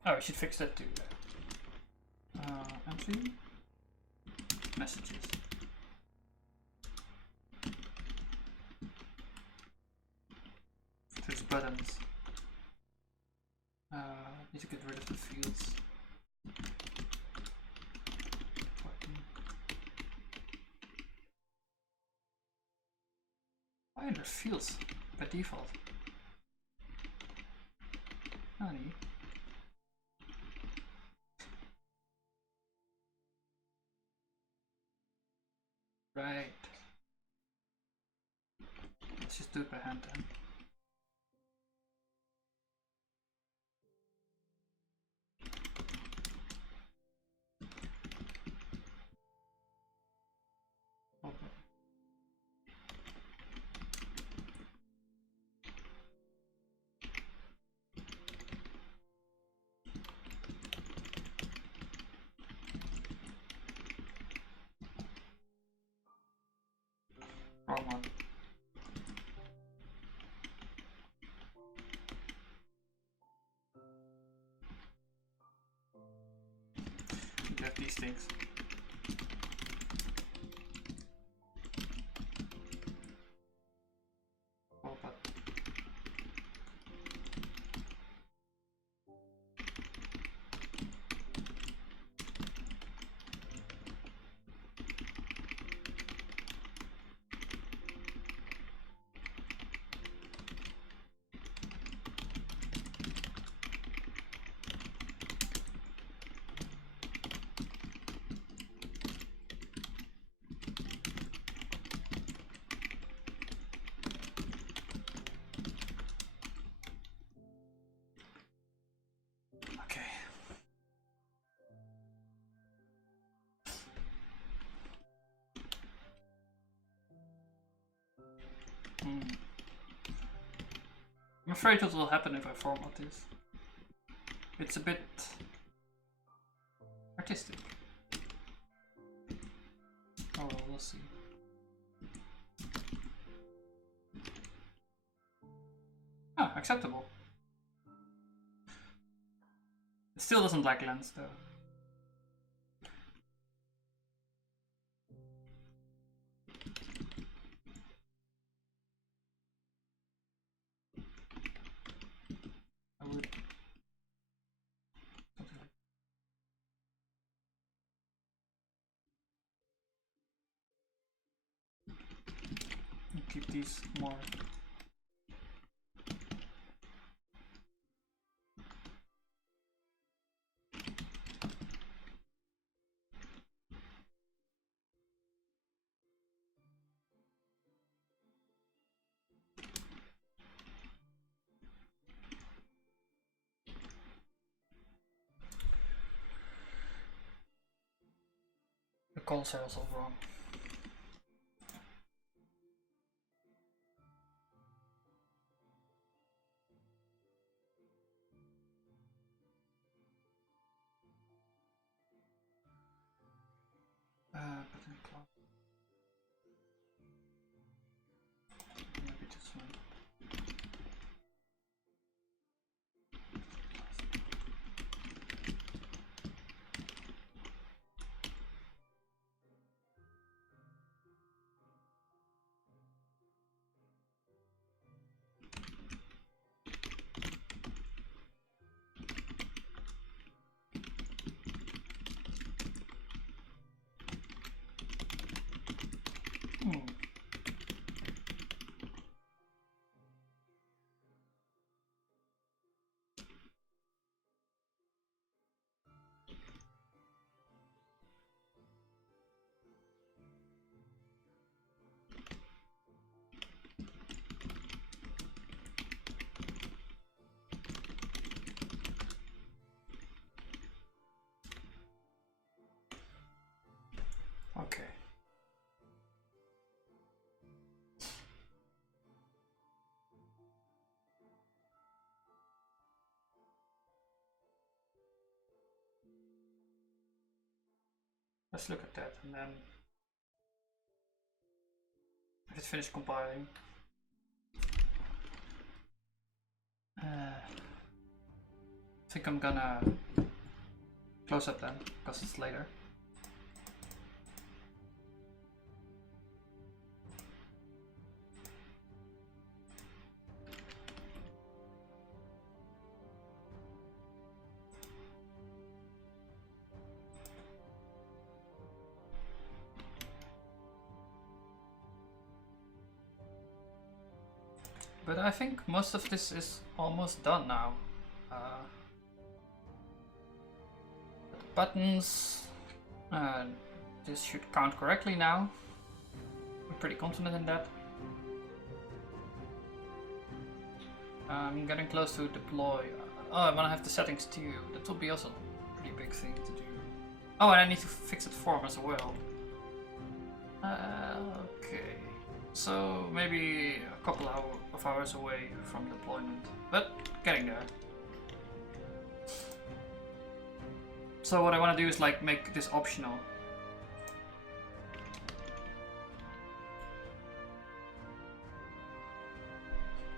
Oh, I should fix that too. Entry messages. There's buttons. Need to get rid of the fields. Why are there fields by default? Honey. Right. Let's just do it by hand then. Okay. Wrong one. You have these things. Oh, but okay. I'm afraid what will happen if I format this. It's a bit artistic. Oh well, we'll see. Ah, acceptable. It's Still doesn't like lens though. I would keep these more. The calls are also wrong. Button clock. Maybe this one. Okay. Let's look at that, and then if it's finished compiling, I think I'm gonna close up then, because it's later. But I think most of this is almost done now. The buttons, this should count correctly now. I'm pretty confident in that. I'm getting close to deploy. Oh, I want to have the settings too. That will be also a pretty big thing to do. Oh, and I need to fix it form as well. Okay. So maybe a couple of hours away from deployment, but getting there. So what I want to do is like make this optional.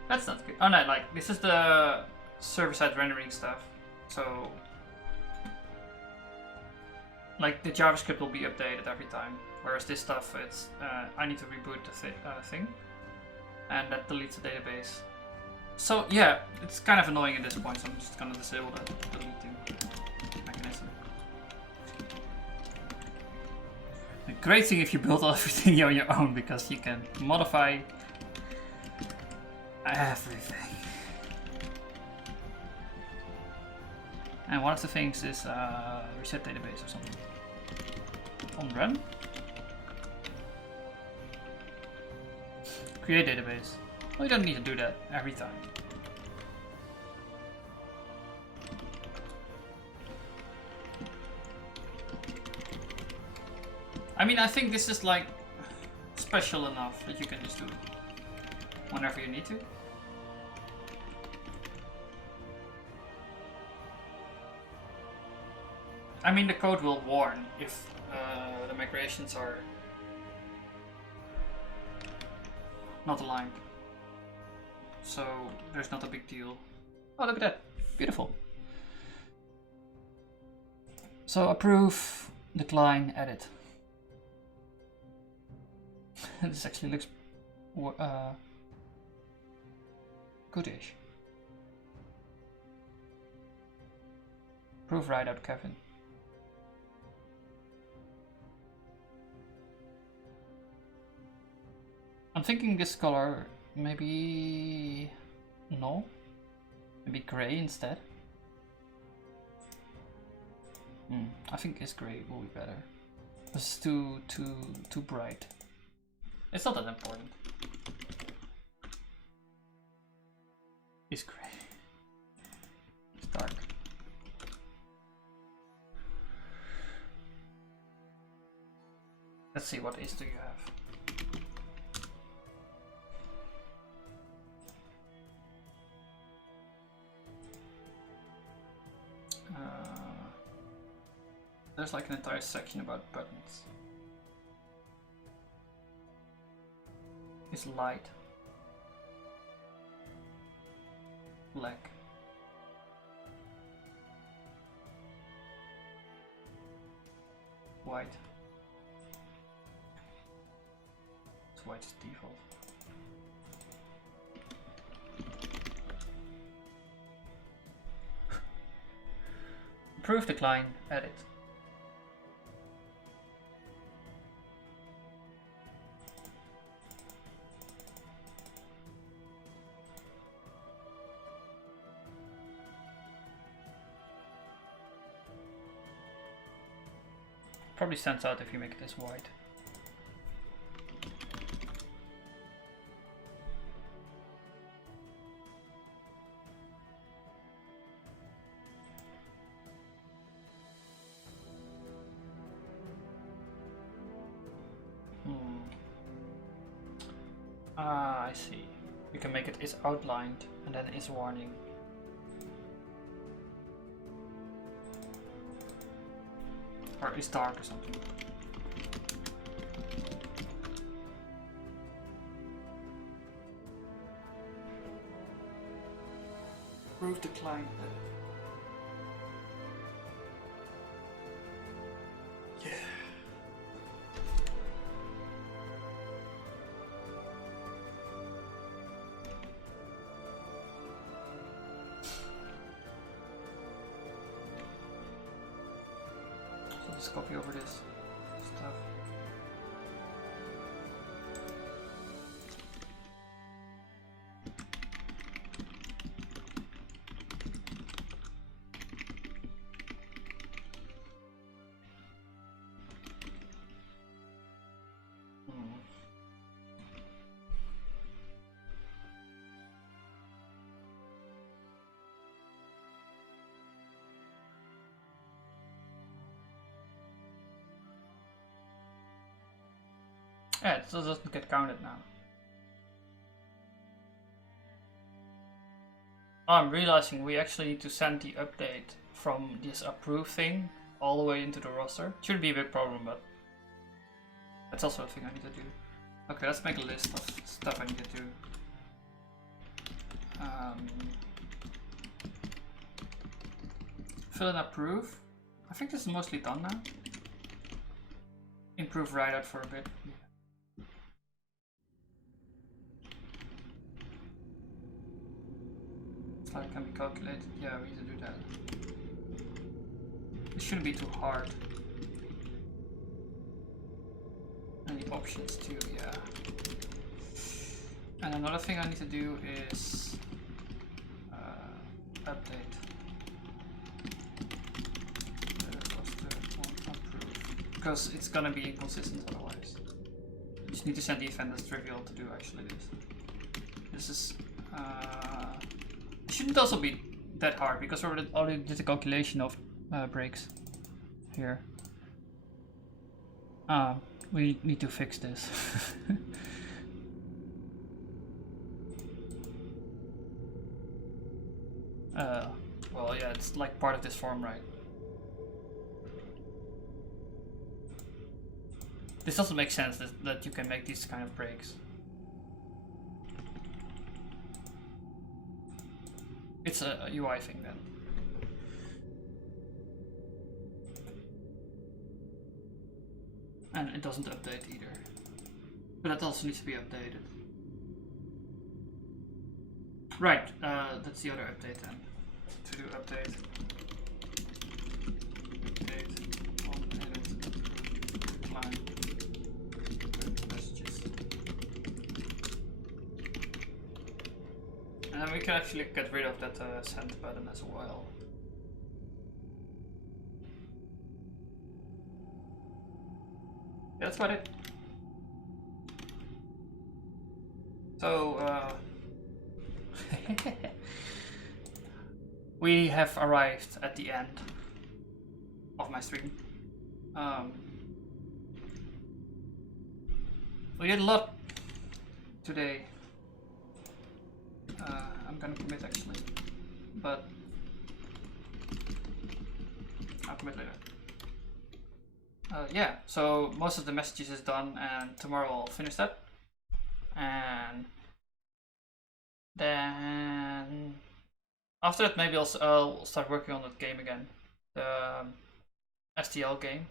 That's not good. Oh no, like this is the server-side rendering stuff. So like the JavaScript will be updated every time. Whereas this stuff, it's I need to reboot the thing, and that deletes the database. So yeah, it's kind of annoying at this point, so I'm just gonna disable that deleting mechanism. A great thing if you build everything on your own, because you can modify everything. And one of the things is reset database or something. On run. Create database. Well, you don't need to do that every time. I mean, I think this is like special enough that you can just do it whenever you need to. I mean, the code will warn if the migrations are not aligned. So there's not a big deal. Oh, look at that. Beautiful. So approve, decline, edit. This actually looks goodish. Approve, write out, Kevin. I'm thinking this color, maybe no, maybe gray instead. I think this gray will be better. It's too bright. It's not that important. It's gray. It's dark. Let's see, what is do you have? There's like an entire section about buttons. It's light. Black. White. So white is default. Approve, decline, edit. Probably stands out if you make this white. Ah, I see. You can make it is outlined and then is warning. Or is dark or something. Approve, decline. Yeah. Just copy over this stuff. Yeah, it still doesn't get counted now. Oh, I'm realizing we actually need to send the update from this approve thing all the way into the roster. Shouldn't be a big problem, but that's also a thing I need to do. Okay, let's make a list of stuff I need to do. Fill and approve. I think this is mostly done now. Improve write out for a bit. Slide can be calculated. Yeah, we need to do that. It shouldn't be too hard. Any options too, yeah. And another thing I need to do is update the roster on approve, because it's gonna be inconsistent otherwise. You just need to send the event as trivial to do actually this. This is it shouldn't also be that hard because we already did the calculation of breaks here. We need to fix this. Well, yeah, it's like part of this form, right? This doesn't make sense that you can make these kind of breaks. It's a UI thing then. And it doesn't update either. But that also needs to be updated. Right, that's the other update then. To do update. Update on edit client messages. And then we can actually get rid of that send button as well. That's about it. So, we have arrived at the end of my stream. We did a lot today. I'm gonna commit actually, but I'll commit later. Yeah, so most of the messages is done, and tomorrow I'll finish that. And then after that, maybe I'll start working on that game again, the STL game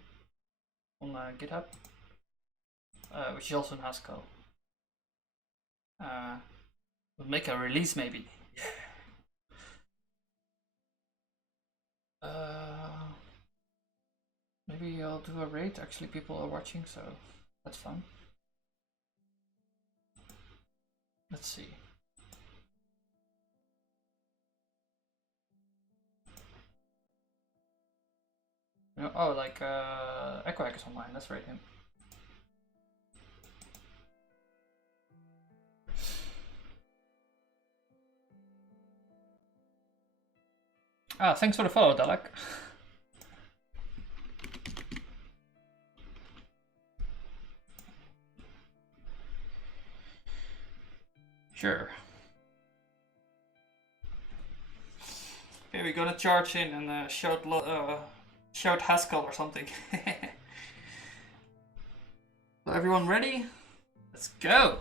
on GitHub, which is also in Haskell. We'll make a release maybe. Maybe I'll do a raid. Actually, people are watching, so that's fun. Let's see. You know, oh, like Echo Hack is online. Let's raid him. Ah, thanks for the follow, Dalek. Sure. Okay, we're gonna charge in and shout Haskell or something. So everyone ready? Let's go!